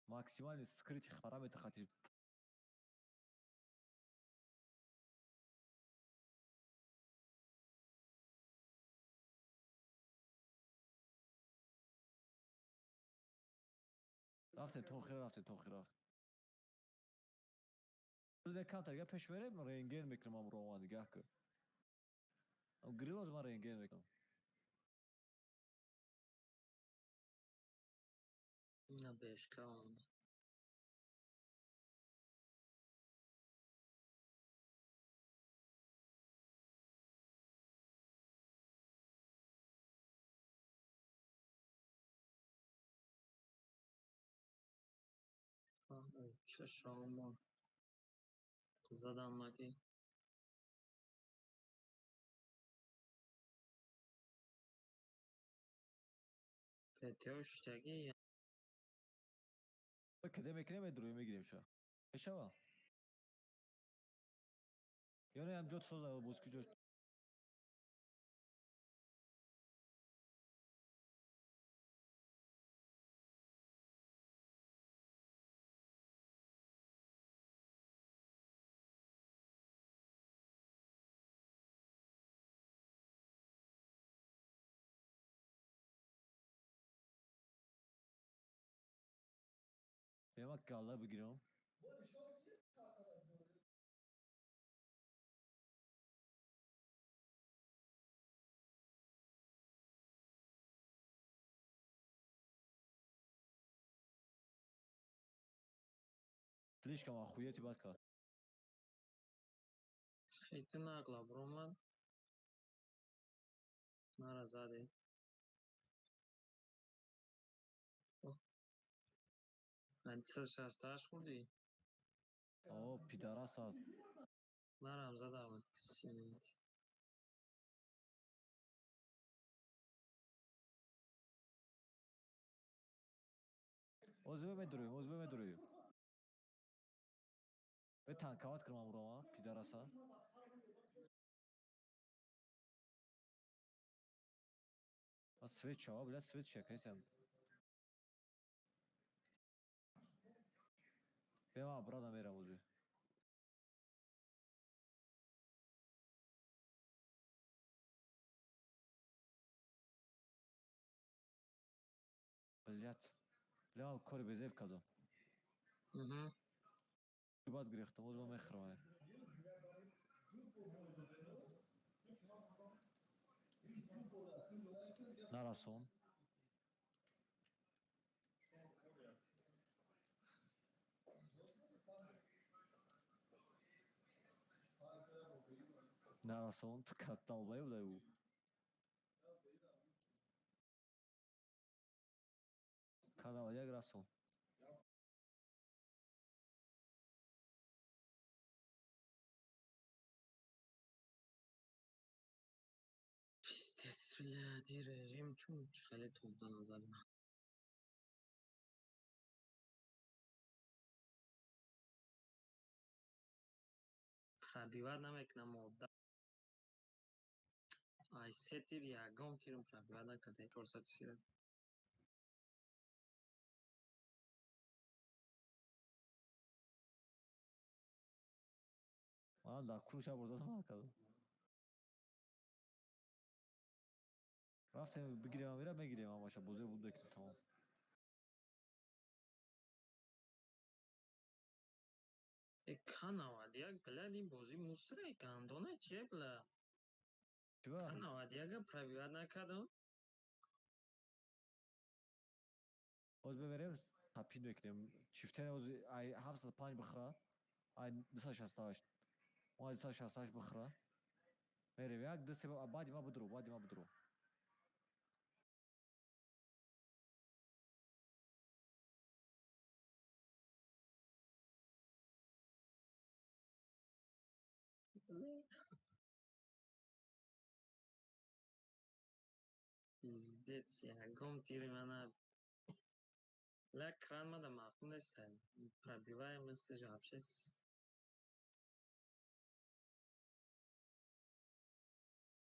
максимальный скрытый параметр хати рафтем то охира рафтем камтарга пеш мерем рентген мекунам амрома дигаҳ ки грилоз ман рентген мекунам نه بشکام چه شاما زدم مگه پتیاشتگی каде мекунем медрӯи мегирем ша мешава ё не ҳамҷо соза бозки ҷош бема галла бигирам слишком охуеть батка خیلی نقلا برو من نرا زده من 368 خوردی о пидораса نرم زدم سینیت озбе медрӯем бе танкават кунам амрома пидораса а свет шава блядь свет шакайсам бема обратно мерам озбе блядь бля кори безеб кардам бад гирехтам озба мехӯрам нарасон нарасон катталбай будай ӯ канава як расон пиздец блядь и режим чун خیلی توبدان زدم پربیوت نمیکنم مادر ای 3 تیر یکم تیرم پربیوت نکرده 400 سیره ман дар курша борзадам накардам رفتم بگیرم میرم میگیرم همش بازی بود که تمام. K91 блядь, این بازی مستره کندانه چیه بلا چرا؟ K91 پرویت نکردم باز ببریم تپین بکنیم چیفتن باز ای 705 بخره ای 268 ما 268 بخره بریم یک دسته بعدی ما بدرو пиздец ягом тири мана ла кран мада махмуд стал пробиваем с жабшес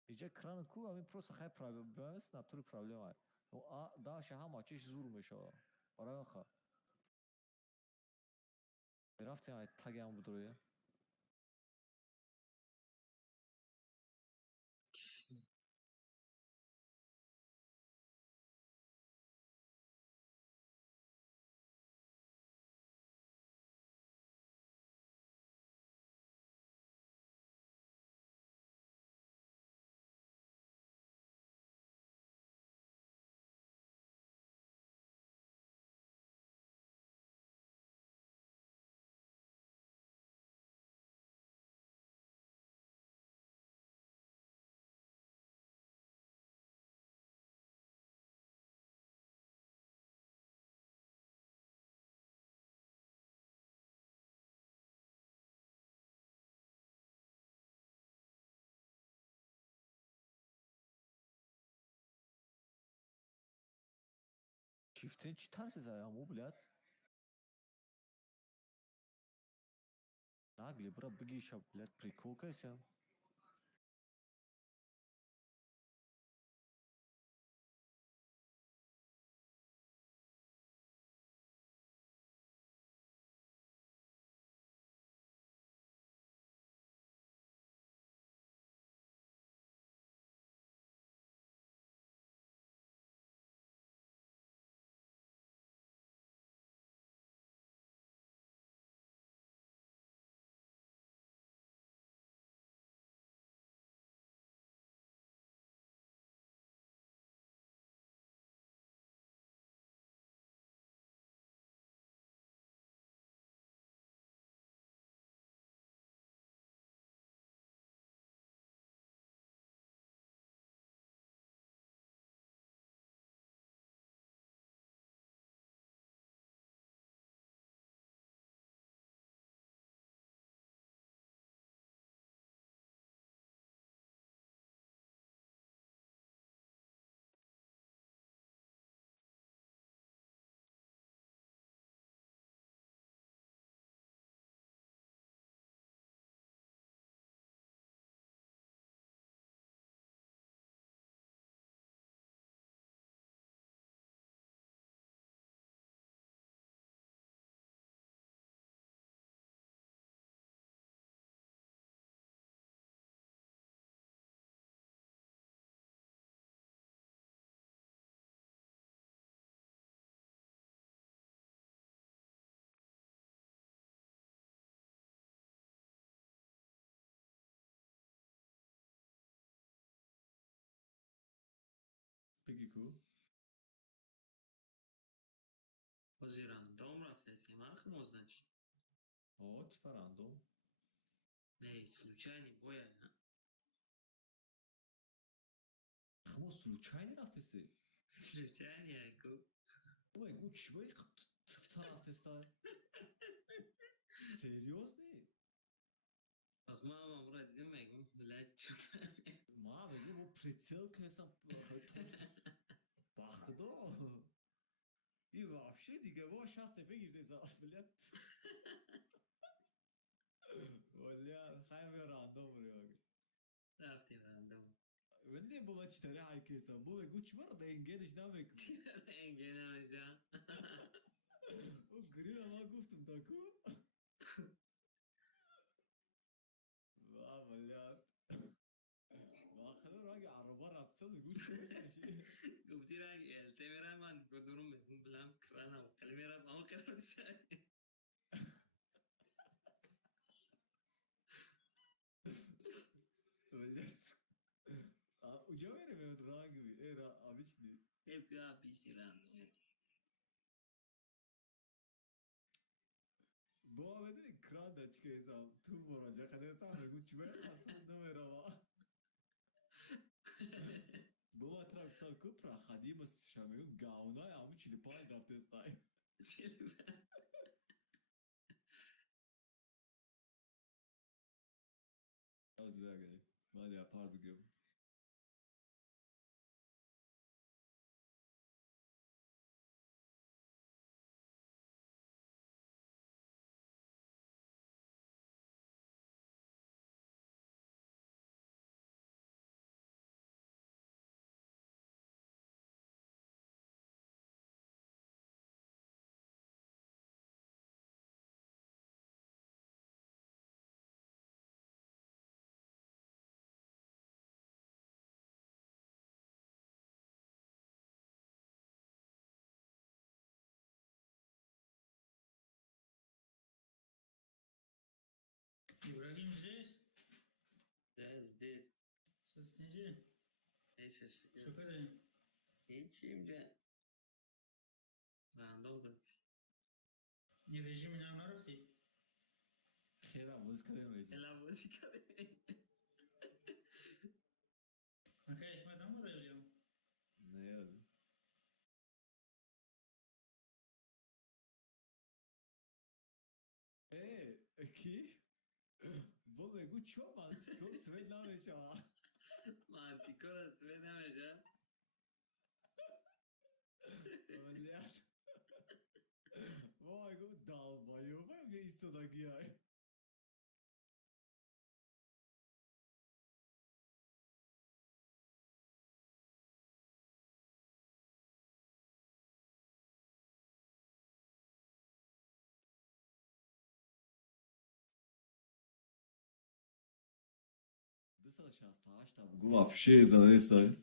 اینجا کران کو همین просто خیلی پرابلم است ناتوری پرابلم داش هم چیش زور میشه برای خا رفتیم ای تگ هم بدروی چیفتن چی ترس زدم блядь ناگلی برا بگی شب блядь прикол кайся بگی کو بازی رندام رفته سیمخ موزنچ от парандом не случайный бой хмо случайно рафтеси случайный яку ой гуч вы рафтеста серьезно аз мама брат дидем мегум блядь что-то ма бегу бо прицел кесам бахдо и вообще дига во сейчас ты бегирде за блядь ولی خیلی راندوم ریاگی رفتیم رندام ولی با ما چطوری های کسا بو بگو چی برا دنگیدش نمیکن انگه نمیشم او گریل ما گفتم تاکو ولی ما خدا راگی عربا رفتسا بگو چی بکنشی Öyleyse. Uca veremiyordu Ra gibi. Ra abiçli. Hep ya pişiren. Bu Ahmet'in kral da çıkıyorsa tüm vuracak. Hadi sen de güçmeye kalsın da ver ama. Bu atraf sakın pra hadim şamiyun gauna ya mı çili pay draftestay. Az bir dakika. Hadi yapardık ya. İbrahim здесь? Здесь. Seslenci. Hiç şaşırıyor. Что kadar? Hiç şimdi. Random zaten. Не режим меня на русский. Hera müzik demeyeceğim. Ela música. Окей, мы там выдаем. Ne yazdı? Ki? Bu begu çok mantıklı. Sven nameş ama. Mantico da söylemeyeceğim. Öyle. Vay bu dalmayı var ya istodaki ya. Достаточно аж там вообще занесли.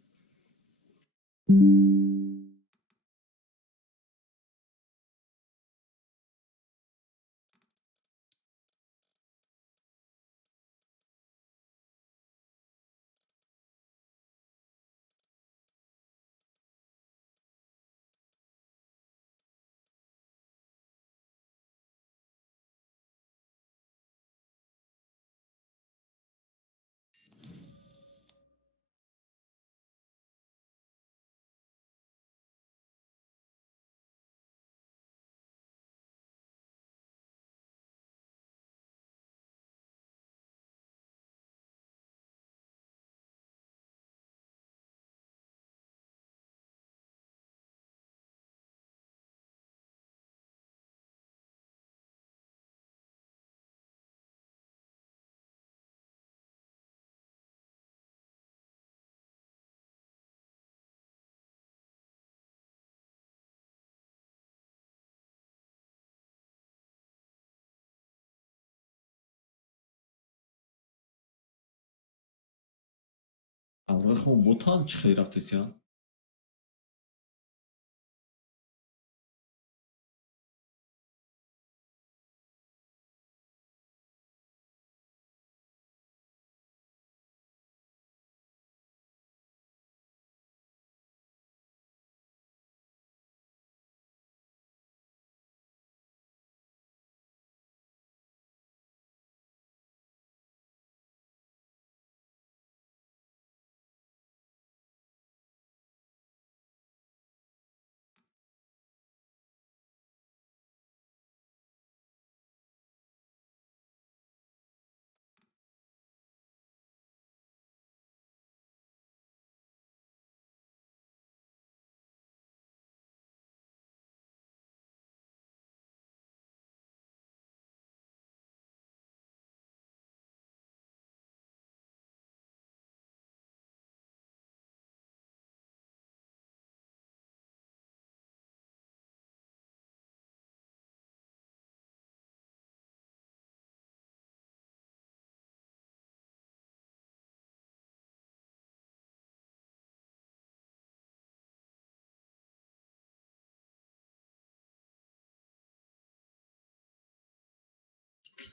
Avraxon botan çıxır raftısan.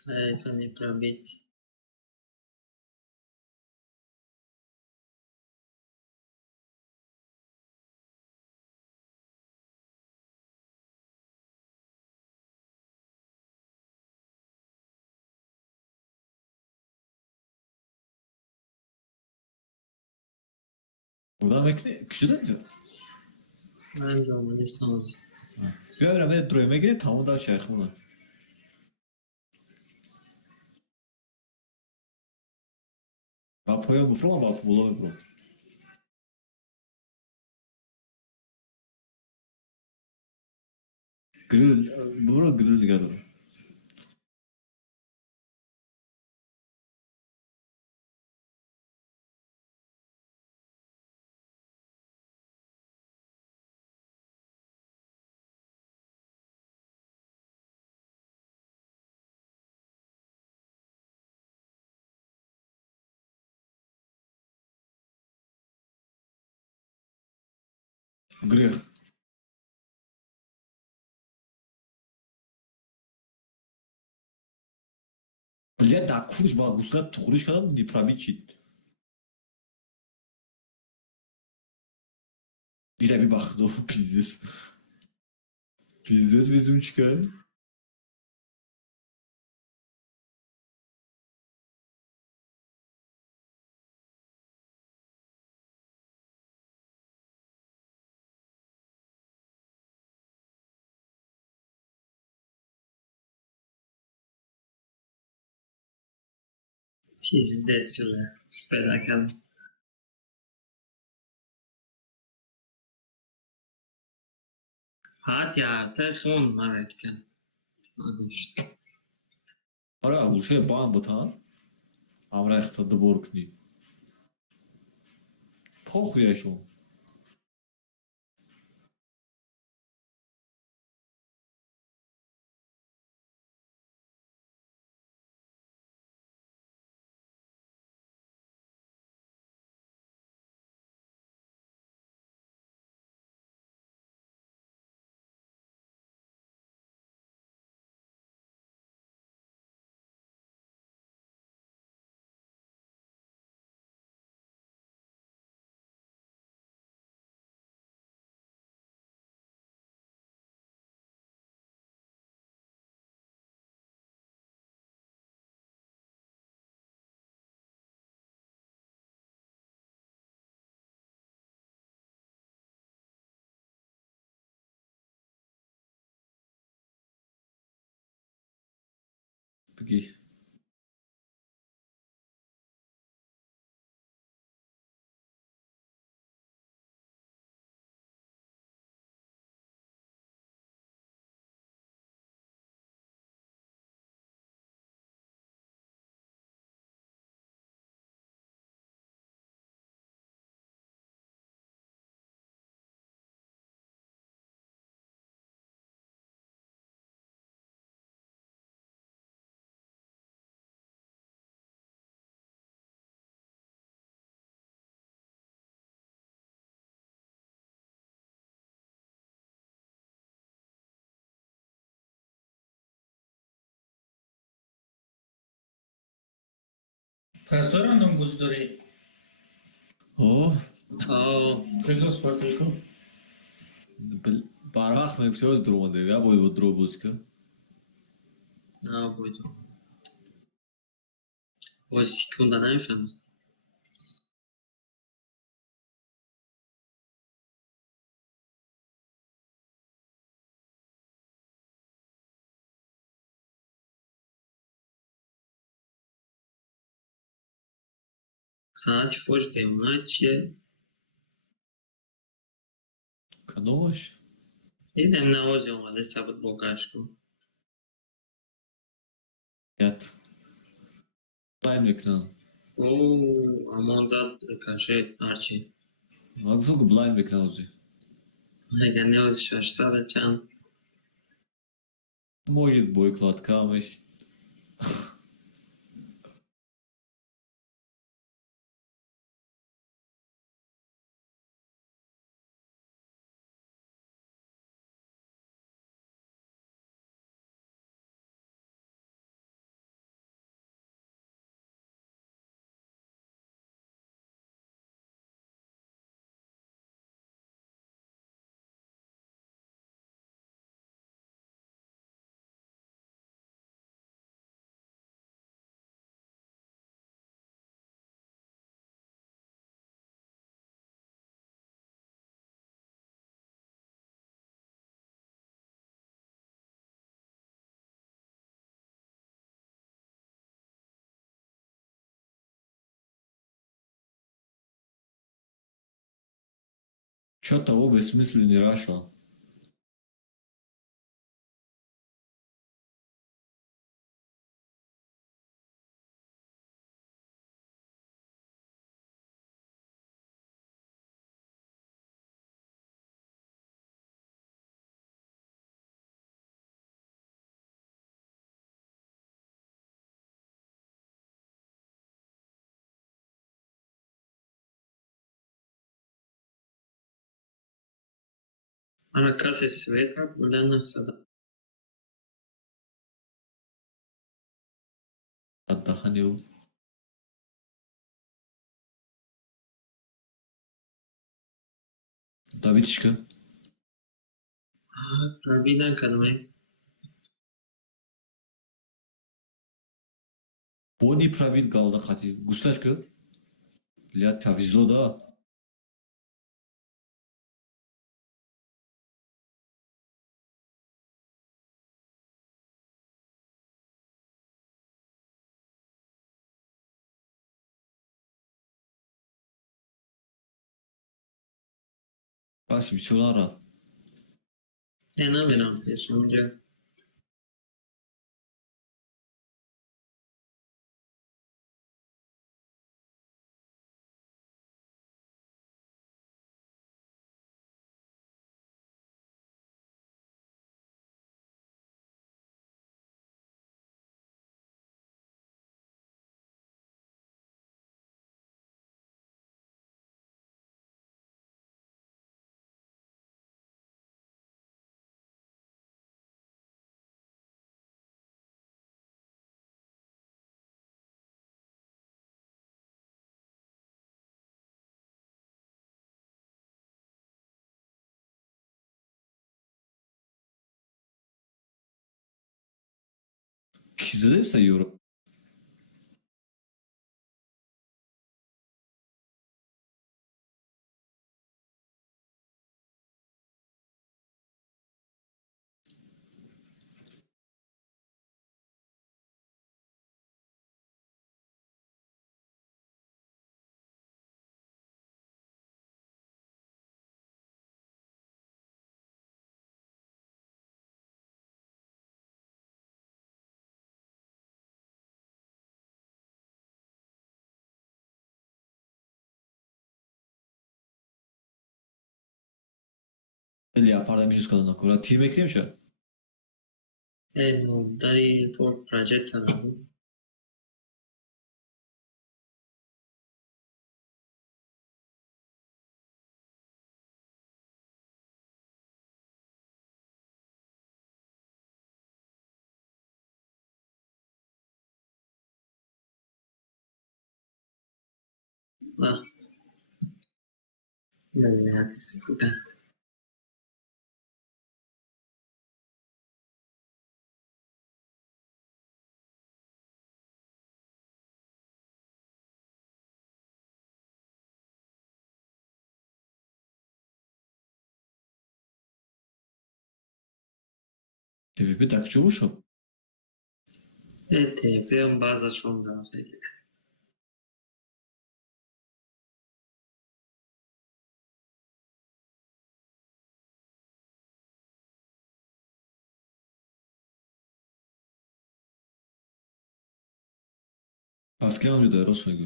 Eso не пробить. Buradan bekle. Kişiden diyor. Hangi olmadı sanırım. Görürüm ben duruyuma girip tamam da şeyhim lan. Ben poya bu falan bak bulamıyorum bro. Grill, bro grill geldi. Grill. Бля, да куш ба гушла туғриш кардам неправи чид. Бира bir baktı o pizzes. Pizzes bizim çıkar. Пиздец, бля. Спедакен. Hatya, telefon maretken. Aguş. Ara bu şey bağım batan. Amra ixtada borkni. Pохуй şu. Peki. پس دارم بزداری Oh. Aa, کلاس پارتیکو Baraq mı söz durumunda ya boy bu drobuska. ne buydu? O sekunda nefhem. Hadi foş de maçı. Kanoş. Idem na voze omade sabot bokaşku. Yat. Time ekran. Oo, amonzat kaşet arçi. Abi çok blind ekran ozi. Hege ne ozi şaşsada can. Может бой кладка, Чё того бессмысленный Раша? Анакасы света буляна сада. Отдохнил. Давидишка. Рабина кадмай. Бони правит галда хати. Густашка. Блядь, повезло, да? Баш, мисионара. Ена верам теш онҷа. Kizede sayıyorum. Leoparda minus kalın akura. Team ekleyeyim şu an. Dari for project harabu. Ah, suka. TVP takçı olmuşum. TP baza şonda. Asker amca da Eros Fengü.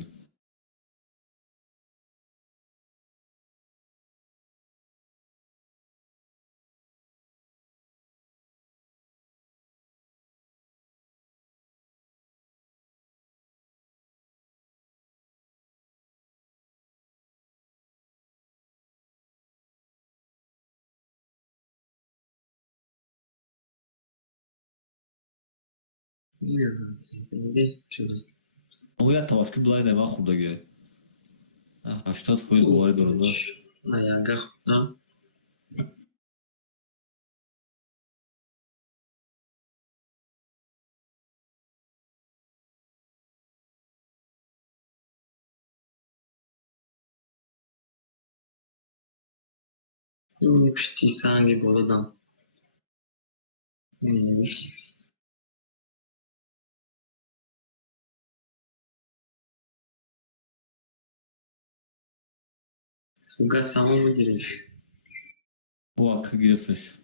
TP şurada. Ama ya tamam ki blind ema kurda gel. 80 foil uvari durumda. Ayaga xudan. Pişti sangi boludan. Neymiş? Fuga samo mu giriş? Bu hakkı giriftmiş.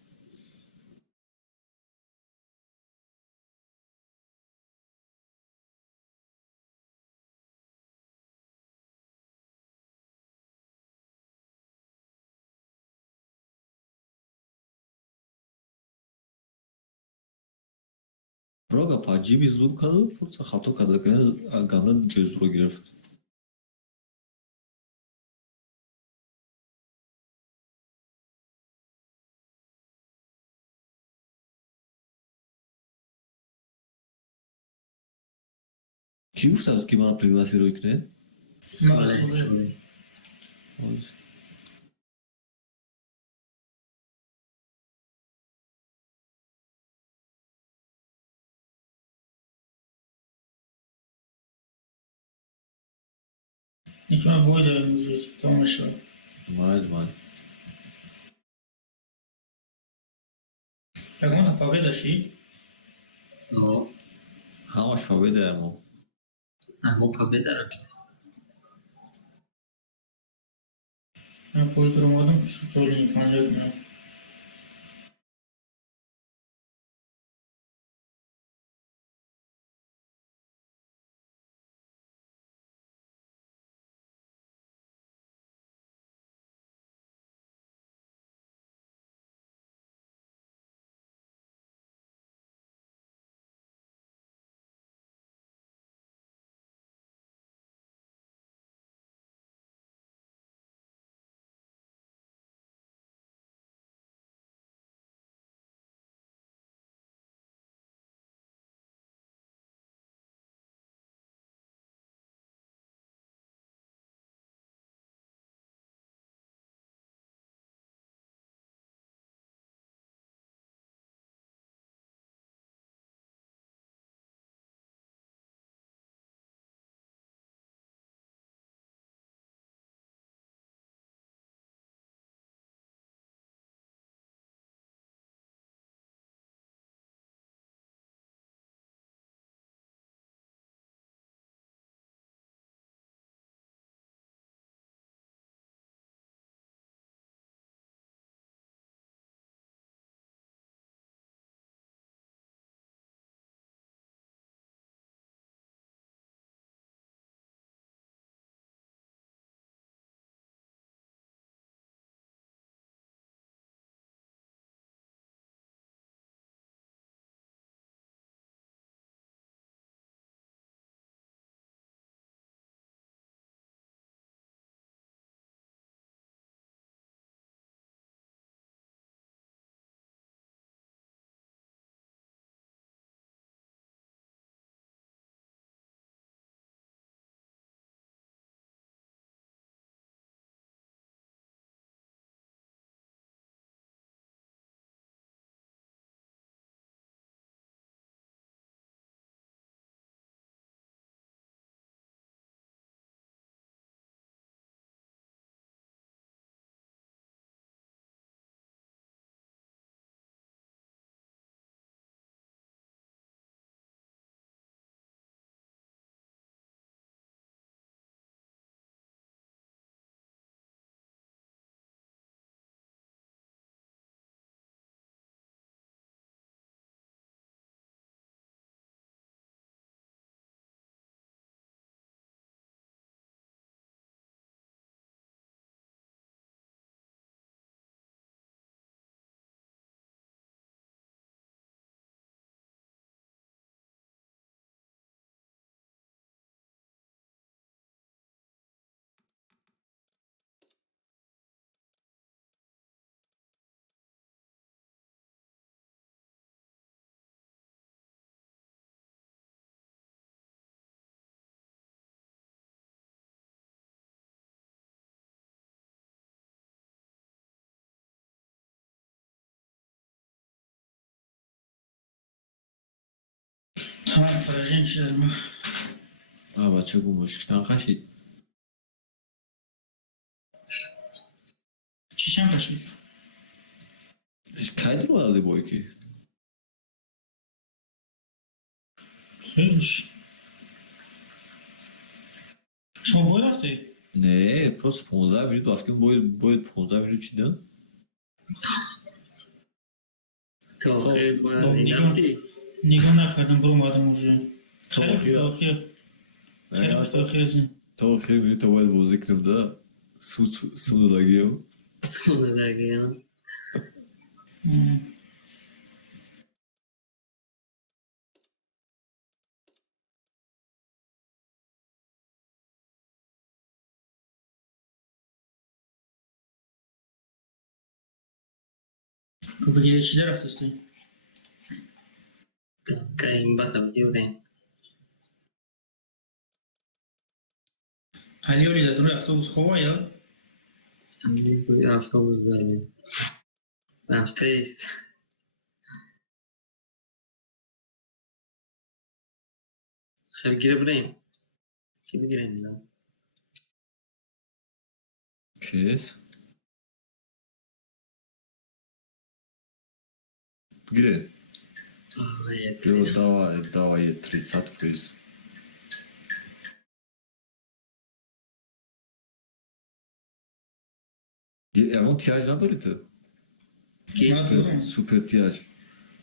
Droga pacibi zul kadı, pulsa hato kadıkını gandan cözro girift. Kim sabe que bana пригласил ne? Niech ma wodę użyć, to myślę. Мать. Jak on to powiada się? No, Hamaş победа ему. albo pobeda. Ja pójdę modem, что ли, непонятно. Tamam, para женщина. А, бача гумош, кштан каши. Чечен пошли. Kaydır mı aldı bu iki? Слышишь? Что, выросты? Ne, просто помогла bir, afkin boyu помогла bir içinden. تا آخر باید خب، دیدم دی نگاه نکردم برو اومدم اونجا تا خیلی آخر. تا آخر خیلی تا آخر زین تا آخر می‌بینی تا باید بازی کنم ده سود داگیم. سونه درگیم که بگیره چی در رفت استایی که این با تبدیل دیم علی اولی در روی افتوبوس خواه یا همین توی افتوبوس داریم رفته ایست خیلی گیره بریم چی بگیریم اینا Kes. Gire. Jo, dava je 30 friz. Evo tiyaj نداری کی؟ ندارم Super tiyaj.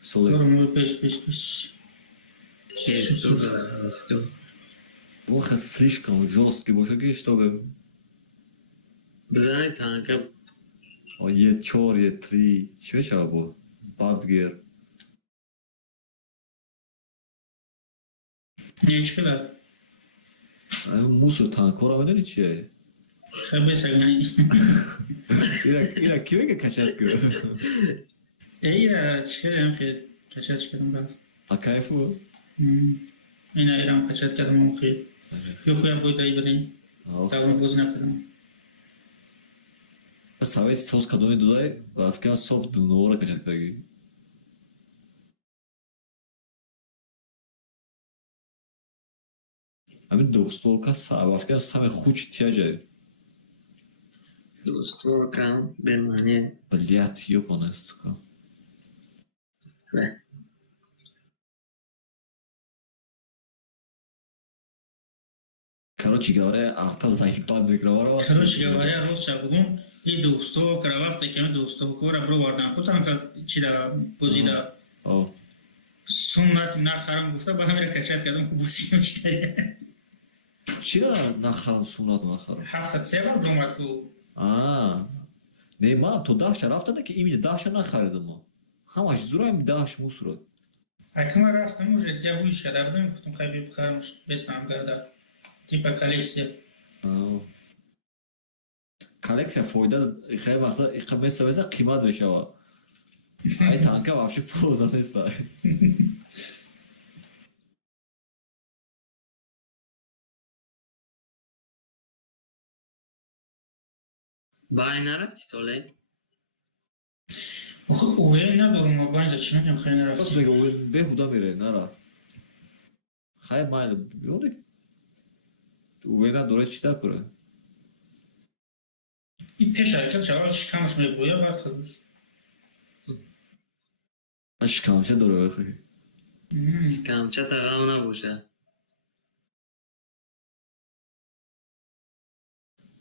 Sol. دارم روی پیش هستو Boha слишком жесткий باشه که чтобы بزنید تانکه یه 4 یه 3 چی میشه با badger. نه چکلا موسو تانکورا میدونی چیه؟ خیلی بسگنی اینا کی میگه کشت کرد؟ اینا چکلا هم خیلی کچت کردم رفت اکایفو؟ اینا ایران کچت کردم هم خیلی یه خویم باید دایی بریم تقریبا بازی نکردم Savjet sos kadome dodaj, afkan soft dnora kachat kagi. Amin dostolka sa, afkan same khuch tiaje. دوستو کم به معنی Блять, ёбаная сука. به Короче говоря, авто заебан микроварва. короче говоря рост шабгун и досто кравахта кем досто кора бро вардан кутан ка чира бозида О. суннат нахарам гуфта ба ҳамин качат кардам ки босино читая Чира нахарам сунат нахарам. 700 севар домад ку Не, ман то дахша рафтана ки имиди дахша нахаридам мо. Ҳамаш зураим дахш мусрад. акима рафтам уже дига вуиш карда будам гуфтам хай бихарам бестам гарда типа коллекция Коллекция фойда хай вақта места қимат мешава. Ай танка вообще польза нест. بای نرفتی ساله охо уве надорум ва байда чӣ мекунам хай Бас нарафтам мега оин беҳуда мере, нара. Хай майли, ёде увена дорад чита кура. ин пеш ҳаракат шавад шикамаш мебоя баъд худш Шикамча дора вахи. کمچه تقام نبوشه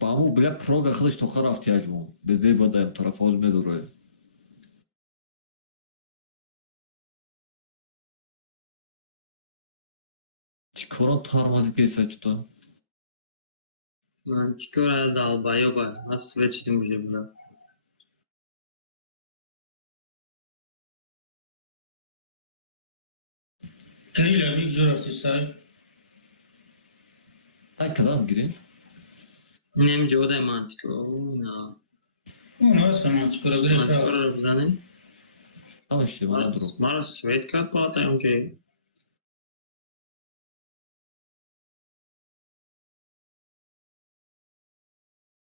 Баму бля прога худаш тоқа рафти ажмо. Безе бадаем тарафоз мезурай. Чи корон тармазит кеса чута? من چیکار دال بایو با از سویت موشه بلا кирилла бик ҷо рафтистай Ай кадам гирин? نیم جوده منطقه نه он аса мантикора гирифта منطقه رو بزنیم Авашти мана дуру. ما رو سویت کرد با تایم که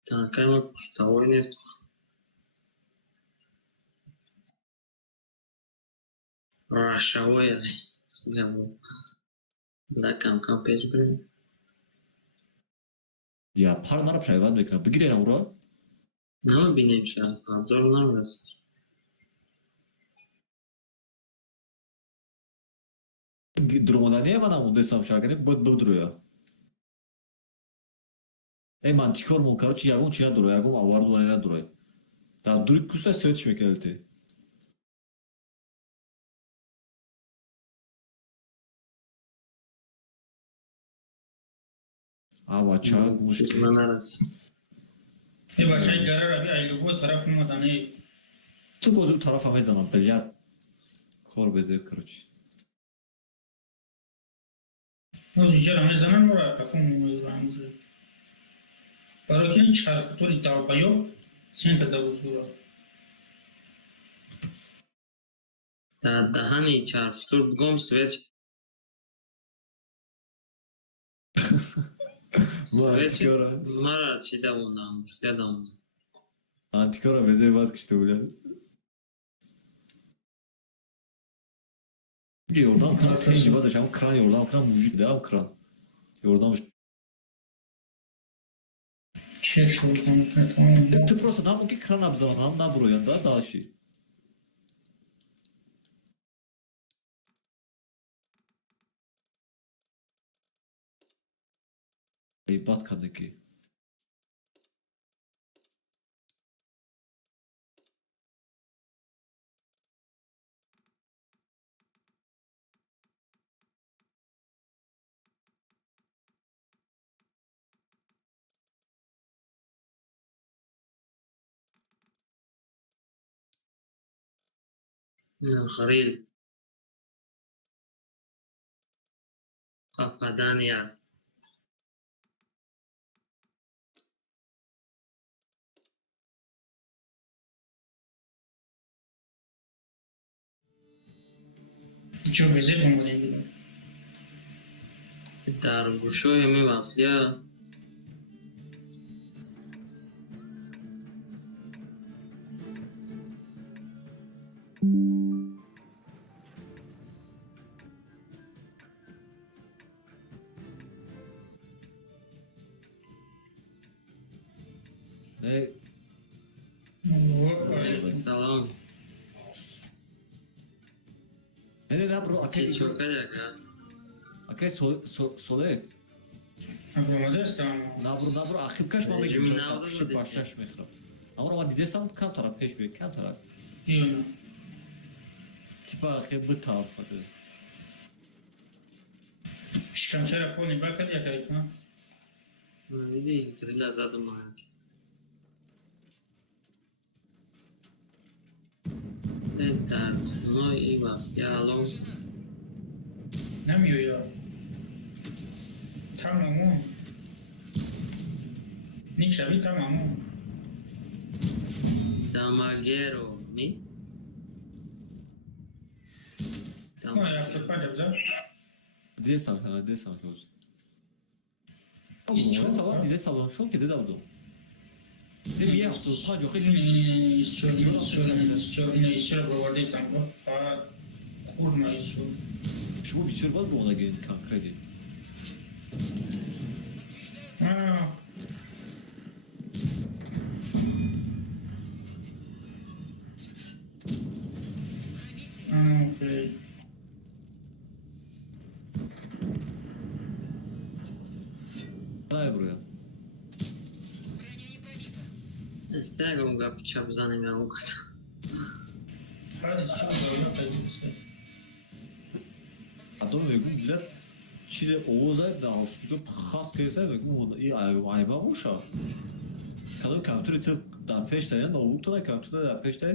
تنکه ما پشتاوی نیست راشاوی یعنی بلا کم پیج بریم Я пар нара прайван мекунам. Бигире намура? نه بینیم شد ابزار نمیرسه Друмадане манам десам шагане бод будруя. Эй мантикор мон короче ягон чи надура, ягон аварду не надура. Да, друг куса свет шмекелте. Ава ча гушки. بچه گره رو بیا ایلو طرف اومدنه تو گذر طرف همه زنم بلیت کار بزیر کروچی. از اینجا همه زنم رو کفون اومده برای که این چرخ توری تا بیو سینت دوز دورا در دهنی چرفتور بگم سویت Bu سویت antikora. مرا چی دووندم شدم Antikora beze vazgeçti bu yani. Yordan kran testi var da şam kran yordan kran mucik devam kran. Yordan چه شد کنه تمام Ty prosto tam o ki kran abzanam na buraya da daha şey. Batkadaki. خریل خفدان یاد چه بزه بمونه بیدن در گوشوی می وقتیا Ne? سلام Ne bro? چی چوکه دیگه Akay sole. اومده است Na bro akhir kaç mama Rejimi gibi. ne oldu Şu dedi? başlaşmıyor. Ama ama didesem kam taraf peş bir kam taraf. دیونه Tipa akhir bu taraf fadı. شکنچه را پونی بکر یا تایید کنم دیدی گریل زدم من در خونه ای وقتیا الان نمیو یا تمامون نیک شبی تمامون داماگیرو می ما یافت پنج ابزار Didesem sana didesem söz. İstiyor Ama sabah mu? didesem şok ki dedem do. Ne bir yaptı? Pancok ایستور بروارده ایستم فقط خورد ما ایستور Şu bir sürü var mı ona gelin kan kredi? اوکی Dayı buraya. استگم گپ چپ زنیم یا مکس hadi çık böyle kaydırırsa Adam uygun millet Çile Oğuz'a da hoşçukla khas kese ve bu iyi ayba uşa. Kadın kamtürü tık da peşte ne oldu da kamtürü da peşte.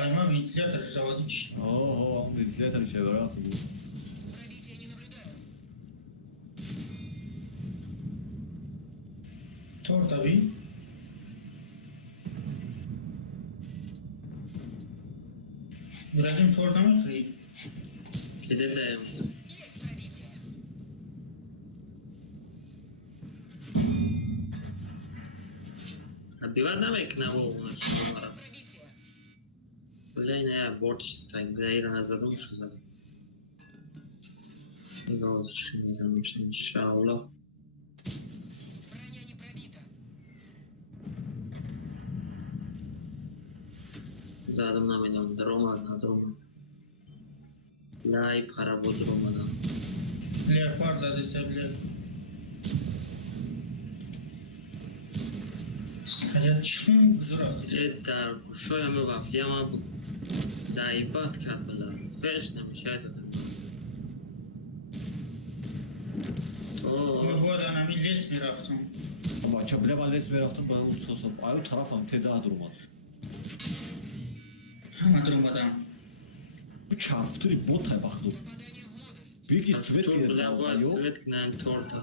ayma ventilatör zavadi çık Oo, ventilatör şey var artık. tor tabii Bırakayım torda mı kırayım? کده دایم بیواد نمیکنه او شما مرا ولی نه بورچ تا گیر نزدم شو زدم نگاه از چی میزنم انشاءالله زدم نمیدونم درام از ندارم لای پارا بود رو مدام Leopard zade isteyebilir. Hayatçım güzel artık. در شاید همه وقتی هم زیبات کرد بلا فش نمیشه داده Ama تو bu adamı les mi raftım? Ama çabile ben resmi yaptım bana unutuyorsun. Ay o tarafım teda durmadı. Ama durmadan. Bu çarptı botay baktım. Büyük isvet تو geldi. بلا ama باید yok. سویت کنم تورتا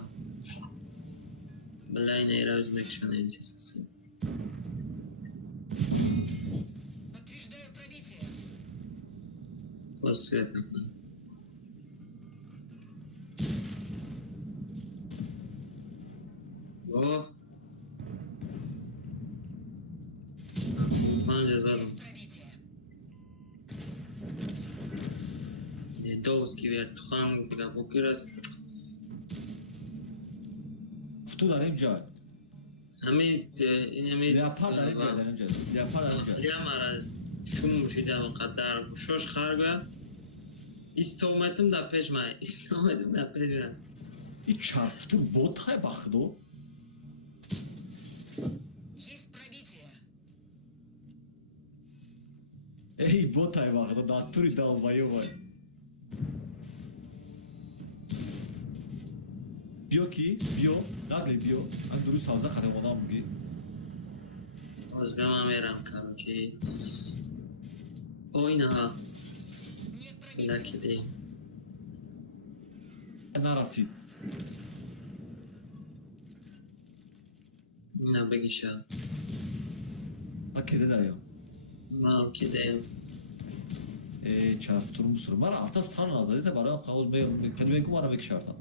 بلا این ایراز میکشن این چیزی Подтверждаю пробитие. باز سویت میکنم اوه 5000 Пробитие. Ne Dovski ver tuhan دیگه بگیرست Kutu da اینجا. همین همین Leopard da اینجا. Leopard da اینجا. خیلی هم از شون موشیده و قدر شوش خرگه İstometim da peşme. İstometim da peşme. İç çarptı botay baktı. Есть пробитие. Ey botay baktı da turi dalmayı var. Bio ki, bio, nagle bio. An duru savza khatamona mugi. Az ben ameram karochi. Oyna ha. Нет пробития. Belki değil. Narasid. Ne بگیشم. Bak kede dayım. ما ki değil. Çarptı mısır. Bana arta stan nazarıysa bana kavuz bey kedime kum ara bek şarta.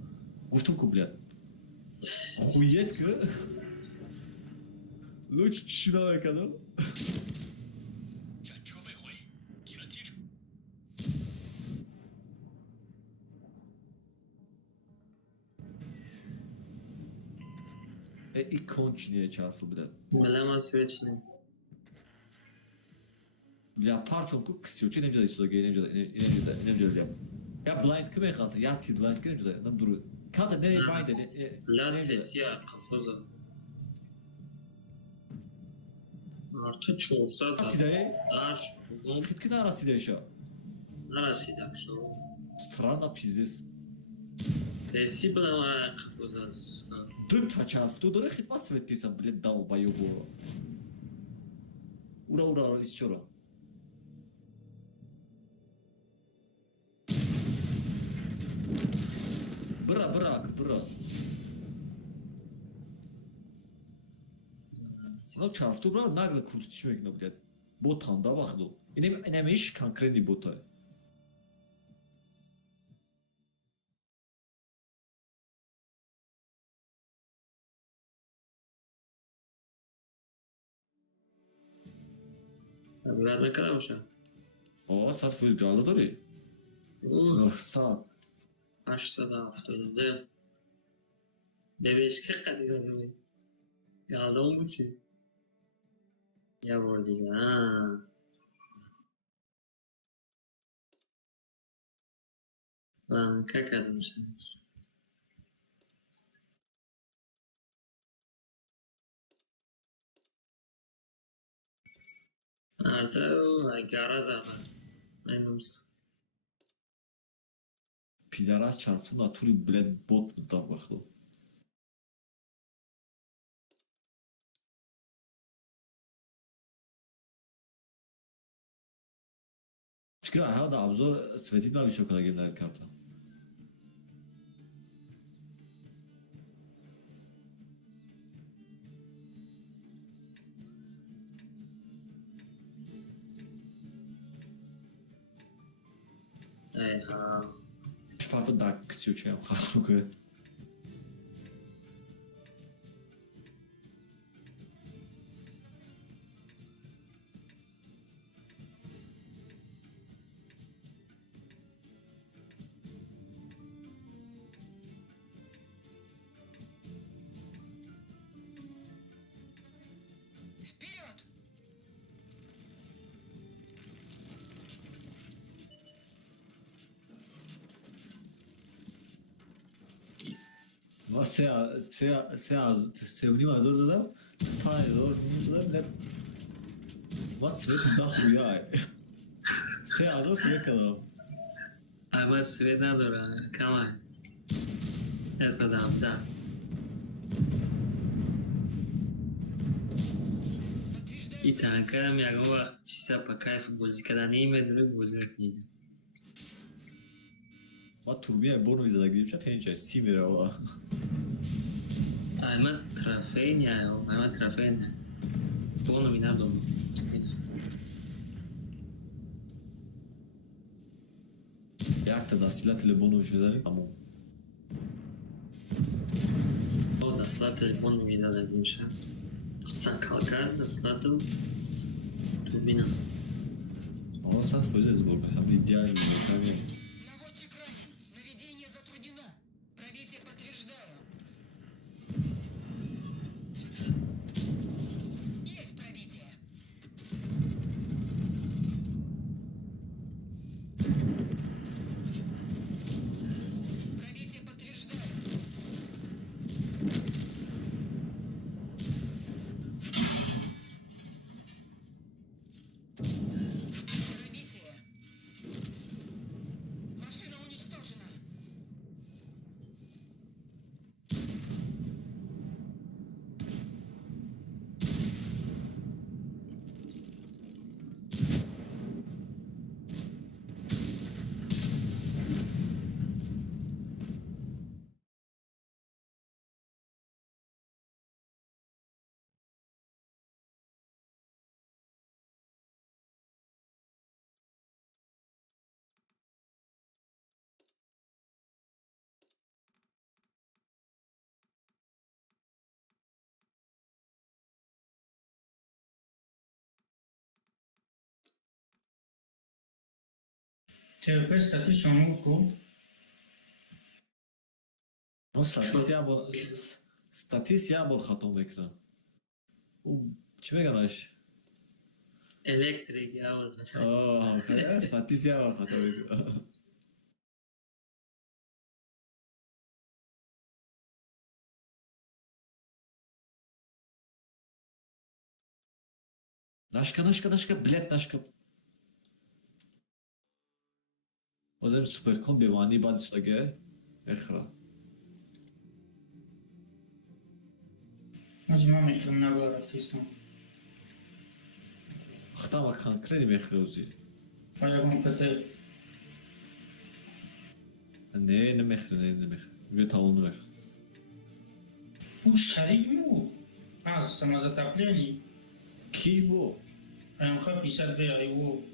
Guftum kubla. Huyet ki. Luç şuna bakalım. İlk konçliye çarptı bir de. Bela ma svetçinim. Ya parçonku kısıyor. Çe nemcada istiyor gey nemcada ya. Ya blind kime kalsa ya ti blind kime nemcada nam duru. Kanta ne blind de. La tesiya kafoza. Artı çoğusa da. Asidaya Daş. Uzun. kıtkı arasıyla yaşa. Neresi dakso. Strana pizdes. Tesi bela ma kafoza. Dün çarptı dore xitmat svet kesa bile dal bayo bu. Ura istiyor. Bırak. Ona çarptı bırak nagle kurtuşmak ne bilet. Botanda baktı. İnemiş konkretni botay. Tabii verme kadar boşa. Aa saat full galda dori. Saat. 870 بهش که قدیده بود یاده اون بود چی؟ یه بار دیگه که کرده میشه او گره زمن منوز Pidaras çarptı naturi bilet bot da baktı. Fikra ha da abzor Svetin abi çok kadar gelen karta. Шпарто да ксючем халуга. Вперед! Ama se sevdiğim azor da tane zor ne? Was Svet dacht ya. Se adam Svet kadar. اما سوید نداره کمه از آدم ده این تنکر هم یکم وقت چیزا پا کیف بازی کردن میدونه بازی نکنید Ma turbiye bono izlagim şa pençe simire o. اما ترافین یا اما ترافین بونو می ندارم Yakta da silah ile bono şeyleri ama. او دستلات بونو می دادیم شه سن کالکر دستلات تو بینم Ama sen fazla zor be. Hem ideal bir yani. Наводчик ранен. Наведение затруднено. Пробитие подтверждаю. Есть пробитие. Пробитие подтверждаю. Пробитие. Машина уничтожена. TVP statü sonlukku. O statisya bol khatom ekran. O kime garaş? الکتریک یا Aa, statisya var khatom ekran. Naşka, bilet naşka. O zaman süperkon bevani bad slage. Ekran. Az imam ekran nagar aftistan. Xtama kan kredi mekrozi. Ayagon pete. Ne mekre. Ve tavunu ver. Bu şarik mu? Az samaza tapleni. Ki bu? Ayam kha pisar be ayu.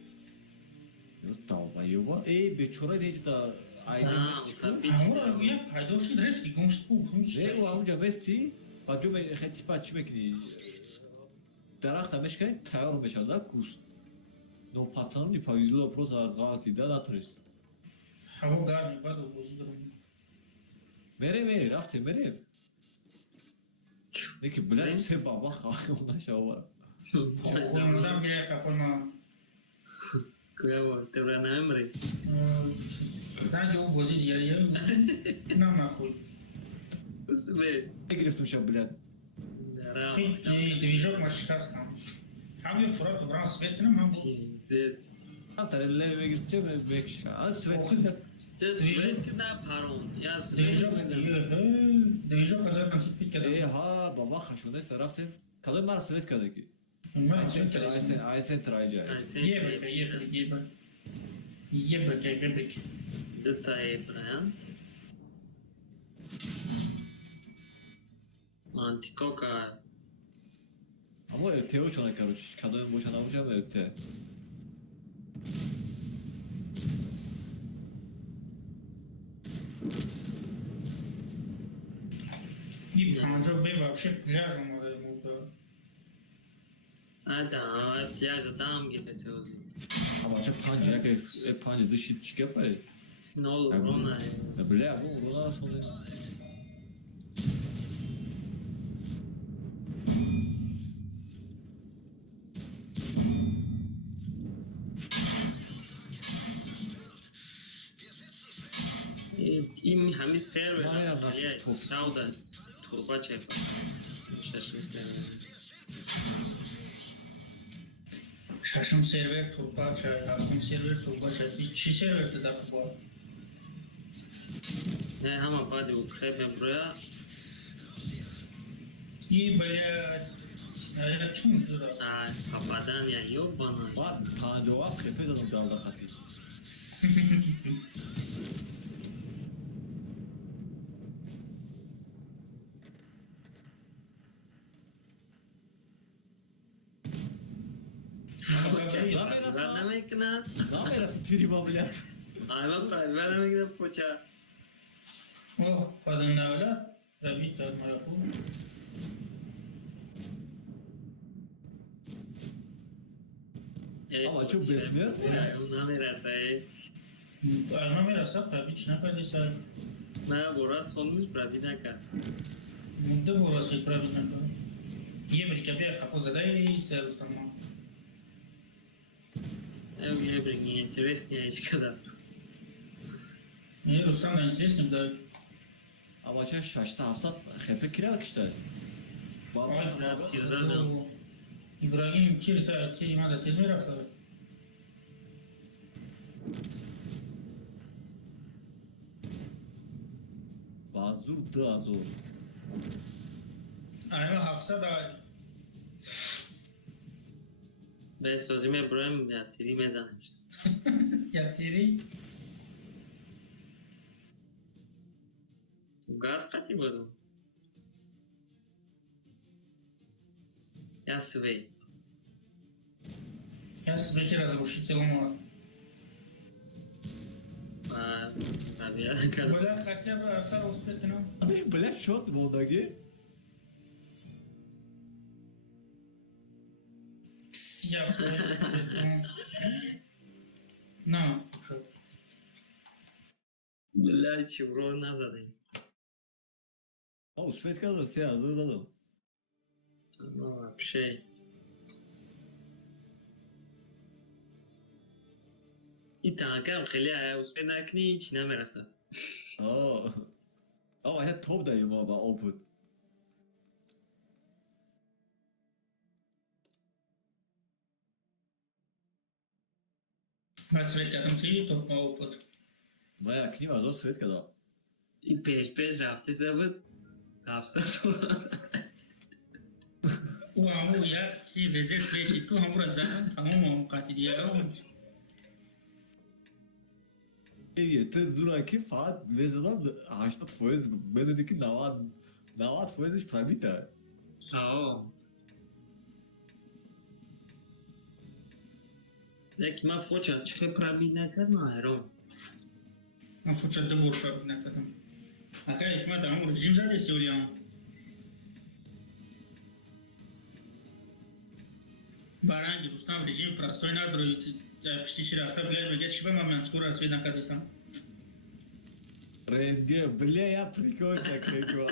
Tamam ayuba. Beçora değil da aile mestikon. Amor ya paydoshi dres ki gomst bu. Ne o amca mesti? Bacım hetipa çimekli. Daraxt ameşkay tayar beşada kus. No patsanım ni pavizlo proza gati da natris. Hava garmi bado bozdurum. Mere rafte mere. Ne ki bilet se baba kha ona şava. Konudan bir kafama. کویا تبرا نمیری Ben de o bozu diye ya. Ne makul. بس به Ne giriftim şa bilet. Fit движок машкас там. Hamı Fırat Obran Svet'ine mi bu? پيزدت Hatta eve gireceğim bekşa. Az svetkin de. سویت که نه پرون یا Движок سویت движок azardan tipik kadar. Ha baba khaşone serafte. Kadın mar svet kadaki. Ben Aysen trayca. Yebek. Detay Brian Antikoka Ama Teo çona karoç. Kadın boşanamış ama te. И Панджо Бэй вообще пляжем надо ему. Adam plaj adam gibi sözü. Ama çok pancı ya ki pancı dışı çıkıyor böyle. Ne olur ona. Ya bile bu ona sonra. این همین سر نه، نه، نه، یه توف. شاوده توربا چه شش سر Şaşım server turpa çay, hakkım server turpa çay. Çi server de dakı bu. Ne ama badi o krep buraya. İyi böyle ya çum zura. Ay kafadan ya yok bana. Var tancı var krepe dedim dalda katı. Vermemek ne? Ne yapıyorsun trip ameliyat? Ayva vermemek ne poça. Oh, kadın ne öyle? Tabii tabii marapu. Ama çok besmiyor. Ne merasay. Ayma merasa tabii çine kadar say. Ne boras olmuş pravi dakika. Mudde burası tabii ne kadar. Ye bir kapıya kafa zadayı ister ustamam. Ev ye bir interes ne hiç kadar. Ne ustam da interesim da. Ama şey şaştı hafsat krepe kiralık işte. İbrahim kirta kirima da tez mi rafta? Bazı da zor. Ayma hafsa da Ben sözüme buram ya tiri mezanim. yatiri. Gaz katı buldum. Ya svey. Ya sveki razrušite umova. Pravi dakika. Böyle katya ve asar uspetino. Hani böyle şort mu oradaki? Sıcak böyle. No. Billahi çivro nazadayım. Ha uspet kalır siyah zor adam. Ama bir şey. İtaka خليها وسبنا كني چنا مرسا. Aa. Ama hep top dayım ama open. Ben svetkadım ki topma uput. Maya kni az o svet kadar. پیش رفته زبط تفسد Uamu ya ki veze sveçit ko hamura zaten tamam mı katiliya. Te zuraki faat ve zaman 80% ben dedeki navat faiz pramita. آه لكن ما فوتش چه پرامی نکرد ما هرم Ben fırçadı borçlar ne kadar. Akay hikmet ama rejim zaten söylüyor. Baran Rustam rejim prastoy nadro piştişi rafta bile bege şiba mamant kura sveden kadisam. Renge bile ya prikoş ya kreko.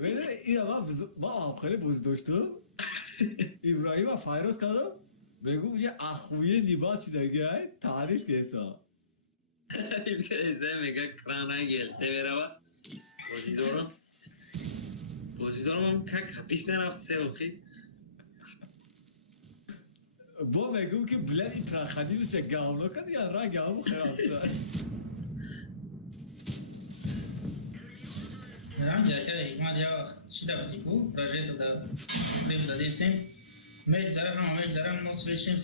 Ve ina ma xale boz doshto. İbrahim Fayroz kadar. Begu mujhe akhuye niba chidage ay tarif kesa. İzle mega krana gelte verava Bozidorum kak hapis nerafte sevki Bo begu ki bilen intrakhadi se gavno kad ya ra gavu kharabsa. Neden ya kere hikmet ya şida batiku proje da krem zadesin. Mek zara ama mek zara no sveçim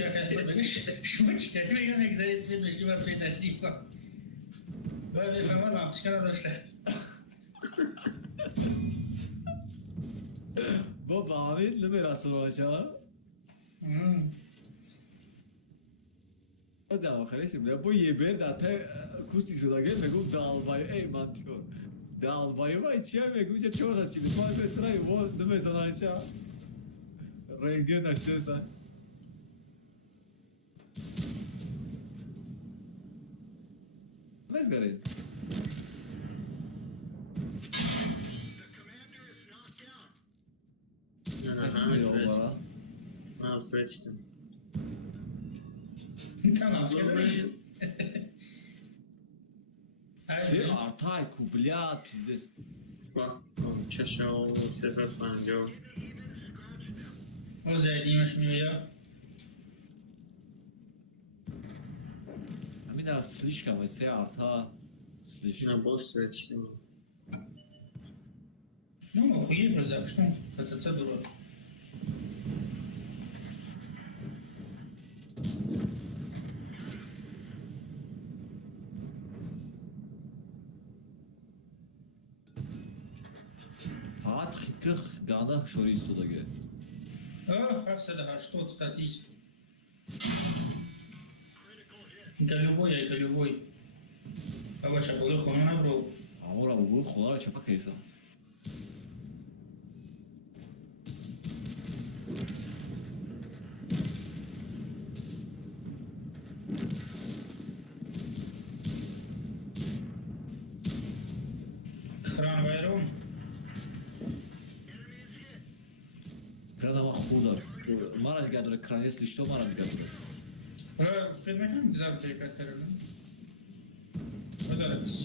ya kere bege şu işte tüme mek zara svet ve şiva svet açtıysa. Böyle falan çıkar işte. Bo David le merasım acha. O zaman kardeşim ya bu yeber da te kusti sudage begu dalbayı ey mantiko. Dalbayı var içiyor begu je çoğda çıkıyor. Mal betrayı bu ne mesela acha. Rengen açsa. Mezgare. Ne sveçtim Tamam kere. Ty artaj kublat pizdes. Çeşo sesat panjo O zaydiymiş mi ya? меня слишком, если арта слишком. На босс слишком. Ну, охуенно, да, что это дурак. فقط خیتخ گانده شوریستو داگه. 780 статист. Это любой. А ваша была хуйня, бро. Амора бугу худа чапа кейса. Хран вайрон. Крана худа. Мара дига дاره кран, если что, мара дига дاره. С предметом завтра как-то.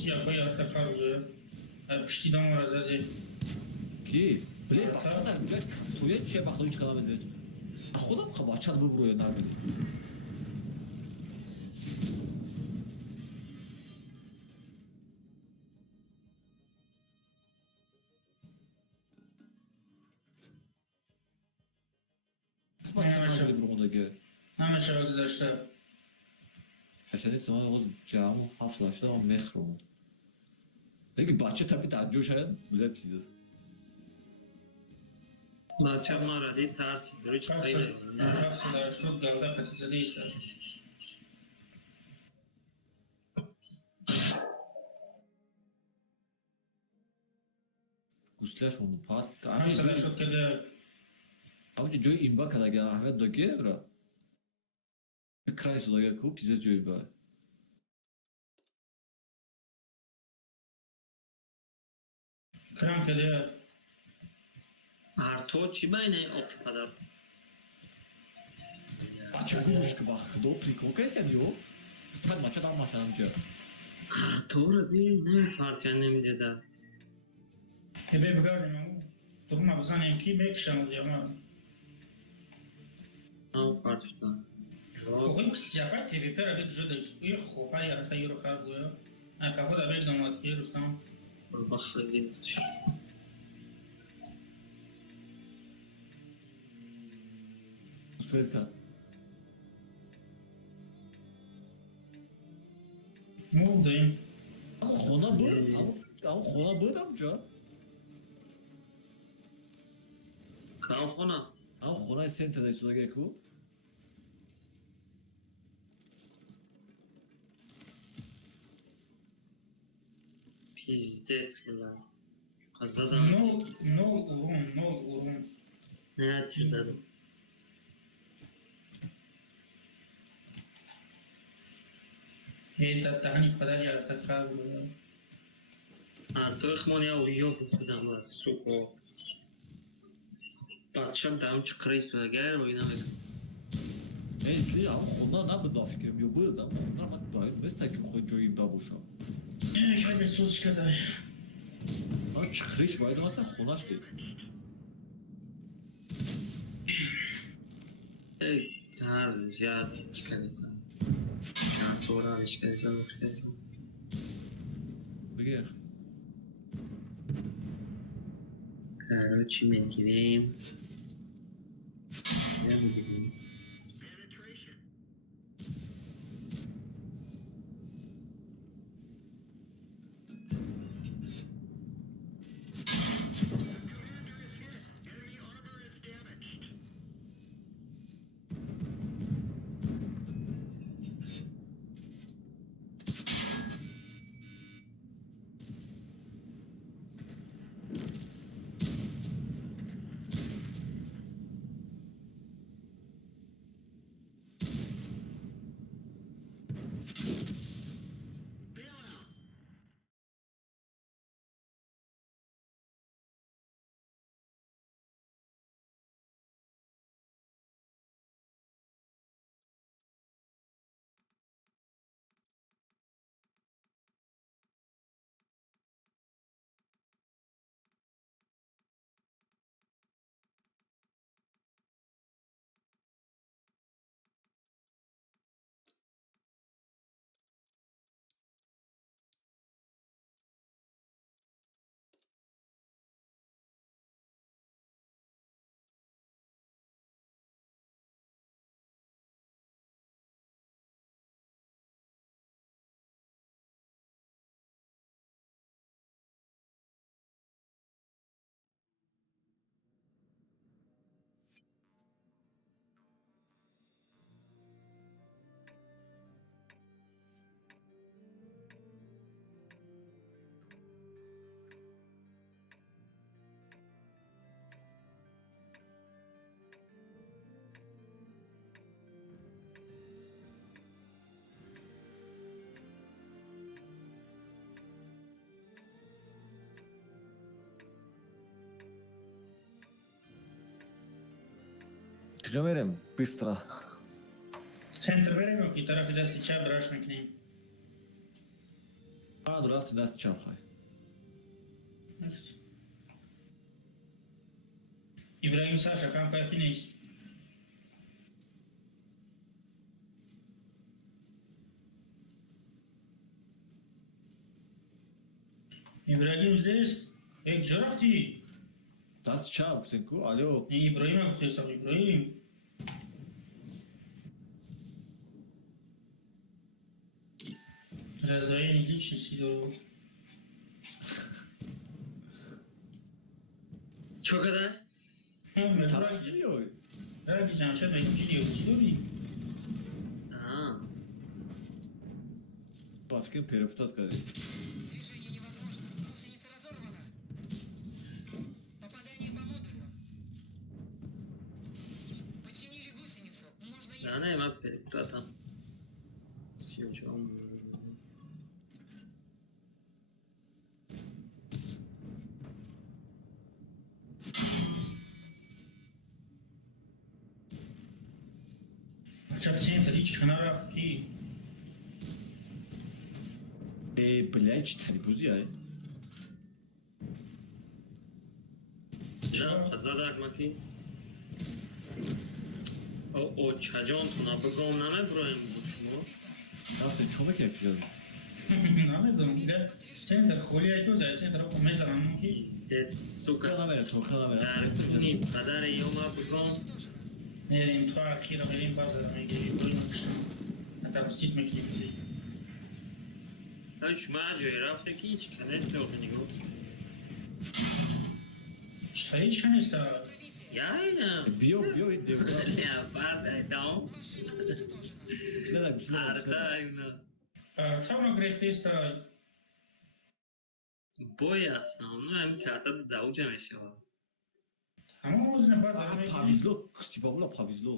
Я боялся такого. Почти дома разодеть. Ки? Блин, бахтана, блядь, сует че бахту hiç kalam edecek. Xudam xaba çad bu buraya nabi. Спасибо, bu odagi. Hamma şaba güzel. Haşani sana o camı haflaştı ama mehrum. Peki bahçe tabii تعجب شاید بلد چیزاست. بچه ما را دید ترسید روی چه خیلی 780 галда прецедиста. Gusleş onu part. 780 kada. Abi joy imba kada gel ahmet doge bra. Kraj doge ku pizza joy ba. Kram kada. арто чӣ байни опипадар Бача гушка бах. До прикол кайсен ё? Фат мача дам машинам ҷа. арторо бин намефартия намидида Тебе бгадим. Турма бзанем ки бекшам зяма. партфта Охин ксяпа тебе пера бит жуда. Ир хопа я тайро харгуя. А кафода бек домат ирустам. бахагин Светка. Мудим. Ama xona bu. Ama xona bu amca. калхона Ama xona sentede suda ku. пиздец бля задам No urun. не тир задам Это тани падали я тахагу. артои хмон я уё будам ва суко батшам дам чиқрис гар ва ина Esli ama xona ne bu da fikrim yo bu da. Xona mat bayır. Mesela ki xo joy imba boşam. Şöyle söz kadar. Ama çıkırış baydı mesela xonaş ki. тар я чиканиса артора чиканиса мухтеса Bugün. короче мегирем я мегирем کجا میریم؟ بسترا. سنتر بریم و که طرف دست چپ راش میکنیم. آن رفت دست چپ خواهی. ابراهیم ساشا کام کارتی نیست. ابراهیم здесь? کجا رفتی؟ دست چپ سنکو الو. نه ابراهیم هم گفته استم ابراهیم. Раздвоение личности дорого. چو کده؟ طرف چیه؟ راگی جان چه بگیم چی دیوری؟ آه باز که перепутать کردی. Движение невозможно. Гусеница разорвана. Попадание по модулю. Починили гусеницу. Можно ехать. نه من پریپتاتم 34 Чап центр речь ханарафки. блядь, читали бузя. جا خزادک مکی او چجان تو نبگم نمه برایم بشمو رفتن چوبه که کجا؟ نمیدونم در центр خولیه تو زای центр رو میذارم کی ازدت سوکا نمیره تو نمیره. درسونی پدر یوما بگم میریم تو اخیرا میریم بازار میگیریم بریم حتی استید میکنیم هاش ما جای رفته که هیچ کنسته رو نگو هیچ کنیست یا اینا بیو ایده بود. نه بعد دام شلون арта اینا Цавно грехтест бой основно هم карта дауча میشه همون نه بازار پاویزلو سیبابلا پاویزلو.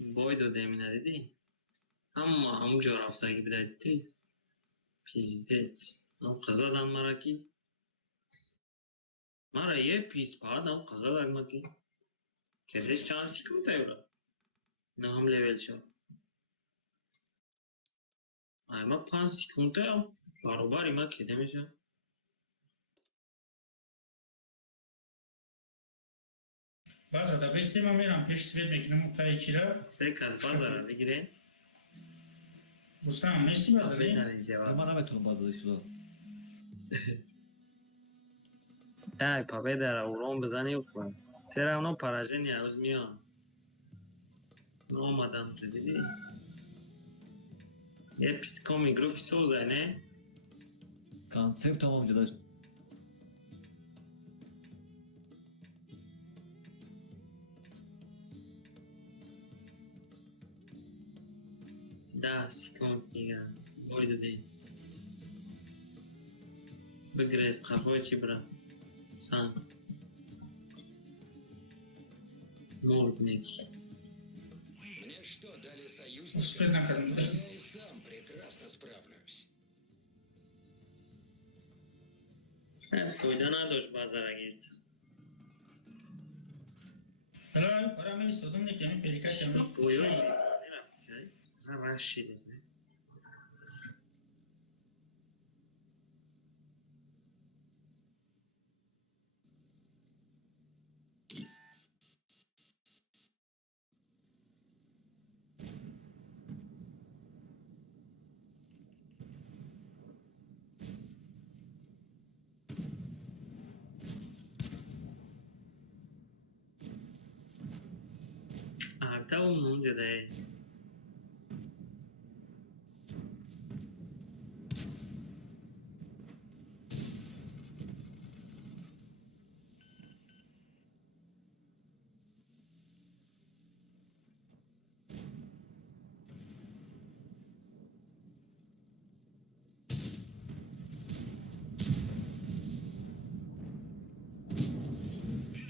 بای داده می ندیدی اما همونجا رفته که بدهدی پیزدت هم قضا مرا کی مرا یه پیز پاد هم قضا دن مکی کدش چانسی که بوده یورا نه هم لیول شد ما 5 سکونده هم باروباری ما کده میشه بازار دا بستیم هم میرم پیش سوید میکنم تایی چی را سه کس بازار بگیره بستم میستی بازار بهترین جواب من نمیتونم بازداشت شد. ای پاپه در اورام بزنی و کنم سر اونا پراجه نیاز میان آمدم تو دیدی یه پیسکا میگرو که سوزه نه کنسپت تمام جداش. ده سکونت دیگه باید دادی بگریست خفای چی برا سان مرد نیکی Мне что, дали سوید نکردم Я и сам прекрасно справлюсь. فایده نداشت بازار گیرد حالا برای من استودم نکنیم پریکت شکا کنیم بویایی نرفتی های روش شیرزه arta o mundo daí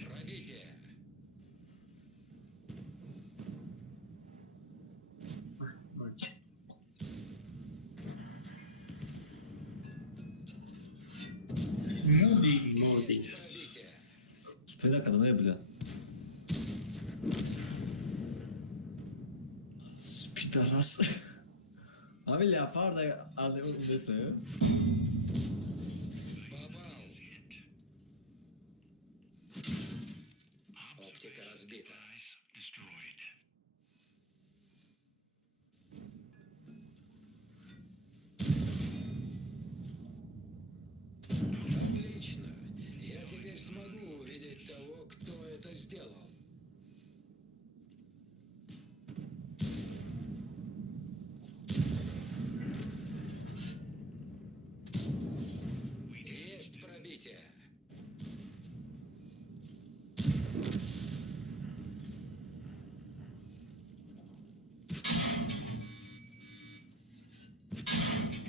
Пробитие. maç مودی mordi Пробитие. Süper kadın ne bile. Пидорас. Abi leopar da adamın nesi? Попал. Оптика разбита. Отлично. Я теперь смогу увидеть того, кто это сделал. Есть пробитие.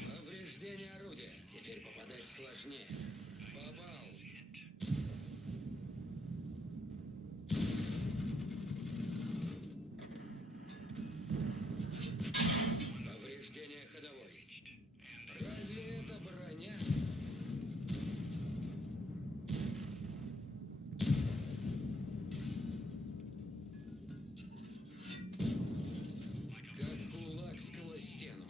Повреждение орудия. Теперь попадать сложнее. Попал. Повреждение ходовой. Разве это броня? Как кулак сквозь стену.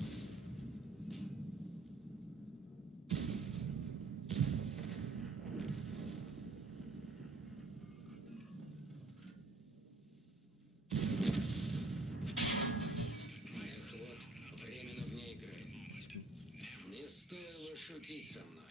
Эх, вот, временно вне игры. Не стоило шутить со мной.